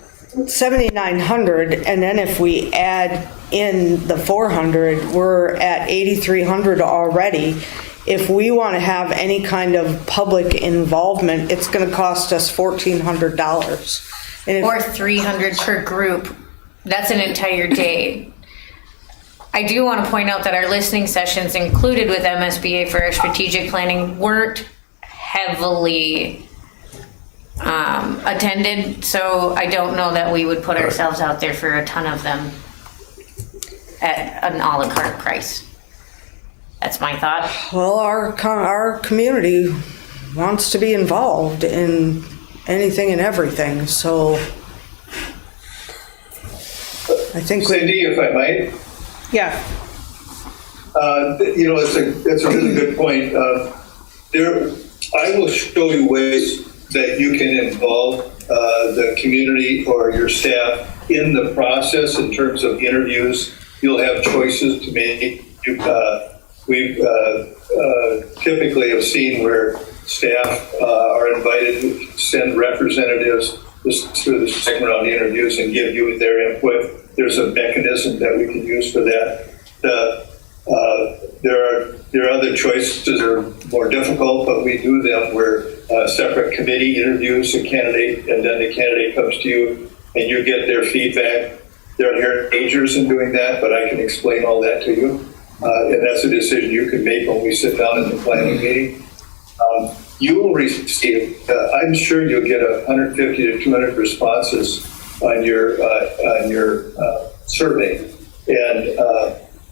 7,900, and then if we add in the 400, we're at 8,300 already. If we want to have any kind of public involvement, it's going to cost us $1,400. And Or 300 per group. That's an entire day. I do want to point out that our listening sessions included with MSBA for our strategic planning weren't heavily attended, so I don't know that we would put ourselves out there for a ton of them at an a la carte price. That's my thought. Well, our community wants to be involved in anything and everything, so I think Cindy, if I might. Yeah. It's a really good point. I will show you ways that you can involve the community or your staff in the process in terms of interviews. You'll have choices to make. We typically have seen where staff are invited to send representatives through the second round interviews and give you their input. There's a mechanism that we can use for that. There are other choices that are more difficult, but we do them where a separate committee interviews a candidate, and then the candidate comes to you and you get their feedback. There are inherent dangers in doing that, but I can explain all that to you. And that's a decision you can make when we sit down in the planning meeting. You will receive, I'm sure you'll get 150 to 200 responses on your survey. And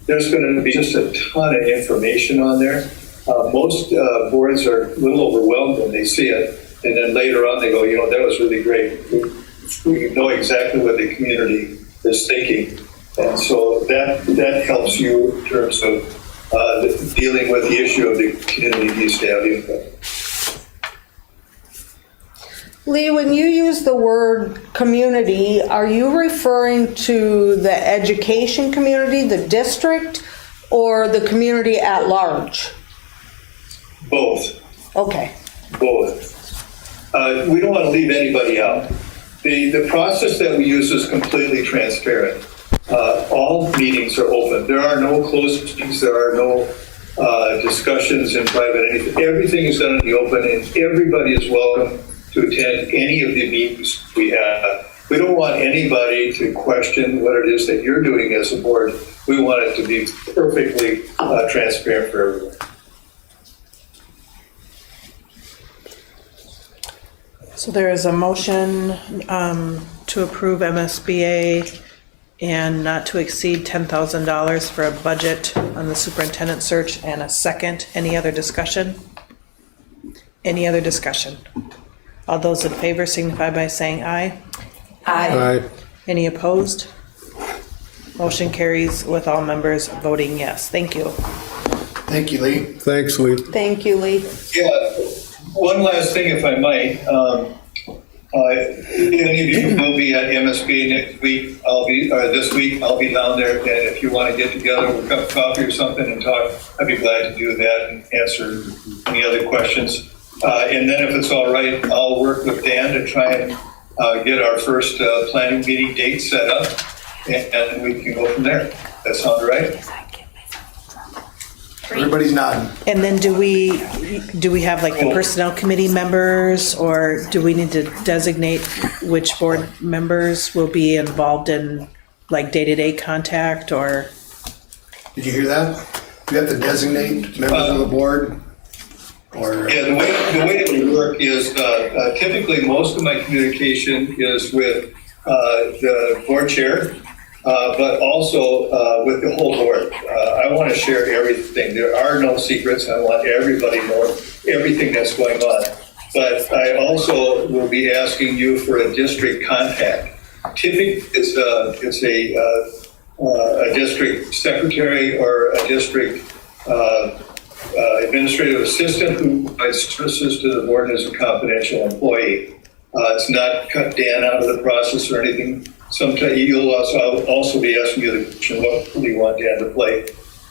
there's going to be just a ton of information on there. Most boards are a little overwhelmed when they see it. And then later on they go, that was really great. We know exactly what the community is thinking. And so that helps you in terms of dealing with the issue of the community needs to have input. Lee, when you use the word community, are you referring to the education community, the district, or the community at large? Both. Okay. Both. We don't want to leave anybody out. The process that we use is completely transparent. All meetings are open. There are no closed meetings, there are no discussions in private, anything. Everything is done in the open, and everybody is welcome to attend any of the meetings we have. We don't want anybody to question what it is that you're doing as a board. We want it to be perfectly transparent for everyone. So there is a motion to approve MSBA and not to exceed $10,000 for a budget on the superintendent search, and a second. Any other discussion? Any other discussion? All those in favor signify by saying aye. Aye. Any opposed? Motion carries with all members voting yes. Thank you. Thank you, Lee. Thanks, Lee. Thank you, Lee. Yeah, one last thing, if I might. Any of you will be at MSB next week. This week, I'll be down there, and if you want to get together with a cup of coffee or something and talk, I'd be glad to do that and answer any other questions. And then if it's all right, I'll work with Dan to try and get our first planning meeting date set up, and we can go from there. That sound all right? Everybody's nodding. And then do we have like the personnel committee members, or do we need to designate which board members will be involved in like day-to-day contact, or? Did you hear that? We have to designate members of the board, or? Yeah, the way it would work is typically most of my communication is with the board chair, but also with the whole board. I want to share everything. There are no secrets. I want everybody to know everything that's going on. But I also will be asking you for a district contact. Typically, it's a district secretary or a district administrative assistant who provides services to the board as a confidential employee. It's not cut Dan out of the process or anything. Sometimes you'll also be asking you the question, what do you want Dan to play?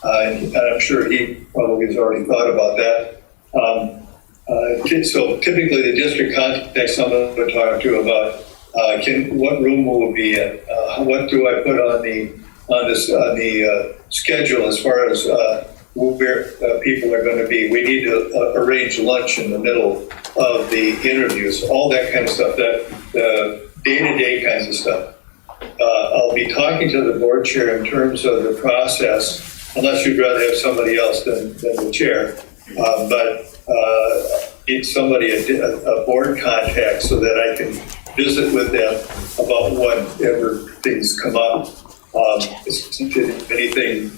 And I'm sure he probably has already thought about that. So typically the district contacts someone to talk to about what room will we be in? What do I put on the schedule as far as where people are going to be? We need to arrange lunch in the middle of the interviews, all that kind of stuff, that day-to-day kinds of stuff. I'll be talking to the board chair in terms of the process, unless you'd rather have somebody else than the chair. But need somebody, a board contact, so that I can visit with them about whatever things come up. Anything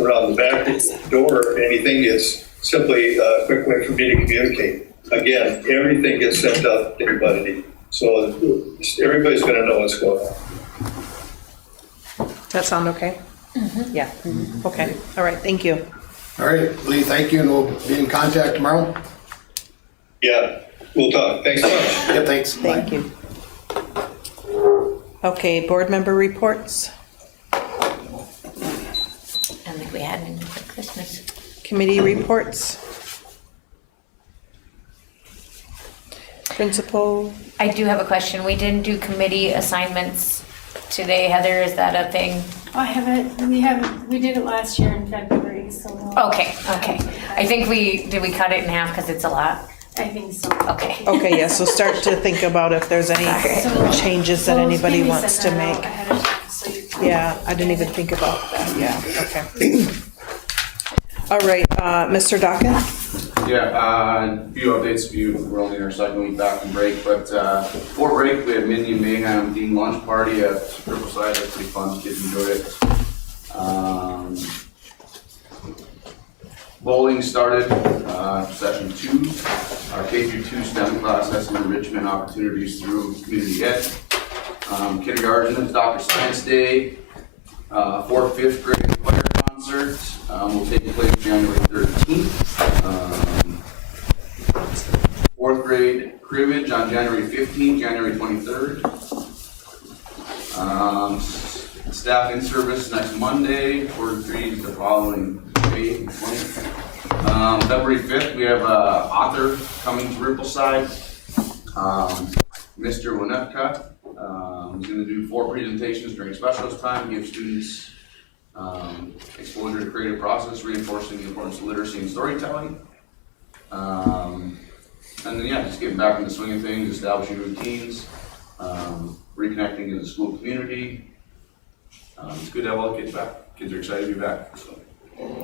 around the back door or anything, it's simply a quick way for me to communicate. Again, everything gets sent out to everybody, so everybody's going to know what's going on. Does that sound okay? Yeah. Okay. All right. Thank you. All right, Lee, thank you, and we'll be in contact tomorrow. Yeah, we'll talk. Thanks so much. Yeah, thanks. Thank you. Okay, board member reports, I don't think we had any for Christmas. committee reports. Principal, I do have a question. We didn't do committee assignments today. Heather, is that a thing? Oh, I haven't, we did it last year in February, so. Okay. I think did we cut it in half because it's a lot? I think so. Okay. okay, yeah, so start to think about if there's any changes that anybody wants to make. Yeah, I didn't even think about that, yeah, okay. All right, Mr. Dockin? Yeah, a few updates. We're only in our second week back from break, but before break we had Mindy and Mayhem themed lunch party at Riverside. It was pretty fun. Kids enjoyed it. Bowling started session 2. Our K-2 STEM class has some enrichment opportunities through Community Ed. Kindergarten is Dr. Science Day. 4th, 5th grade choir concert will take place January 13th. 4th grade cribbage on January 15th, January 23rd. Staff in service next Monday, 4 to 3 the following 8 and 20. February 5th, we have an author coming to Rippleside, Mr. Winnetka. He's gonna do 4 presentations during specialist time, give students exposure to creative process, reinforcing the importance of literacy and storytelling. And then, yeah, just getting back in the swing of things, establishing routines, reconnecting in the school community. It's good to have all the kids back. Kids are excited to be back, so.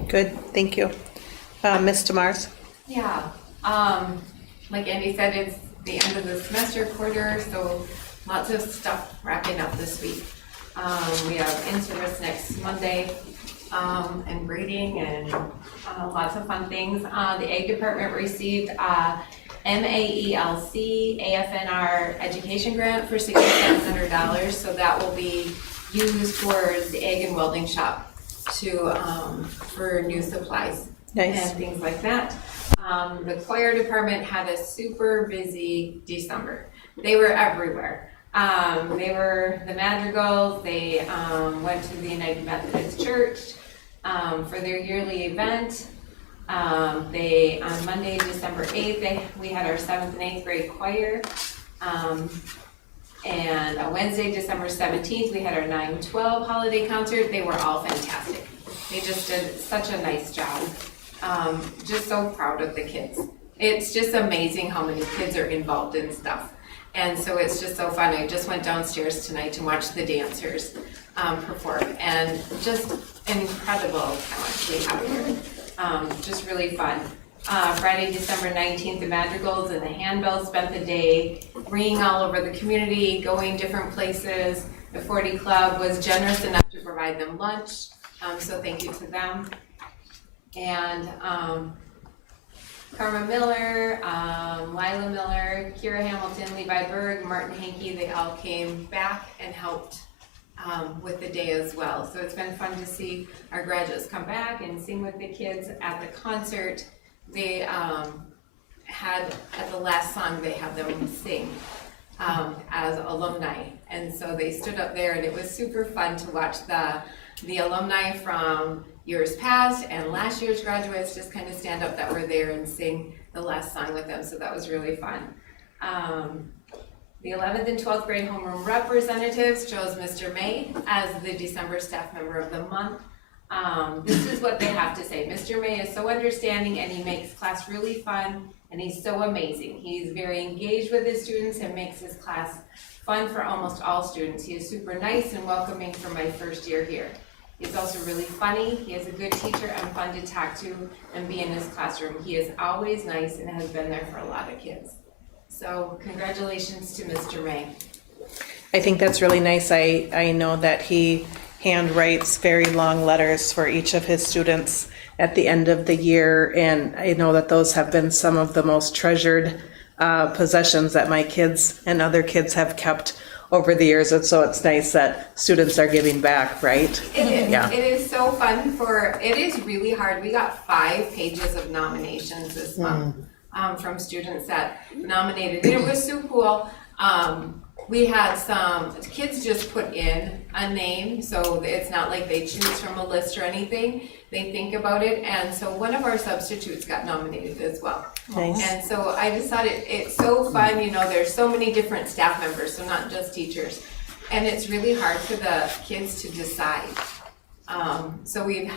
Good, thank you. Ms. Demars? Yeah, like Andy said, it's the end of the semester quarter, so lots of stuff wrapping up this week. We have in-service next Monday, and grading and lots of fun things. The Ag Department received MAELC AFNR education grant for $6,700, so that will be used towards the Ag and Welding Shop for new supplies. Nice. And things like that. The choir department had a super busy December. They were everywhere. They were the Madrigals. They went to the United Methodist Church for their yearly event. On Monday, December 8th, we had our 7th and 8th grade choir. And on Wednesday, December 17th, we had our 9/12 holiday concert. They were all fantastic. They just did such a nice job. Just so proud of the kids. It's just amazing how many kids are involved in stuff. And so it's just so fun. I just went downstairs tonight to watch the dancers perform, and just incredible talent we have here. Just really fun. Friday, December 19th, the Madrigals and the Handbells spent the day ringing all over the community, going different places. The 40 Club was generous enough to provide them lunch, so thank you to them. And Karma Miller, Lila Miller, Kira Hamilton, Levi Berg, Martin Hankey, they all came back and helped with the day as well. So it's been fun to see our graduates come back and sing with the kids at the concert. They had, at the last song, they had them sing as alumni. And so they stood up there, and it was super fun to watch the alumni from years past and last year's graduates just kind of stand up that were there and sing the last song with them, so that was really fun. The 11th and 12th grade homeroom representatives chose Mr. May as the December staff member of the month. This is what they have to say. Mr. May is so understanding, and he makes class really fun, and he's so amazing. He's very engaged with his students and makes his class fun for almost all students. He is super nice and welcoming for my first year here. He's also really funny. He is a good teacher and fun to talk to and be in his classroom. He is always nice and has been there for a lot of kids. So congratulations to Mr. May. I think that's really nice. I know that he hand writes very long letters for each of his students at the end of the year, and I know that those have been some of the most treasured possessions that my kids and other kids have kept over the years, and so it's nice that students are giving back, right? It is. Yeah. It is so fun it is really hard. We got 5 pages of nominations this month from students that nominated. And it was so cool. We had some kids just put in a name, so it's not like they choose from a list or anything. They think about it, and so one of our substitutes got nominated as well. Nice. And so I just thought it's so fun, there's so many different staff members, so not just teachers. And it's really hard for the kids to decide. So we've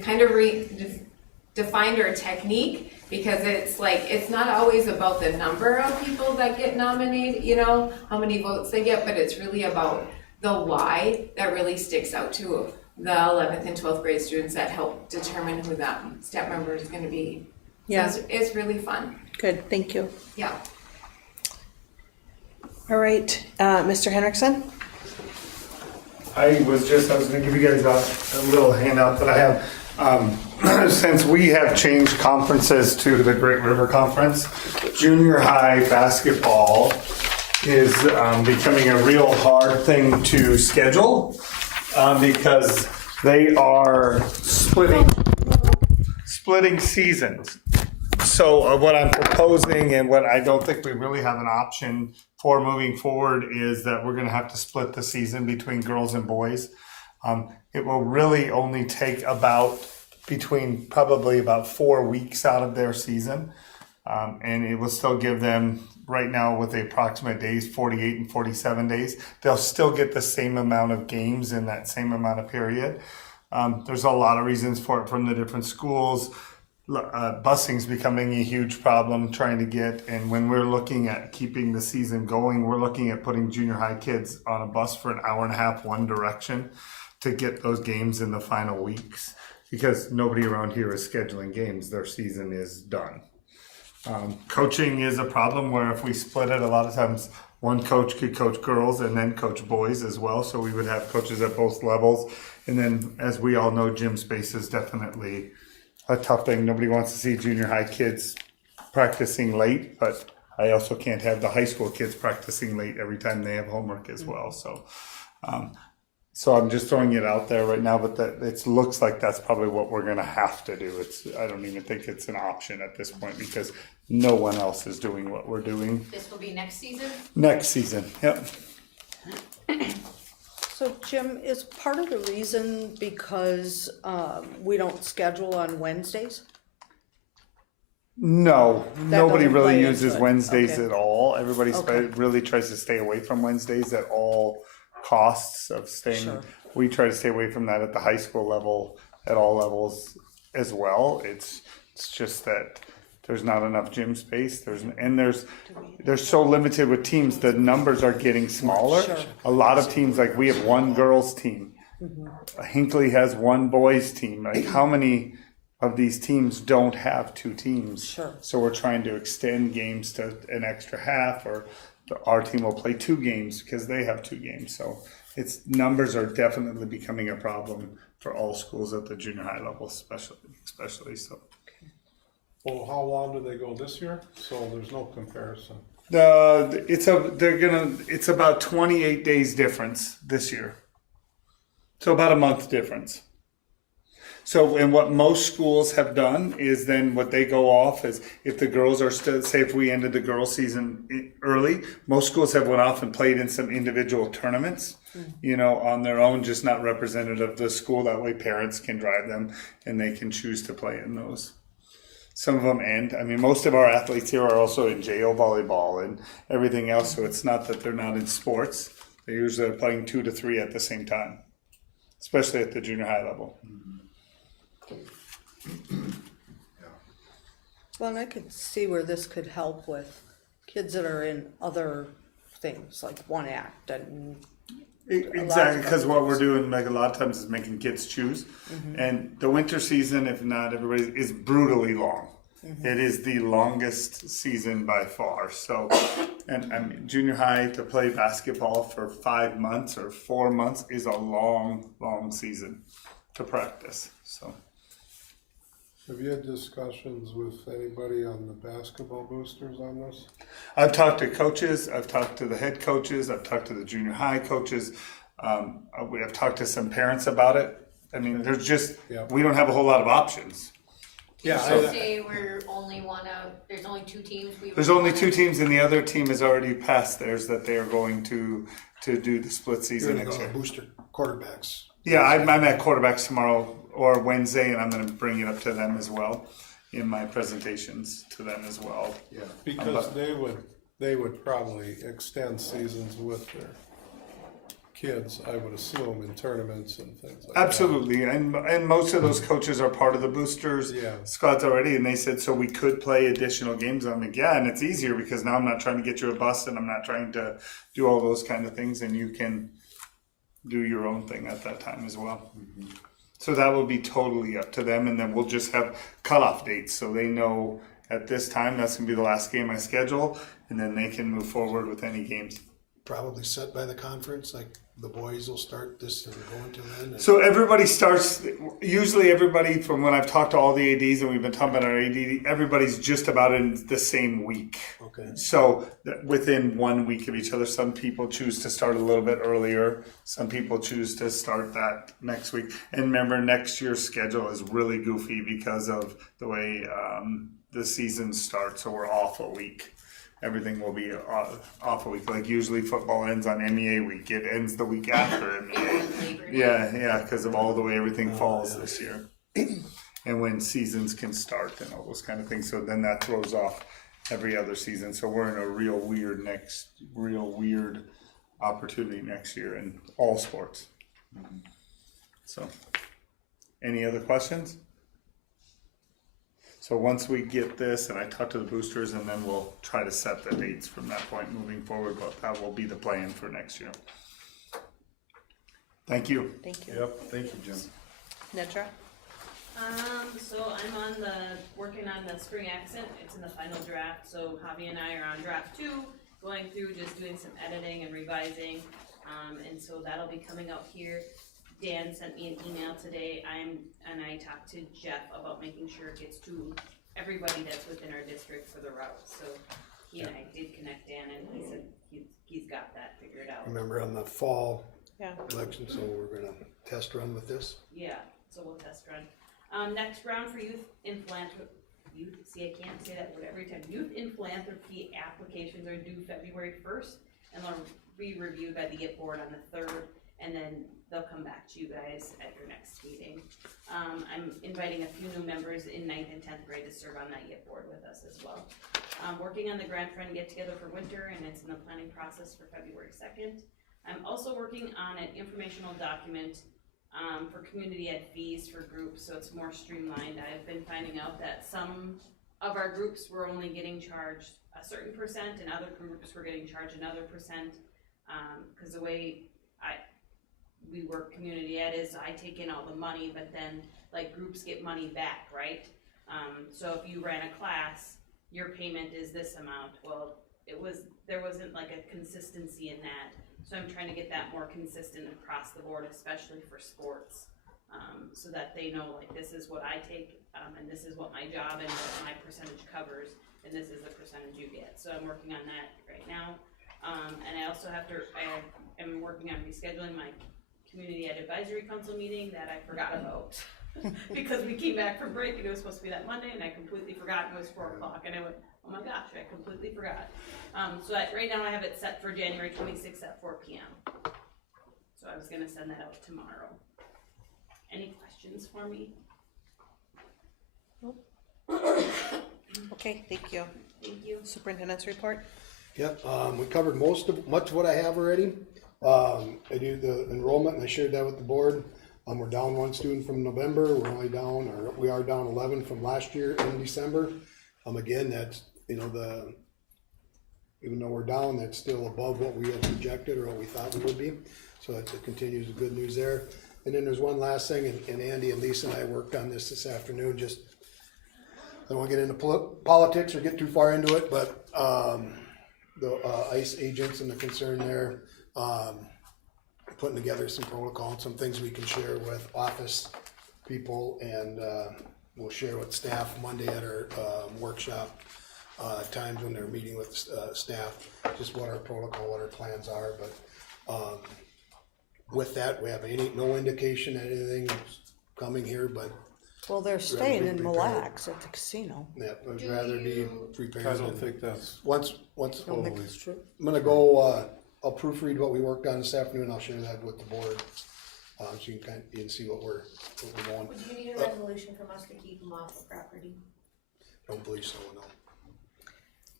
kind of defined our technique, because it's not always about the number of people that get nominated, how many votes they get, but it's really about the why that really sticks out to the 11th and 12th grade students that help determine who that staff member is going to be. Yeah. So it's really fun. Good, thank you. Yeah. All right, Mr. Henriksen? I was gonna give you guys a little handout that I have. Since we have changed conferences to the Great River Conference, junior high basketball is becoming a real hard thing to schedule because they are splitting seasons. So what I'm proposing, and what I don't think we really have an option for moving forward, is that we're going to have to split the season between girls and boys. It will really only take probably about 4 weeks out of their season. And it will still give them, right now with the approximate days, 48 and 47 days, they'll still get the same amount of games in that same amount of period. There's a lot of reasons for it from the different schools. Busing's becoming a huge problem trying to get, and when we're looking at keeping the season going, we're looking at putting junior high kids on a bus for an hour and a half one direction to get those games in the final weeks, because nobody around here is scheduling games. Their season is done. Coaching is a problem where if we split it, a lot of times one coach could coach girls and then coach boys as well. So we would have coaches at both levels. And then, as we all know, gym space is definitely a tough thing. Nobody wants to see junior high kids practicing late, but I also can't have the high school kids practicing late every time they have homework as well. So I'm just throwing it out there right now, but it looks like that's probably what we're going to have to do. I don't even think it's an option at this point because no one else is doing what we're doing. This will be next season? Next season, yep. So Jim, is part of the reason because we don't schedule on Wednesdays? No, nobody don't really play uses into it. Wednesdays Okay. at all. Everybody Okay. really tries to stay away from Wednesdays at all costs of staying. Sure. We try to stay away from that at the high school level, at all levels as well. It's just that there's not enough gym space. They're so limited with teams. The numbers are getting smaller. Sure. A lot of teams, like we have one girls team. Hinckley has one boys team. Like how many of these teams don't have two teams? Sure. So we're trying to extend games to an extra half, or our team will play 2 games because they have 2 games. So numbers are definitely becoming a problem for all schools at the junior high level, especially so. Well, how long do they go this year? So there's no comparison. It's about 28 days difference this year. So about a month difference. So, and what most schools have done is then what they go off is if the girls are still, say if we ended the girls season early, most schools have went off and played in some individual tournaments, on their own, just not representative of the school. That way parents can drive them and they can choose to play in those. Some of them end. I mean, most of our athletes here are also in JO volleyball and everything else. So it's not that they're not in sports. They usually are playing 2 to 3 at the same time, especially at the junior high level. Well, and I could see where this could help with kids that are in other things, like One Act and. Exactly, because what we're doing, like a lot of times, is making kids choose. And the winter season, if not everybody, is brutally long. It is the longest season by far. So, and I mean, junior high to play basketball for 5 months or 4 months is a long, long season to practice. So. Have you had discussions with anybody on the basketball boosters on this? I've talked to coaches, I've talked to the head coaches, I've talked to the junior high coaches. I've talked to some parents about it. I mean, we don't have a whole lot of options. Yeah. So- Say we're only there's only 2 teams. There's only 2 teams, and the other team has already passed theirs that they are going to do the split season You're next the year. booster quarterbacks. Yeah, I'm at quarterbacks tomorrow or Wednesday, and I'm going to bring it up to them as well in my presentations to them as well. Yeah, because they would probably extend seasons with their kids, I would assume, in tournaments and things like that. Absolutely, and most of those coaches are part of the boosters squads already, and they said so we could play additional games. I'm like, yeah, and it's easier because now I'm not trying to get you a bus, and I'm not trying to do all those kind of things, and you can do your own thing at that time as well. So that will be totally up to them, and then we'll just have cutoff dates so they know at this time that's gonna be the last game I schedule, and then they can move forward with any games. Probably set by the conference, like the boys will start this and go until then. and- So everybody starts, usually everybody from when I've talked to all the ADs and we've been talking about our AD, everybody's just about in the same week. Okay. So within 1 week of each other, some people choose to start a little bit earlier. Some people choose to start that next week. And remember, next year's schedule is really goofy because of the way the season starts. So we're off a week. Everything will be off a week. Like usually football ends on MEA week. It ends the week after MEA. Yeah, because of all the way everything falls this year. and when seasons can start and all those kind of things. So then that throws off every other season. So we're in a real weird opportunity next year in all sports. So, any other questions? So once we get this, and I talk to the boosters, and then we'll try to set the dates from that point moving forward, but that will be the plan for next year. Thank you. Thank you. Yep, thank you, Jim. Nedra? So I'm working on the spring accent. It's in the final draft, so Javi and I are on draft 2, going through, just doing some editing and revising. And so that'll be coming out here. Dan sent me an email today. I talked to Jeff about making sure it gets to everybody that's within our district for the route. So he and I did connect Dan, and he said he's got that figured out. Remember on the fall Yeah. election, so we're gonna test run with this. Yeah, so we'll test run. Next round for youth in philanthropy. See, I can't say that word every time. Youth in philanthropy applications are due February 1st, and they'll be reviewed by the YIT board on the 3rd, and then they'll come back to you guys at your next meeting. I'm inviting a few new members in 9th and 10th grade to serve on that YIT board with us as well. Working on the Grand Friend get together for winter, and it's in the planning process for February 2nd. I'm also working on an informational document for community ed fees for groups, so it's more streamlined. I've been finding out that some of our groups were only getting charged a certain percent, and other groups were getting charged another percent. Because the way we work community ed is I take in all the money, but then like groups get money back, right? So if you ran a class, your payment is this amount. Well, there wasn't like a consistency in that. So I'm trying to get that more consistent across the board, especially for sports, so that they know like this is what I take, and this is what my job and what my percentage covers, and this is the percentage you get. So I'm working on that right now, and I also I am working on rescheduling my community ed advisory council meeting that I forgot about because we came back from break and it was supposed to be that Monday, and I completely forgot. It was 4 o'clock, and I went, oh my gosh, I completely forgot. So right now I have it set for January 26th at 4 p.m. So I was gonna send that out tomorrow. Any questions for me? Okay, thank you. Thank you. Superintendent's report? Yep, we covered much of what I have already. I do the enrollment, and I shared that with the board. We're down 1 student from November. We are down 11 from last year in December. Again, that's, even though we're down, that's still above what we had projected or what we thought we would be. So that continues the good news there. And then there's one last thing, and Andy and Lisa and I worked on this afternoon. Just, I don't want to get into politics or get too far into it, but the ICE agents and the concern there, putting together some protocol and some things we can share with office people, and we'll share with staff Monday at our workshop times when they're meeting with staff, just what our protocol, what our plans are. But with that, we have no indication that anything's coming here, but Well, they're staying in Mille Lacs at the casino. yeah, I'd rather be prepared. I don't think that's Once totally I'm gonna go, I'll proofread what we worked on this afternoon, I'll share that with the board, so you can see what we're going. Would you need a resolution from us to keep them off the property? Don't believe so, no.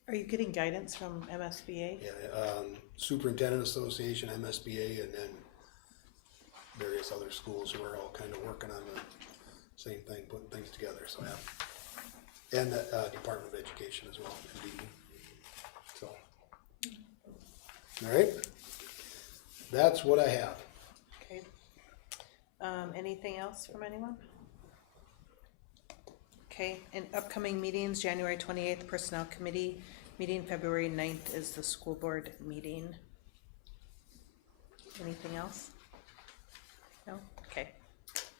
Are you getting guidance from MSBA? Yeah, Superintendent Association, MSBA, and then various other schools who are all kind of working on the same thing, putting things together, so yeah. And the Department of Education as well, MDE. So, all right, that's what I have. Okay. Anything else from anyone? Okay, and upcoming meetings, January 28th, Personnel Committee meeting, February 9th is the school board meeting. Anything else? No? Okay.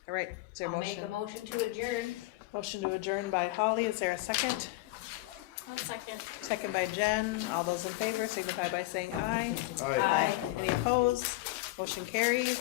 All right, is there a motion? I'll make a motion to adjourn. Motion to adjourn by Holly, is there a second? I'll second. Second by Jen, all those in favor signify by saying aye. Aye. Any opposed? Motion carries.